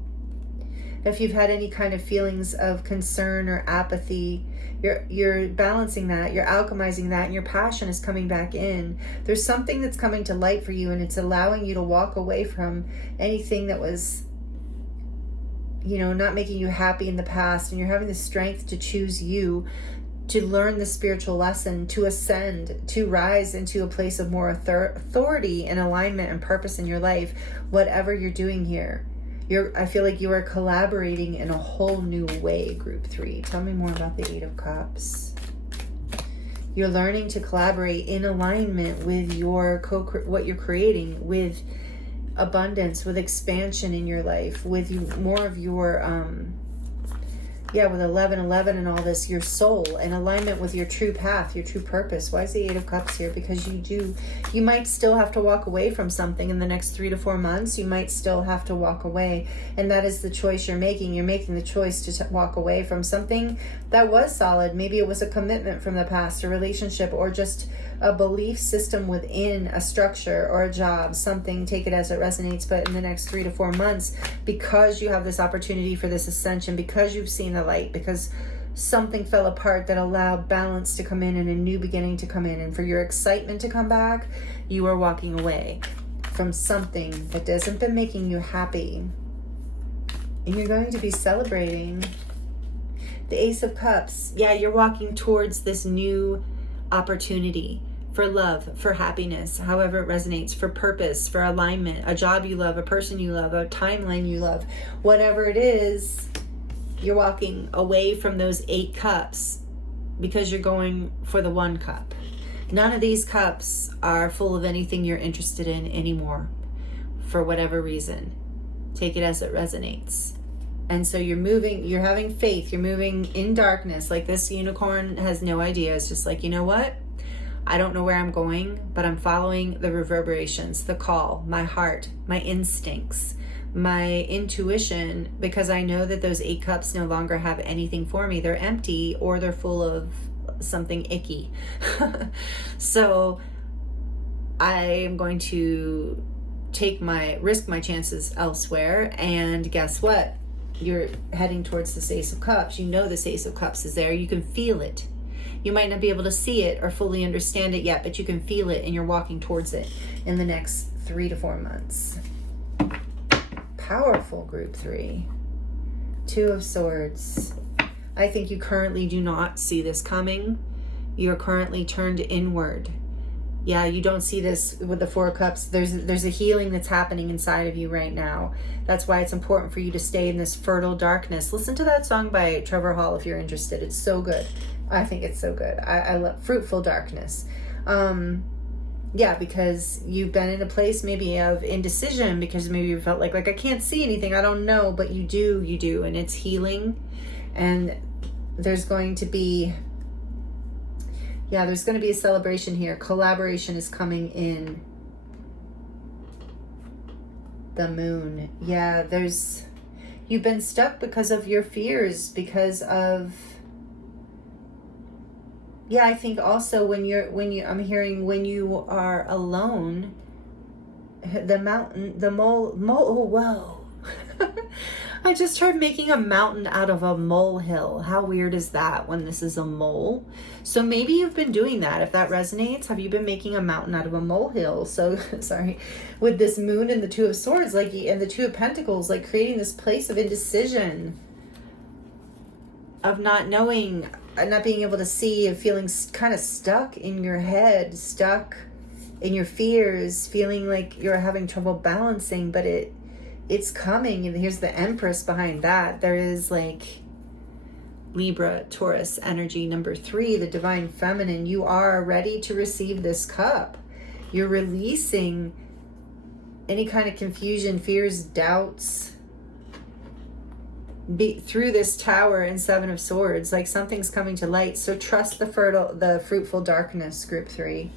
If you've had any kind of feelings of concern or apathy, you're balancing that, you're alchemizing that, and your passion is coming back in. There's something that's coming to light for you, and it's allowing you to walk away from anything that was, not making you happy in the past, and you're having the strength to choose you, to learn the spiritual lesson, to ascend, to rise into a place of more authority and alignment and purpose in your life, whatever you're doing here. I feel like you are collaborating in a whole new way, Group 3. Tell me more about the 8 of Cups. You're learning to collaborate in alignment with what you're creating, with abundance, with expansion in your life, with more of your with 11:11 and all this, your soul in alignment with your true path, your true purpose. Why is the 8 of Cups here? Because you might still have to walk away from something in the next 3 to 4 months. You might still have to walk away, and that is the choice you're making. You're making the choice to walk away from something that was solid. Maybe it was a commitment from the past, a relationship, or just a belief system within a structure or a job, something, take it as it resonates. But in the next 3 to 4 months, because you have this opportunity for this ascension, because you've seen the light, because something fell apart that allowed balance to come in and a new beginning to come in. And for your excitement to come back, you are walking away from something that hasn't been making you happy. And you're going to be celebrating. The Ace of Cups. Yeah, you're walking towards this new opportunity for love, for happiness, however it resonates, for purpose, for alignment, a job you love, a person you love, a timeline you love, whatever it is. You're walking away from those 8 cups because you're going for the 1 cup. None of these cups are full of anything you're interested in anymore, for whatever reason. Take it as it resonates. And so you're moving, you're having faith, you're moving in darkness. Like this unicorn has no idea. It's just like, you know what? I don't know where I'm going, but I'm following the reverberations, the call, my heart, my instincts, my intuition, because I know that those 8 cups no longer have anything for me. They're empty or they're full of something icky. So I am going to risk my chances elsewhere. And guess what? You're heading towards this Ace of Cups. You know this Ace of Cups is there. You can feel it. You might not be able to see it or fully understand it yet, but you can feel it and you're walking towards it in the next 3 to 4 months. Powerful, group 3. 2 of Swords. I think you currently do not see this coming. You're currently turned inward. Yeah, you don't see this with the 4 cups. There's a healing that's happening inside of you right now. That's why it's important for you to stay in this fertile darkness. Listen to that song by Trevor Hall if you're interested. It's so good. I think it's so good. I love Fruitful Darkness. Yeah, because you've been in a place maybe of indecision because maybe you felt like I can't see anything. I don't know, but you do. And it's healing. And there's going to be... Yeah, there's going to be a celebration here. Collaboration is coming in. The Moon. Yeah, you've been stuck because of your fears, because of... Yeah, I think also when you are alone, the mole, oh, whoa. I just heard making a mountain out of a molehill. How weird is that when this is a mole? So maybe you've been doing that. If that resonates, have you been making a mountain out of a molehill? So, sorry, with this Moon and the 2 of Swords, like, and the 2 of Pentacles, like creating this place of indecision, of not knowing, not being able to see, of feeling kind of stuck in your head, stuck in your fears, feeling like you're having trouble balancing, but it's coming. And here's the Empress behind that. There is like Libra, Taurus energy, number 3, the divine feminine. You are ready to receive this cup. You're releasing any kind of confusion, fears, doubts through this Tower and 7 of Swords. Like something's coming to light. So trust the fruitful darkness, group 3,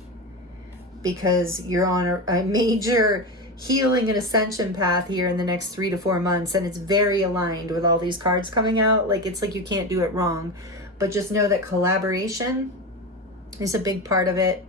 because you're on a major healing and ascension path here in the next 3 to 4 months, and it's very aligned with all these cards coming out. Like it's like you can't do it wrong, but just know that collaboration is a big part of it,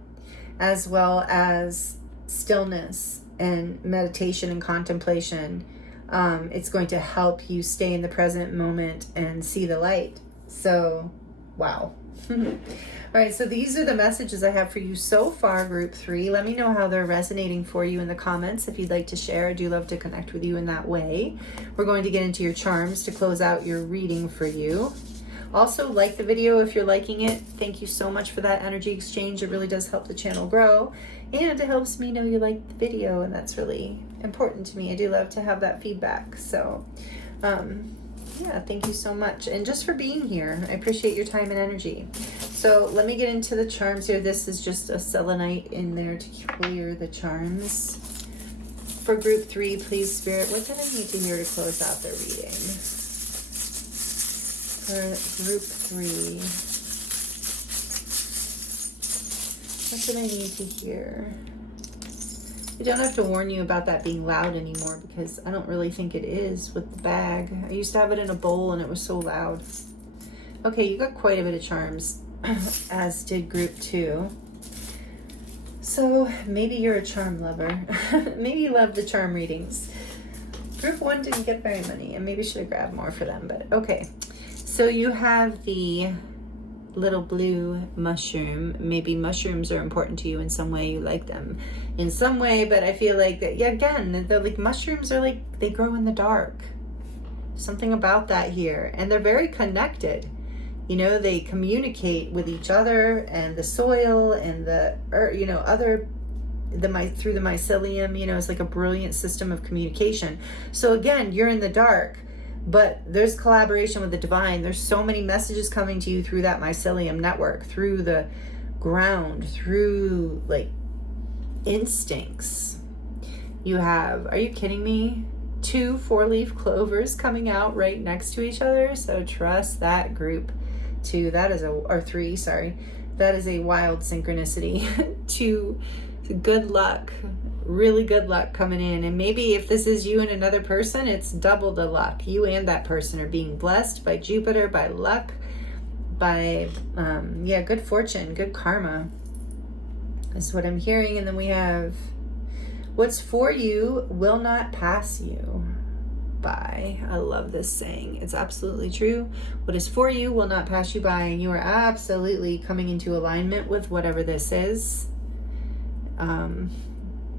as well as stillness and meditation and contemplation. It's going to help you stay in the present moment and see the light. So, wow. All right, so these are the messages I have for you so far, group 3. Let me know how they're resonating for you in the comments if you'd like to share. I do love to connect with you in that way. We're going to get into your charms to close out your reading for you. Also, like the video if you're liking it. Thank you so much for that energy exchange. It really does help the channel grow, and it helps me know you like the video, and that's really important to me. I do love to have that feedback. So, yeah, thank you so much. And just for being here. I appreciate your time and energy. So let me get into the charms here. This is just a selenite in there to clear the charms. For group 3, please, Spirit, what did I need to hear to close out the reading? For group 3, what did I need to hear? I don't have to warn you about that being loud anymore, because I don't really think it is with the bag. I used to have it in a bowl and it was so loud. Okay, you got quite a bit of charms, as did group 2. So maybe you're a charm lover. Maybe you love the charm readings. Group 1 didn't get very many, and maybe should have grabbed more for them, but okay. So you have the little blue mushroom. Maybe mushrooms are important to you in some way. You like them in some way, but I feel like that, yeah, again, they're like mushrooms are like, they grow in the dark. Something about that here. And they're very connected. You know, they communicate with each other and the soil and the, you know, through the mycelium, you know, it's like a brilliant system of communication. So again, you're in the dark, but there's collaboration with the divine. There's so many messages coming to you through that mycelium network, through the ground, through like instincts. You have, are you kidding me? 2 4-leaf clovers coming out right next to each other. So trust that group too. That is or 3, sorry. That is a wild synchronicity. 2, good luck. Really good luck coming in. And maybe if this is you and another person, it's double the luck. You and that person are being blessed by Jupiter, by luck, by good fortune, good karma. That's what I'm hearing. And then we have, what's for you will not pass you by. I love this saying. It's absolutely true. What is for you will not pass you by. And you are absolutely coming into alignment with whatever this is.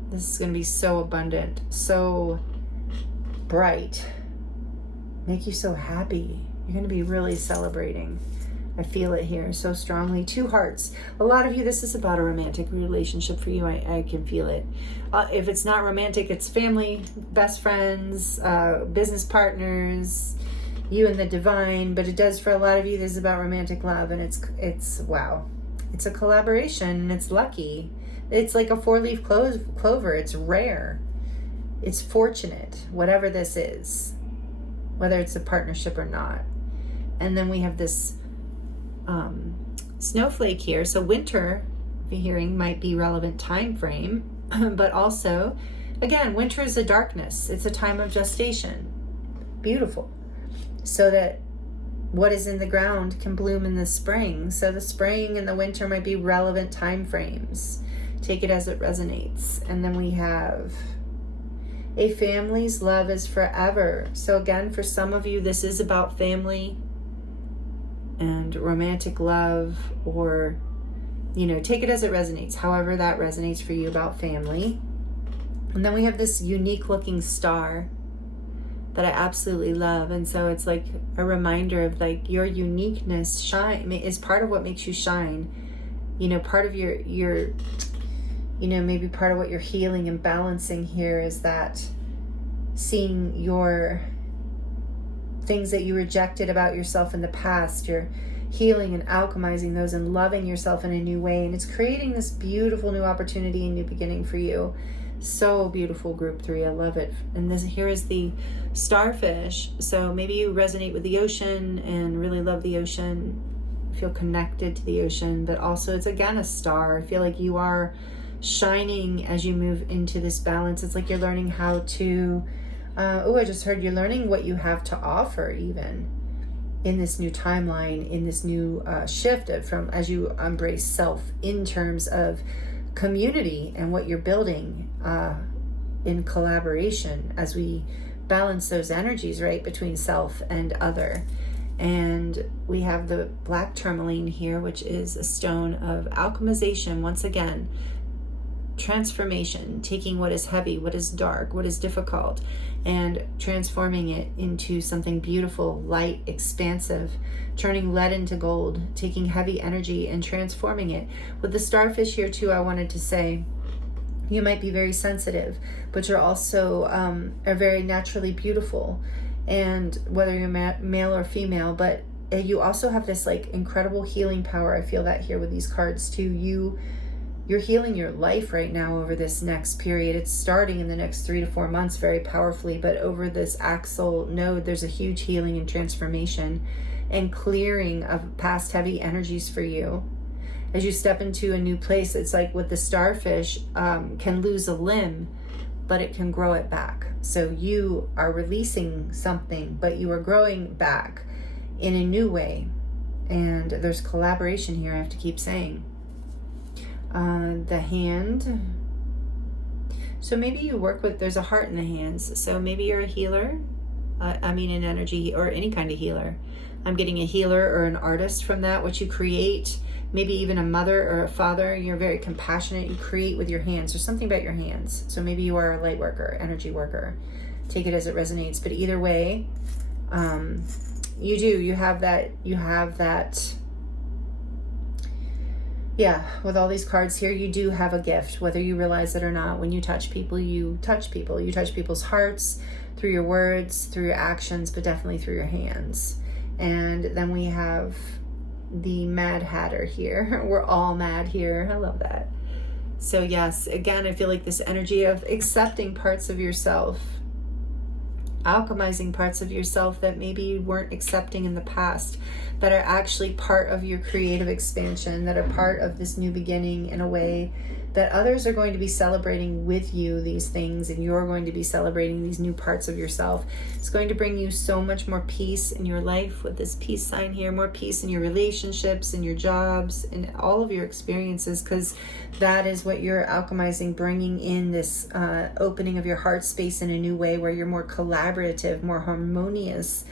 This is going to be so abundant, so bright, make you so happy. You're going to be really celebrating. I feel it here so strongly. 2 hearts. A lot of you, this is about a romantic relationship for you. I can feel it. If it's not romantic, it's family, best friends, business partners, you and the divine. But it does for a lot of you, this is about romantic love. And it's wow. It's a collaboration and it's lucky. It's like a 4-leaf clover. It's rare. It's fortunate, whatever this is, whether it's a partnership or not. And then we have this snowflake here. So winter, if you're hearing, might be relevant time frame, but also, again, winter is a darkness. It's a time of gestation. Beautiful. So that what is in the ground can bloom in the spring. So the spring and the winter might be relevant time frames. Take it as it resonates. And then we have a family's love is forever. So again, for some of you, this is about family and romantic love, or, you know, take it as it resonates, however that resonates for you about family. And then we have this unique looking star that I absolutely love. And so it's like a reminder of like your uniqueness shine is part of what makes you shine. You know, part of your you know, maybe part of what you're healing and balancing here is that seeing your things that you rejected about yourself in the past, you're healing and alchemizing those and loving yourself in a new way. And it's creating this beautiful new opportunity and new beginning for you. So beautiful, group 3. I love it. And this here is the starfish. So maybe you resonate with the ocean and really love the ocean, feel connected to the ocean, but also it's again a star. I feel like you are shining as you move into this balance. It's like you're learning how to I just heard you're learning what you have to offer even in this new timeline, in this new shift from as you embrace self in terms of community and what you're building in collaboration as we balance those energies, right, between self and other. And we have the black tourmaline here, which is a stone of alchemization. Once again, transformation, taking what is heavy, what is dark, what is difficult, and transforming it into something beautiful, light, expansive, turning lead into gold, taking heavy energy and transforming it. With the starfish here too, I wanted to say, you might be very sensitive, but you're also are very naturally beautiful. And whether you're male or female, but you also have this like incredible healing power. I feel that here with these cards too. You're healing your life right now over this next period. It's starting in the next 3 to 4 months very powerfully, but over this axle node, there's a huge healing and transformation and clearing of past heavy energies for you. As you step into a new place, it's like with the starfish, can lose a limb, but it can grow it back. So you are releasing something, but you are growing back in a new way. And there's collaboration here, I have to keep saying. The hand. So maybe you work with, there's a heart in the hands. So maybe you're a healer. In energy or any kind of healer. I'm getting a healer or an artist from that, what you create. Maybe even a mother or a father. You're very compassionate. You create with your hands. There's something about your hands. So maybe you are a light worker, energy worker. Take it as it resonates. But either way, you have that, yeah, with all these cards here, you do have a gift, whether you realize it or not. When you touch people, you touch people. You touch people's hearts through your words, through your actions, but definitely through your hands. And then we have the Mad Hatter here. We're all mad here. I love that. So yes, again, I feel like this energy of accepting parts of yourself, alchemizing parts of yourself that maybe you weren't accepting in the past, that are actually part of your creative expansion, that are part of this new beginning in a way that others are going to be celebrating with you these things, and you're going to be celebrating these new parts of yourself. It's going to bring you so much more peace in your life with this peace sign here, more peace in your relationships, in your jobs, in all of your experiences, because that is what you're alchemizing, bringing in this opening of your heart space in a new way where you're more collaborative, more harmonious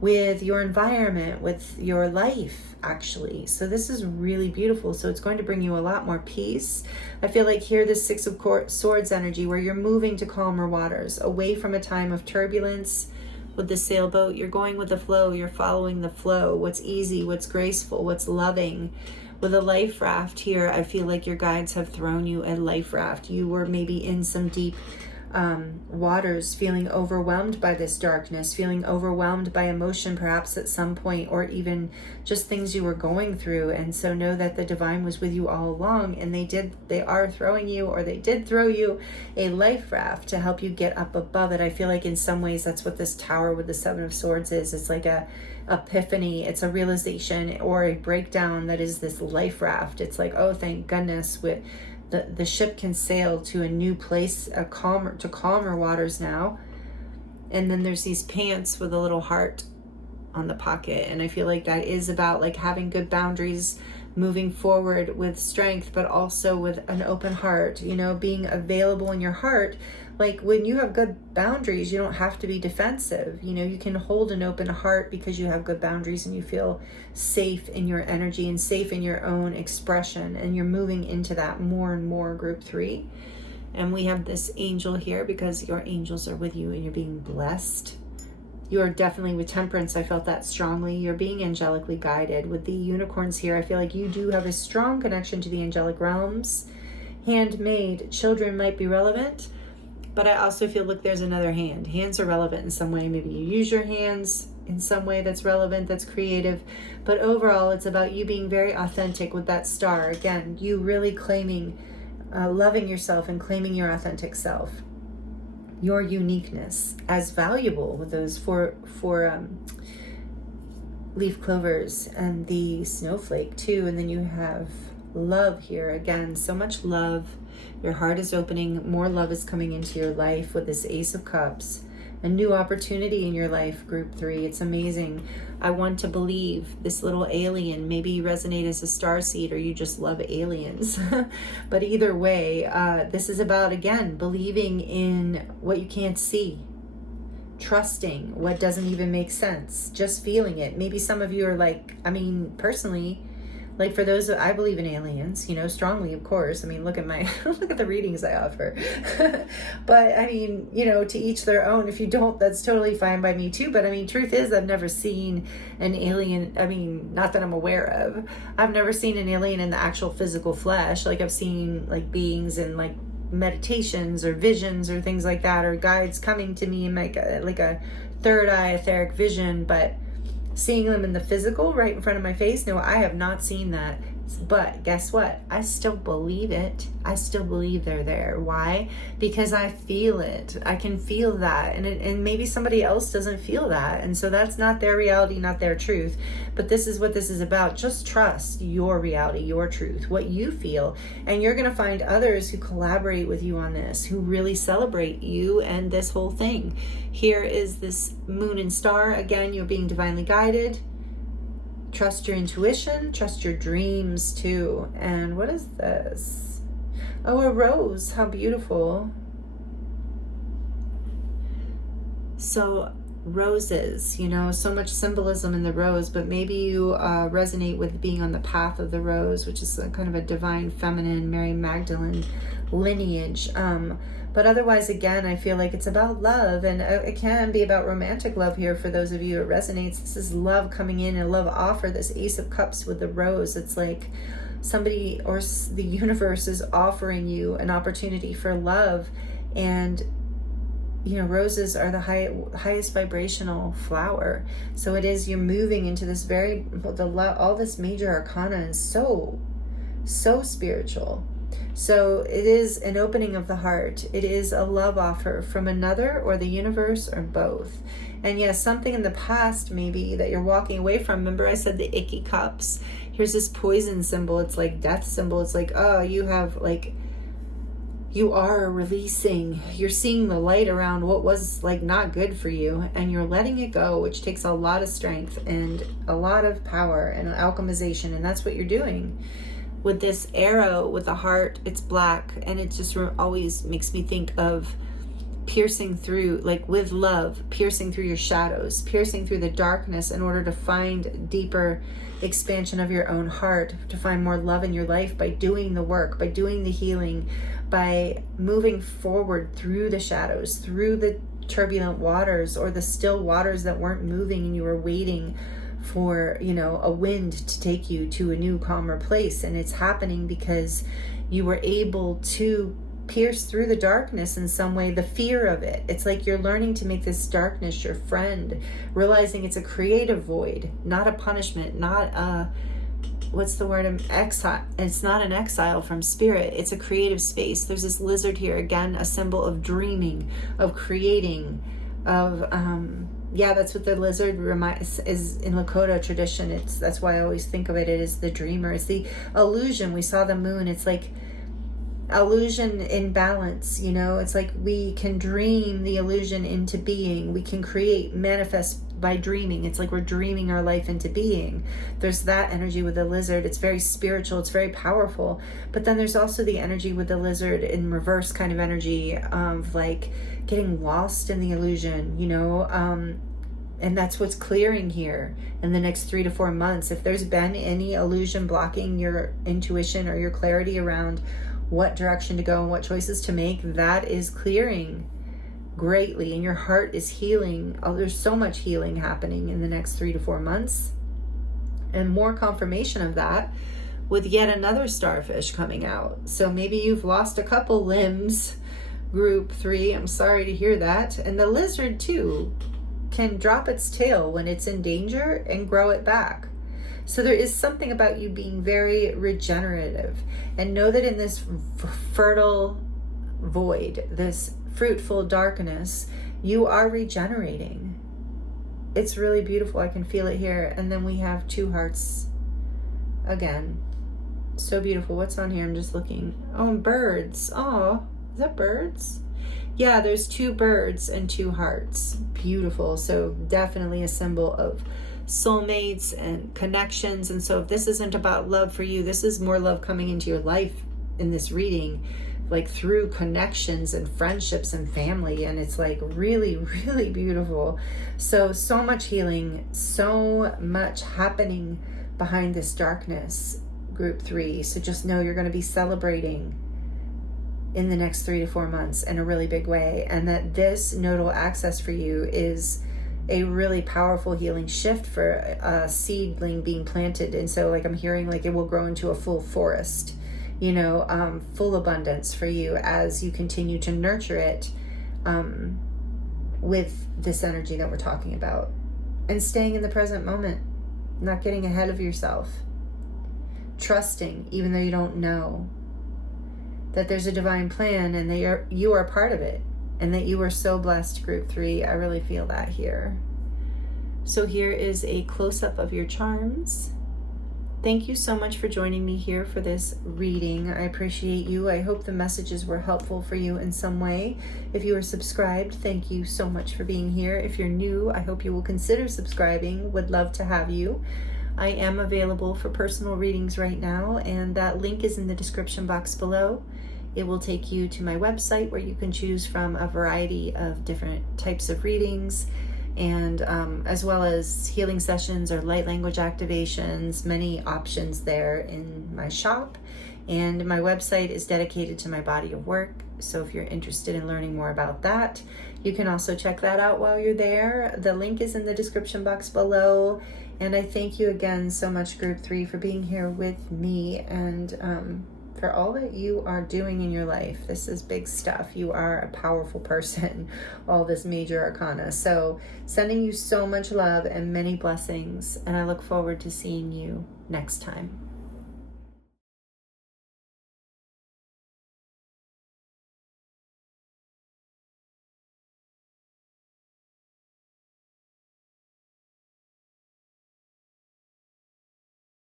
with your environment, with your life, actually. So this is really beautiful. So it's going to bring you a lot more peace. I feel like here, this Six of Swords energy, where you're moving to calmer waters, away from a time of turbulence with the sailboat. You're going with the flow. You're following the flow. What's easy, what's graceful, what's loving. With a life raft here, I feel like your guides have thrown you a life raft. You were maybe in some deep waters, feeling overwhelmed by this darkness, feeling overwhelmed by emotion perhaps at some point, or even just things you were going through. And so know that the divine was with you all along, and they are throwing you, or they did throw you, a life raft to help you get up above it. I feel like in some ways that's what this tower with the Seven of Swords is. It's like a epiphany. It's a realization or a breakdown that is this life raft. It's like, oh, thank goodness, with the ship can sail to a new place, calmer waters now. And then there's these pants with a little heart on the pocket. And I feel like that is about like having good boundaries, moving forward with strength, but also with an open heart, being available in your heart. Like when you have good boundaries, you don't have to be defensive. You can hold an open heart because you have good boundaries and you feel safe in your energy and safe in your own expression. And you're moving into that more and more, group 3. And we have this angel here because your angels are with you and you're being blessed. You are definitely with Temperance. I felt that strongly. You're being angelically guided. With the unicorns here, I feel like you do have a strong connection to the angelic realms. Handmade, children might be relevant. But I also feel like there's another hand. Hands are relevant in some way. Maybe you use your hands in some way that's relevant, that's creative. But overall, it's about you being very authentic with that star. Again, you really claiming, loving yourself and claiming your authentic self. Your uniqueness as valuable with those four leaf clovers and the snowflake too. And then you have love here. Again, so much love. Your heart is opening. More love is coming into your life with this Ace of Cups. A new opportunity in your life, group 3. It's amazing. I want to believe this little alien. Maybe you resonate as a starseed or you just love aliens. But either way, this is about, again, believing in what you can't see. Trusting what doesn't even make sense. Just feeling it. Maybe some of you are like, personally, like for those that I believe in aliens, strongly, of course. Look at look at the readings I offer. But to each their own. If you don't, that's totally fine by me too. But truth is, I've never seen an alien. Not that I'm aware of. I've never seen an alien in the actual physical flesh. Like I've seen like beings in like meditations or visions or things like that, or guides coming to me in like a third eye etheric vision, but seeing them in the physical right in front of my face, no, I have not seen that. But guess what? I still believe it. I still believe they're there. Why? Because I feel it. I can feel that. And maybe somebody else doesn't feel that. And so that's not their reality, not their truth. But this is what this is about. Just trust your reality, your truth, what you feel. And you're going to find others who collaborate with you on this, who really celebrate you and this whole thing. Here is this moon and star. Again, you're being divinely guided. Trust your intuition, trust your dreams too. And what is this? Oh, a rose. How beautiful. So roses, you know, so much symbolism in the rose, but maybe you resonate with being on the path of the rose, which is a kind of a divine feminine Mary Magdalene lineage. But otherwise, again, I feel like it's about love, and it can be about romantic love here for those of you it resonates. This is love coming in, a love offer, this Ace of Cups with the rose. It's like somebody or the universe is offering you an opportunity for love. And you know, roses are the highest vibrational flower. So it is, you're moving into this all this major arcana is so spiritual. So it is an opening of the heart. It is a love offer from another or the universe or both. And yes, something in the past maybe that you're walking away from. Remember I said the icky cups? Here's this poison symbol. It's like death symbol. It's like, oh, you are releasing, you're seeing the light around what was like not good for you, and you're letting it go, which takes a lot of strength and a lot of power and alchemization. And that's what you're doing with this arrow with the heart. It's black, and it just always makes me think of piercing through, like with love, piercing through your shadows, piercing through the darkness in order to find deeper expansion of your own heart, to find more love in your life by doing the work, by doing the healing, by moving forward through the shadows, through the turbulent waters or the still waters that weren't moving, and you were waiting for, you know, a wind to take you to a new calmer place. And it's happening because you were able to pierce through the darkness in some way, the fear of it. It's like you're learning to make this darkness your friend, realizing it's a creative void, not a punishment, not a, what's the word, exile. It's not an exile from spirit. It's a creative space. There's this lizard here, again, a symbol of dreaming, of creating, of yeah, that's what the lizard is in Lakota tradition. That's why I always think of it as the dreamer. It's the illusion. We saw the moon. It's like illusion in balance, you know. It's like we can dream the illusion into being. We can create, manifest by dreaming. It's like we're dreaming our life into being. There's that energy with the lizard. It's very spiritual. It's very powerful. But then there's also the energy with the lizard in reverse, kind of energy of like getting lost in the illusion, you know. And that's what's clearing here in the next 3 to 4 months. If there's been any illusion blocking your intuition or your clarity around what direction to go and what choices to make, that is clearing greatly, and your heart is healing. Oh, there's so much healing happening in the next 3 to 4 months, and more confirmation of that with yet another starfish coming out. So maybe you've lost a couple limbs, group 3. I'm sorry to hear that. And the lizard too can drop its tail when it's in danger and grow it back. So there is something about you being very regenerative, and know that in this fertile void, this fruitful darkness, you are regenerating. It's really beautiful. I can feel it here. And then we have 2 hearts again. So beautiful. What's on here? I'm just looking. Oh, birds. Oh, is that birds? Yeah, there's 2 birds and 2 hearts. Beautiful. So definitely a symbol of soulmates and connections. And so if this isn't about love for you, this is more love coming into your life in this reading, like through connections and friendships and family. And it's like really, really beautiful. So much healing, so much happening behind this darkness, group 3. So just know you're going to be celebrating in the next 3 to 4 months in a really big way. And that this nodal access for you is a really powerful healing shift for a seedling being planted. And so like I'm hearing like it will grow into a full forest, you know, full abundance for you as you continue to nurture it with this energy that we're talking about, and staying in the present moment, not getting ahead of yourself, trusting even though you don't know that there's a divine plan and that you are part of it, and that you are so blessed, group 3. I really feel that here. So here is a close-up of your charms. Thank you so much for joining me here for this reading. I appreciate you. I hope the messages were helpful for you in some way. If you are subscribed, thank you so much for being here. If you're new, I hope you will consider subscribing. Would love to have you. I am available for personal readings right now, and that link is in the description box below. It will take you to my website where you can choose from a variety of different types of readings. and as well as healing sessions or light language activations, many options there in my shop. And my website is dedicated to my body of work. So if you're interested in learning more about that, you can also check that out while you're there. The link is in the description box below. And I thank you again so much, Group 3, for being here with me and for all that you are doing in your life. This is big stuff. You are a powerful person, all this major arcana. So sending you so much love and many blessings. And I look forward to seeing you next time.